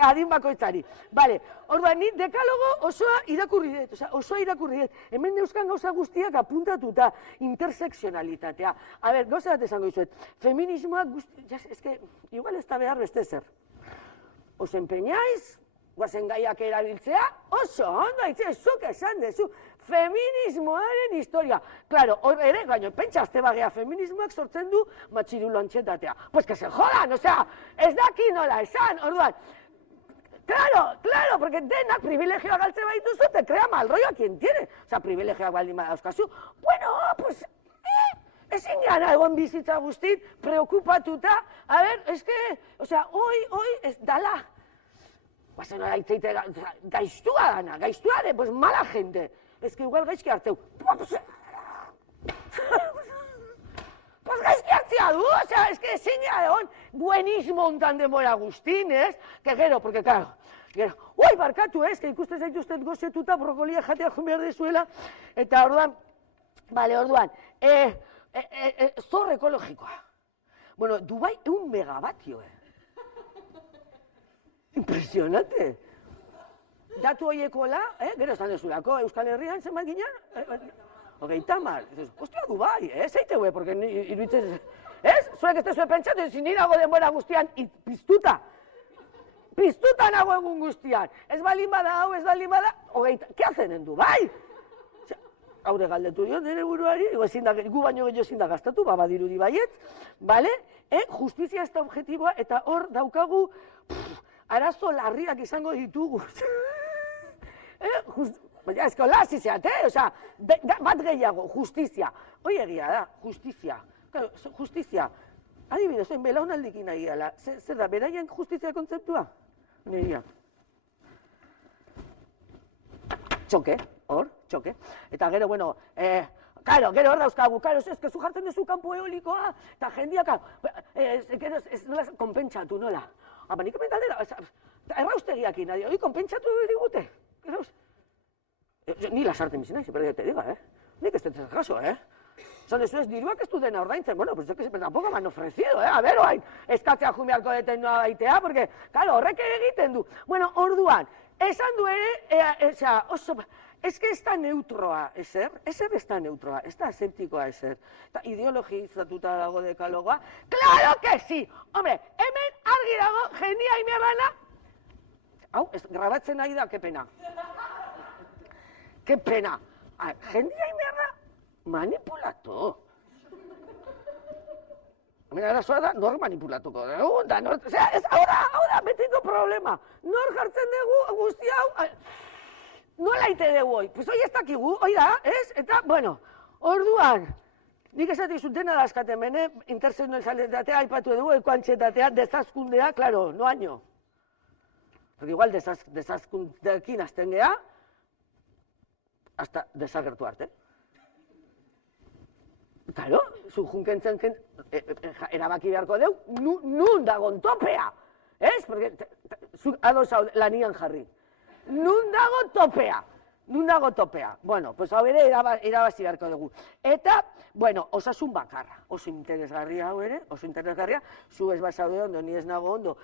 adin bakoitzari. Bale, orduan, ni dekalogo osoa irakurri dut, Hemen neuzkan gauza guztiak apuntatuta, interseksionalitatea. A ber, gauza bat esango izuet, feminismoak igual ez da behar beste zer. Os empeñáis, guazen gaiak erabiltzea, oso ondo, zuk esan dezu, feminismoaren historia. Claro, ere, baina, pentsa azte bagea, feminismoak sortzen du matxirulo antxetatea. Pues que se jodan, osea, ez daki nola esan, orduan, Claro, porque denak privilegioak galtze baituzu, te crea mal rollo a quien tiene. O sea, privilegioak baldin badauzkazu. Bueno, pues, ezin gara egon bizitza guztit, preokupatuta. A ver, es que, o sea, hoy ez dala. Guazen hori itzeite, gaiztua dana, gaiztua de, pues, mala gente. Es que igual gaizki hartzeu. Pues gaizki hartzea du, o sea, es que ezin gara egon buenismo ontan denbora guztin, ez? Que gero, porque, claro, ui, barkatu, ez, que ikusten zaituzten gozetuta brokolia jatea joan behar dezuela, eta orduan, zor ekologikoa. Bueno, Dubai 1 megabatio, Impresionante. Datu horiekola, gero esan dezulako, Euskal Herrian zenbat ginen? 30. Ostia, Dubai, zeiteu, porque iruditzen, zuek ez dezue pentsatu, ezin nirago denbora guztian piztuta. Piztuta nago egun guztian. Ez baldin bada hau, ez baldin bada, ¿qué hacen en Dubai? Haure galdetu dio, nire buruari, gu baino gehiago ezin da gastatu, badirudi baiet, bale? Justizia ez da objetiboa, eta hor daukagu arazo larriak izango ditugu. Baina, ez que hola hasi zeat, osea, bat gehiago, justizia. Hoi egia da, justizia. Justizia. Adibidez, belaunaldikin nahi gala. Zer da, beraien justizia kontzeptua? Niria. Txoke, hor, txoke. Eta gero, bueno, gero hor dauzkagu, ez que zu jartzen duzu kanpo eolikoa, eta jendiak, ez nola konpentsatu, nola? Nik hemen galdera, erraustegiakin, hori konpentsatu digute. Ni lasarte bizi naiz, pero te diga, nik ez dut jaso, Esan dezu ez diruak ez du dena ordaintzen, bueno, pues es que tampoco me han ofrecido, a ver, oain, eskatzea jumiarko deten noa baitea, porque, claro, horrek egiten du. Bueno, orduan, esan du ere, oso, es que ez da neutroa, ezer ez da neutroa, ez da aseptikoa ezer. Eta ideologizatuta dago dekalogoa, claro que sí! Hombre, hemen argi dago, jendia imerrana, hau, grabatzen nahi da, ke pena. Ke pena. Jendia imerra, manipulatu. Hemen arazoa da, nor manipulatuko dugu, da nor, hau da, betiko problema. Nor jartzen dugu guzti hau, nola ite dugu hoi? Pues hoi ez dakigu, hoi da, ez? Eta, bueno, orduan, nik esatik zutena dazkaten bene, intersexualitatea aipatu dugu, ekoantxetatea, dezazkundea, claro, no año. Porque igual dezazkundekin azten geha, hasta desagertu arte. Claro, zu junkentzen erabaki beharko deu, nun dagon topea, ez? Porque ados lanian jarri. Nun dago topea. Bueno, pues hau ere irabazi beharko dugu. Eta, bueno, osasun bakarra. Oso interesgarria hau ere, oso interesgarria. Zu ez basaude ondo, ni ez nago ondo.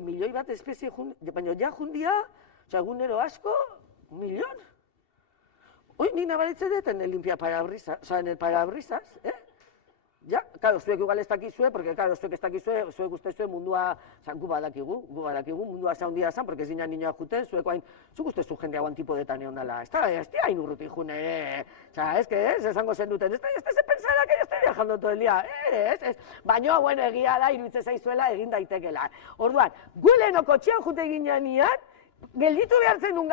Milioi bat espezie, baina ja jundia, egunero asko, milion. Hoi, ni nabaritzen dut en el limpia parabrisas, o sea, en el parabrisas, Ja, claro, zuek igual ez dakizue, porque, claro, zuek ez dakizue, zuek ustezue mundua, gu badakigu, mundua zaundia zan, porque ez dina ninoa juten, zuek ustezu jende hauan tipodetan egon dela, ez da hain urruti june, ez que ez, esango zen duten, ez se pensara que yo estoy viajando todo el día, ez, baina, bueno, egia da, iruditzen zaizuela, egin daitekela. Orduan, gueleno kotxean jute ginean, gelditu behartzen duen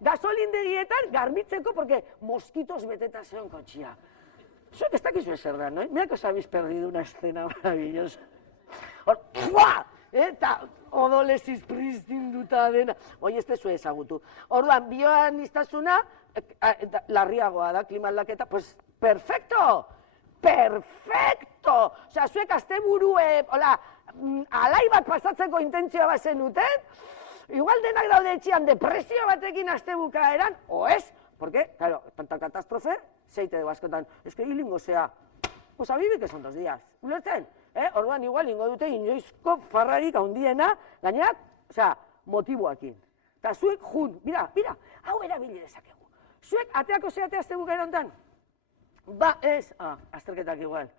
gasolindegietan garbitzeko, porque moskitos beteta zeon kotxea. Zuek ez dakizu ezer da, no? Mira que os habéis perdido una escena maravillosa. Hor, ¡pua! Eta odolesiz pristinduta dena. Hoi ez tezu ezagutu. Orduan, bioaniztasuna, larriagoa da, klima aldaketa, pues, perfecto! Perfecto! Osea, zuek asteburu, alai bat pasatzeko intentzioa bat zenuten, igual denak daude etxean depresio batekin astebukaeran, o ez? Porque, claro, tanta katastrofe, zeite dugu askotan, es que hilingo zea, pues a vivir que son 2 días, ulertzen? Orduan igual ingo dute inoizko farrarik handiena, gainak, osea, motiboakin. Eta zuek jun, mira, hau erabili dezakegu. Zuek ateako zeatea astebukaera hontan? Ba, ez, azterketak igual.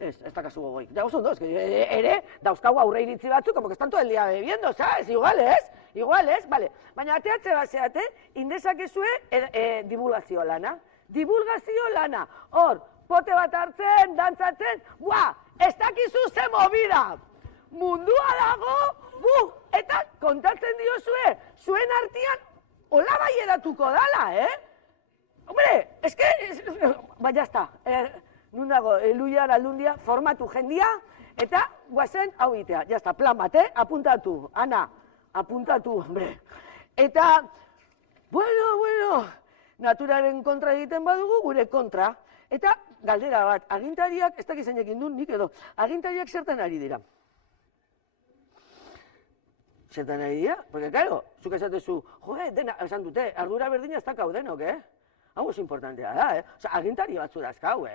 Ez dakazu gogoi. Ja, oso ondo, ere, dauzkagu aurre iritzi batzuk, como que están todo el día bebiendo, ¿sabes? Igual ez, vale. Baina ateatze bazeate, indezakezue divulgazio lana. Divulgazio lana. Hor, pote bat hartzen, dantzatzen, ez dakizu ze movida! Mundua dago Eta kontatzen diozue, zuen artean hola bai edatuko dala, Hombre, ba, jazta, nun dago, Luian Aldundia, formatu jendia, eta guazen hau itea, jazta, plan bat, apuntatu, Ana, apuntatu, hombre. Eta, bueno, naturaren kontra egiten badugu, gure kontra. Eta, galdera bat, agintariak, ez dakiz zeinekin duen, nik edo, agintariak zertan ari dira. Zertan ari dira? Porque, claro, zuk esatezu, dena, esan dute, ardura berdina ez dakau denok, Hau oso importantea da, Osa, agintari batzu dazkau,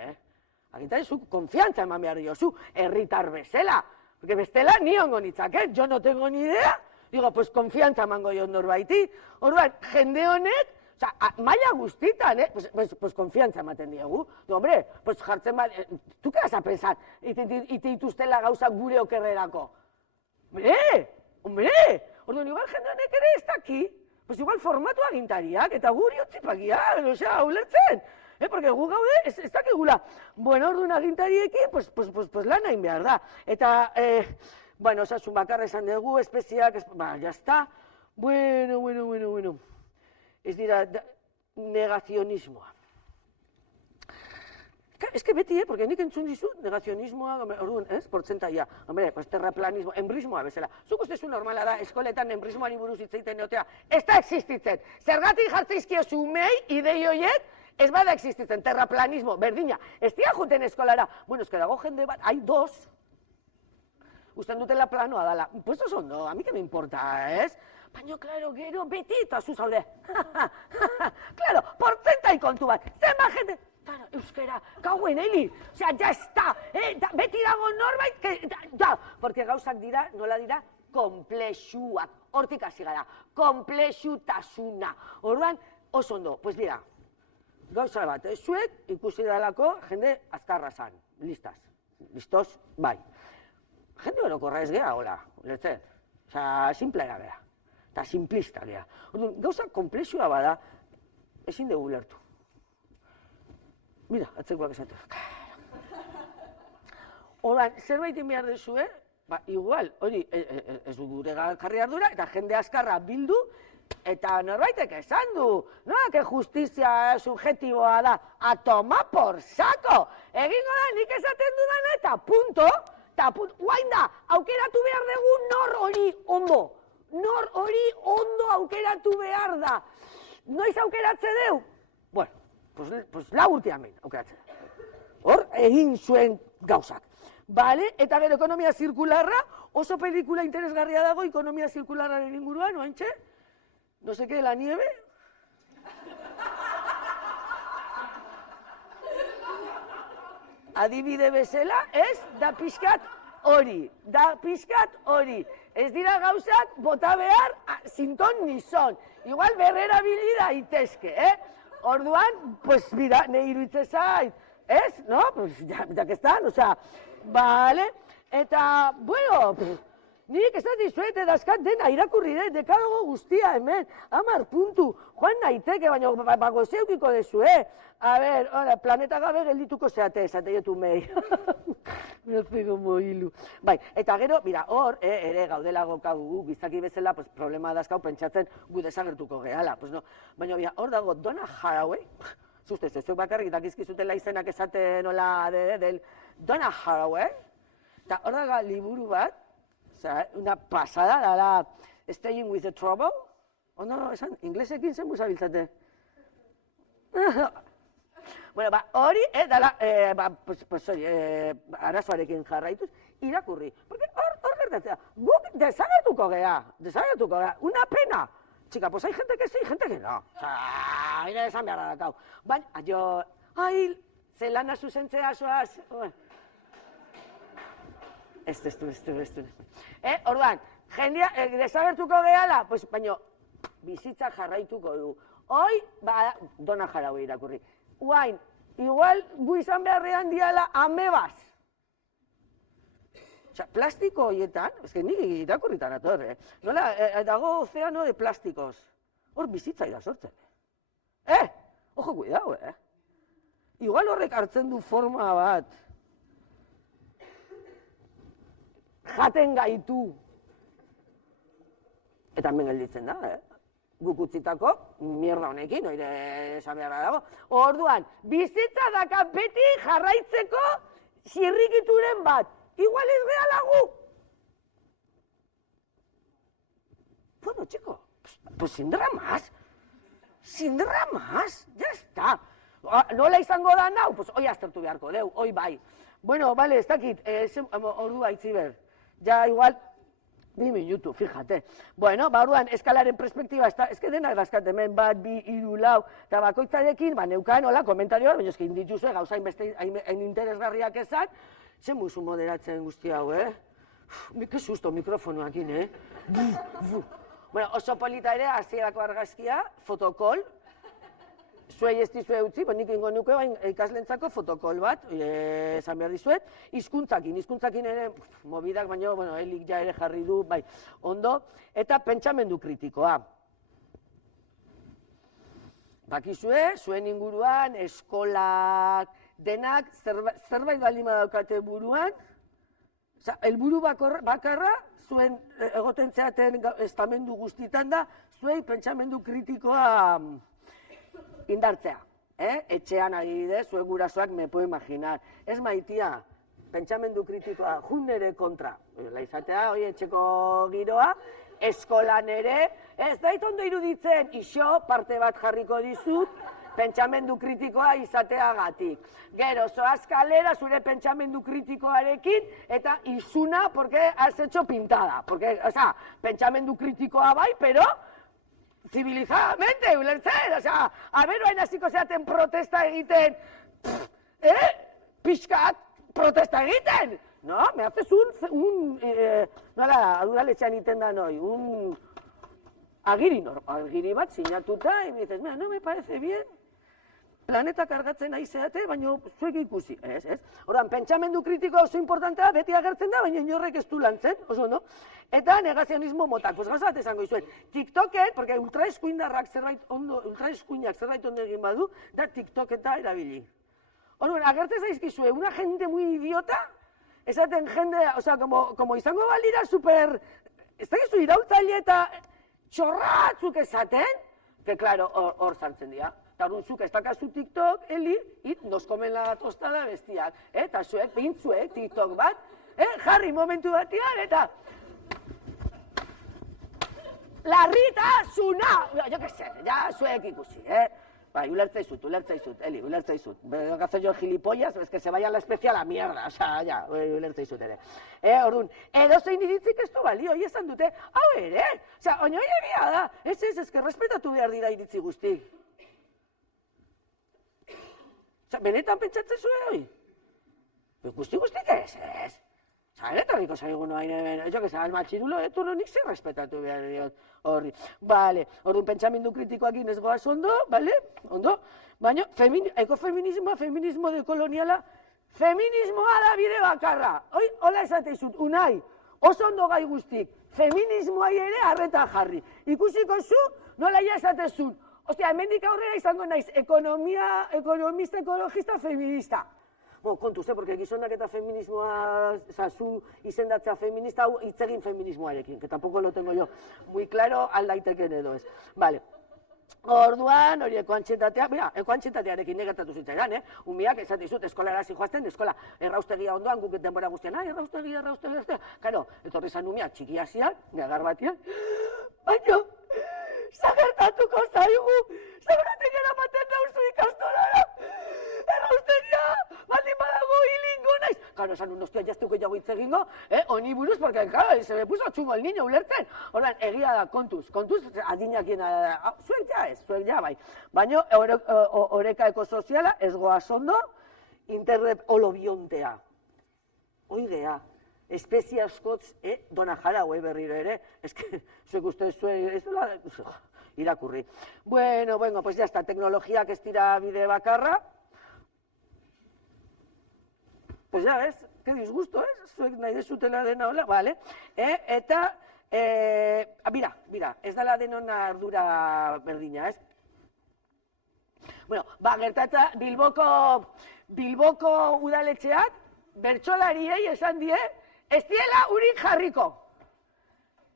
Agintari zuk konfiantza eman behar diozu, herritar bezala. Porque bestela, ni ongo nitzak, jo no tengo ni idea, digo, pues konfiantza emango jo norbaiti. Orduan, jende honek, oza, maila guztitan, pues konfiantza ematen diegu. No, hombre, pues jartzen bat, tu que vas a pensar, ite dituztela gauzak gure okerrerako? Hombre, orduan, igual jende honek ere ez daki, pues igual formatu agintariak, eta guri otzipakia, osea, ulertzen. Porque gu gaude, ez dakigula. Bueno, orduan agintariekin, pues lan hain behar da. Eta, bueno, osasun bakarra esan dugu, espeziak, ba, jazta. Bueno. Ez dira, negazionismoa. Ez que beti, porque nik entzun dizu, negazionismoa, orduan, portzentaia. Hombre, pues terraplanismo, embrismoa bezala. Zuk ustezu normala da, eskoletan embrismoari buruz hitzeiten neotea. Ez da existitzen. Zergatik jartzeizkiozu umei, idei horiek, ez bada existitzen, terraplanismo, berdina. Ez dira juten eskolara. Bueno, ez que dago jende bat, hay dos. Usten dutela planoa dala. Pues oso ondo, a mi que me importa, ez? Baina, klaro, gero, beti eta zuzaude. Klaro, portzentai kontu bat. Zenba jende... Claro, euskera, gauen heli. Osea, ya está. Beti dago norbait, ja. Porque gauzak dira, nola dira, komplexuak. Hortik hasi gara. Komplexutasuna. Orduan, oso ondo. Pues mira, gauza bat, zuek ikusi dalako jende azkarra zan. Listas. Listos? Bai. Jende orokorra ez gea, hola. Ulertzen? Osea, simplea gea. Eta simplista gea. Orduan, gauza komplexua bada, ezin dugu ulertu. Mira, atzekoak esatu. Orduan, zerbait behar dezue, ba, igual, hori, ez du gure jarri ardura, eta jende azkarra bildu, eta norbaitek esan du, no, que justizia subjetiboa da, a toma por saco! Egingo da, nik esaten dudana, eta punto, guain da, aukeratu behar dugu nor hori ondo. Nor hori ondo aukeratu behar da. Noiz aukeratze deu? Bueno, pues lau urtean behin aukeratzen. Hor, egin zuen gauzak. Bale, eta gero ekonomia zirkularra, oso pelikula interesgarria dago ekonomia zirkularraren inguruan, oantxe? No sé qué, la nieve? Adibide bezala, ez? Da pixkat hori. Ez dira gauzak bota behar sinton nizon. Igual berrera bilida itezke, Orduan, pues mira, nahi iruditze zait, ez? No? Pues ya que están, osea, vale? Eta, bueno, nik ez dizuet edazkat dena irakurri dekalogo guztia hemen, 10 puntu, joan naiteke, baina bago zeukiko dezue. A ver, planeta gabe geldituko zeate, esateietu mei. Me hace como hilu. Bai, eta gero, mira, hor, ere gaudela gokagu, gizaki bezala, pues problema dazkau pentsatzen gu desagertuko gehala. Pues no, baina hor dago Donna Haraway, zuzte, zuek bakarrik dakizkizutela izenak esaten nola del Donna Haraway, eta hor dago liburu bat, una pasada dala Staying with the Trouble. Ondo, esan, inglesekin zen buzabiltzate. Bueno, ba, hori, dala, pues hori, arazoarekin jarraituz, irakurri. Porque hor gertatzea, guk desagertuko gea, una pena. Chica, pues hay gente que sí, gente que no. Osa, ere esan behar dakau. Baina, jo, ze lana zuzentzea zoaz. Ez du. Orduan, jendea desagertuko gehala, pues, baina bizitza jarraituko du. Hoi, ba, Donna Haraway irakurri. Guain, igual gu izan beharrean diala amebaz. Osa, plastiko horietan, eske nik irakurritan ator, Nola, dago ozeano de plastikos. Hor bizitza ira sortzen. Ojo, cuidao, Igual horrek hartzen du forma bat. Jaten gaitu. Eta hemen gelditzen da, guk utzitako mierda honekin, oire esan beharra dago. Orduan, bizitza daka beti jarraitzeko zirrikituren bat. Igual ez gehala gu. Bueno, chico, pues sin dramas. Sin dramas, ya está. Nola izango da nau? Pues hoi aztertu beharko deu, hoi bai. Bueno, vale, ez dakit, ordua itziber. Ja, igual, 2 minutu, fíjate. Bueno, orduan, eskalaren perspektiba, ez que denak dazkat hemen bat, 2, 3, 4, eta bakoitzarekin, neukan, hola, komentarioa, baina eski indituzue, gauza hain interesgarriak esan, zen musu moderatzen guzti hau, Que susto mikrofonoakin, Bueno, oso polita ere, hasierako argazkia, fotokol, zuei ez dizue utzi, nik ingo nuke bain ikaslentzako fotokol bat, esan behar dizuet, hizkuntzakin ere, mobidak, baina, bueno, helik ja ere jarri du, bai, ondo, eta pentsamendu kritikoa. Bakizue, zuen inguruan, eskolak, denak, zerbait baldin badaukate buruan, helburu bakarra, zuen egoten zeaten estamendu guztitan da, zuei pentsamendu kritikoa indartzea. Etxean adibidez, zuen gurasoak me puedo imaginar. Ez maitia, pentsamendu kritikoa junere kontra. Izatea, hoi etxeko giroa, eskolan ere, ez dait ondo iruditzen, iso parte bat jarriko dizut, pentsamendu kritikoa izateagatik. Gero, zoaz kalera zure pentsamendu kritikoarekin eta izuna porque has hecho pintada. Porque, o sea, pentsamendu kritikoa bai, pero civilizadamente, ulertzen, o sea, aberoain hasiko zeaten protesta egiten, pixkat protesta egiten. No, me haces nola, udaletxean iten da noi, agiri bat sinatuta, y me dices, mira, no me parece bien, planeta kargatzen nahi zeate, baina zuek ikusi, ez? Ordan, pentsamendu kritikoa oso importantea beti agertzen da, baina inorrek ez du lantzen, oso, no? Eta negazionismo motak, pues gauza bat esango izuet, TikToken, porque ultraeskuindak zerbait ondo egin badu, da TikToketa erabili. Orduan, agertzen zaizkizue, una gente muy idiota, esaten jende, o sea, como izango balira super, ez da gizu iraultzaile eta txorratzuk esaten, que claro, hor sartzen dira. Eta zuk ez dakazu TikTok, nos comen la tostada bestiak. Eta zuek, pintzuek, TikTok bat, jarri momentu batian, eta larritasuna! Jo que sé, ja zuek ikusi, Bai, ulertzaizut, Eli, ulertzaizut. Gazo jo gilipollas, es que se vaya la especie a la mierda, oza, ja, ulertzaizut ere. Orduan, edozein iritzik ez du balio, hoi esan dute, hau ere, oza, oino egia da, ez que respetatu behar dira iritzi guzti. Oza, benetan pentsatzen zuen hoi? Guztik ez. Eta riko zaigun noain, jo que zara, matxirulo, nik zer respetatu behar diot horri. Bale, orduan pentsamendu kritikoakin ez goaz ondo, bale, ondo, baina ekofeminismoa, feminismo dekoloniala, feminismoa da bide bakarra. Hoi, hola esateizut, unai, oso ondo gai guztik, feminismoai ere arreta jarri. Ikusiko zu, nola ia esatezun, ostia, hemendik aurrera izango naiz, ekonomista, ekologista, feminista. Kontuz, porque gizonak eta feminismoa, zu izendatzea feminista, hau hitzegin feminismoarekin, que tampoco lo tengo yo muy claro, aldaiteken edo ez. Vale. Orduan, hori ekoantxetatea, mira, ekoantxetatearekin negatatu zitzaidan, umiak esatizut eskolara zijoazten, eskola erraustegia ondoan, guk denbora guztian, erraustegia, karo, etorri zan umiak txikia zian, negar batian, baina, zagertatuko zaigu, zagertatik eramaten nauzu ikastolara, erraustegia, baldin badago hilingo naiz. Karo, esan hostia, jaztuko jago hitz egingo, honi buruz, porque, claro, se me puso txungo el niño ulertzen. Ordan, egia da, kontuz adinakien, zuek ja, bai. Baina, oreka ekosoziala, ez goaz ondo, internet olobiontea. Oigea, espezie askotz, dona jara, berriro ere, zuek uste zuek, ez dela, irakurri. Bueno, pues ya está, teknologiak ez dira bide bakarra, pues ya ves, qué disgusto, zuek nahi dezutela dena hola, vale. Eta, mira, ez dela denon ardura berdina, ez? Bueno, gertatza, Bilboko udaletxeak, bertsolariei esan die, ez diela urik jarriko.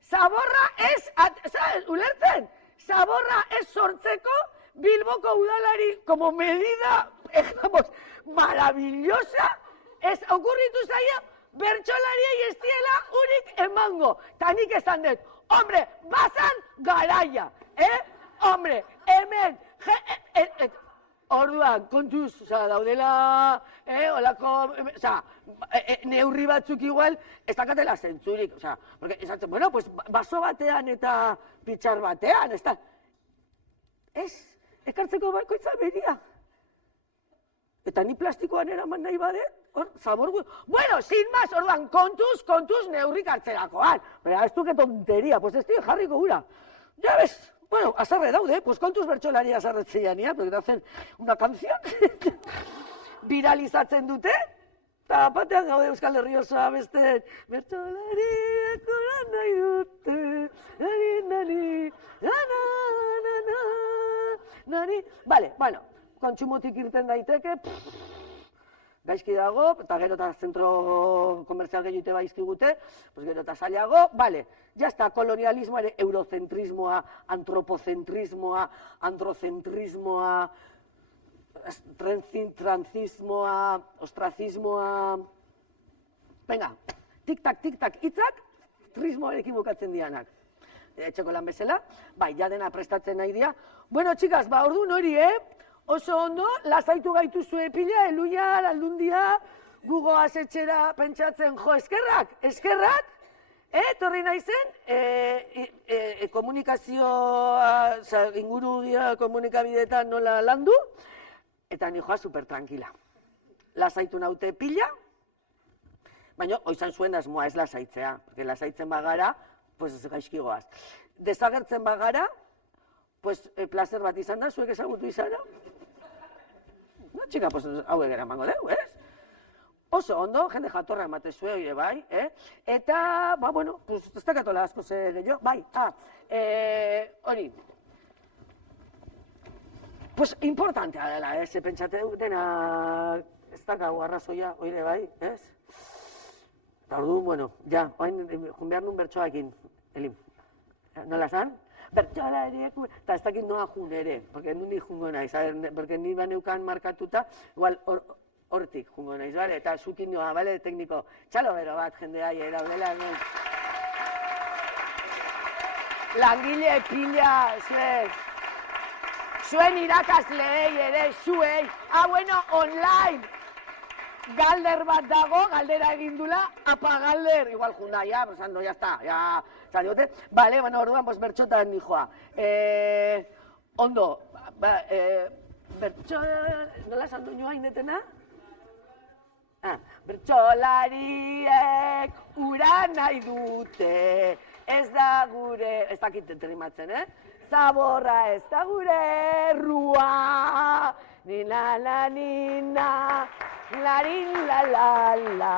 zaborra ez, ulertzen? Zaborra ez sortzeko Bilboko udalari, como medida, maravillosa, ez okurritu zaia, bertsolariei ez diela urik emango. Ta nik esan dut, hombre, bazan garaia, Hombre, hemen, orduan, kontuz, daudela, olako, neurri batzuk igual, ez dakatela zentzurik, porque esatzen, bueno, pues, baso batean eta pitxar batean, ez da, ekartzeko bakoitza beria. Eta ni plastikoan eraman nahi badet, hor, zabor gu... Bueno, sin más, orduan, kontuz neurrik hartzerakoan. Bera, ez duke tonteria, pues ez dira jarriko gura. Ya ves, bueno, azarre daude, pues kontuz bertsolari azarretzea nia, porque hacen una canción, viralizatzen dute, eta batean gaude Euskal Herri osoa beste, bertsolariak oran nahi dute, nani, nani, vale, bueno, kontsumotik irten daiteke, gaizki dago, eta gero eta zentro komerzial gehiute baizkigute, pues gero eta zailago, vale, jazta, kolonialismoa ere, eurocentrismoa, antropocentrismoa, androcentrismoa, transismoa, ostrazismoa, venga, tik-tak, hitzak, trismoarekin bukatzen dianak. Etxeko lan bezala, bai, ja dena prestatzen nahi dira. Bueno, txikas, ba, orduan hori, oso ondo, lasaitu gaituzue pila, eluiar, aldundia, gugoaz etxera pentsatzen, jo, eskerrak, etorri naizen, komunikazioa, inguru dira komunikabideetan nola landu, eta ni joa super tranquila. Lasaitu naute pila, baina oizan zuen asmoa ez lasaitzea, porque lasaitzen bagara, pues gaizki goaz. Desagertzen bagara, pues placer bat izan da, zuek ezagutu izana. No, txika, pues hauek eramango dugu, ez? Oso ondo, jende jatorra emate zue, oire bai, Eta, ba, bueno, pues ez dakatola asko ze gehiago, bai, hori. Pues importantea dela, ze pentsate dutena, ez dakau arrazoia, oire bai, ez? Eta orduan, bueno, ja, oain, jun behar nun bertsoakin, Elim. Nola zan? Bertsolariek, eta ez dakit noa jun ere, porque nu ni jungo naiz, porque ni baneukan markatuta, igual hortik jungo naiz, bale? Eta zukin noa, bale, tekniko, txalo bero bat jende aia, daudela, langile pila, zuen irakasleei ere, zuei, bueno, online, galder bat dago, galdera egindula, apa galder, igual junda, ya, pues ando, ya está, ya, zaniote, vale, bueno, orduan, pues bertxotan nijoa. Ondo, nola esan du nioa indetena? Bertsolariek ura nahi dute, ez da gure, ez dakit enterimatzen, Zaborra ez da gure errua, nina, larin, la la la.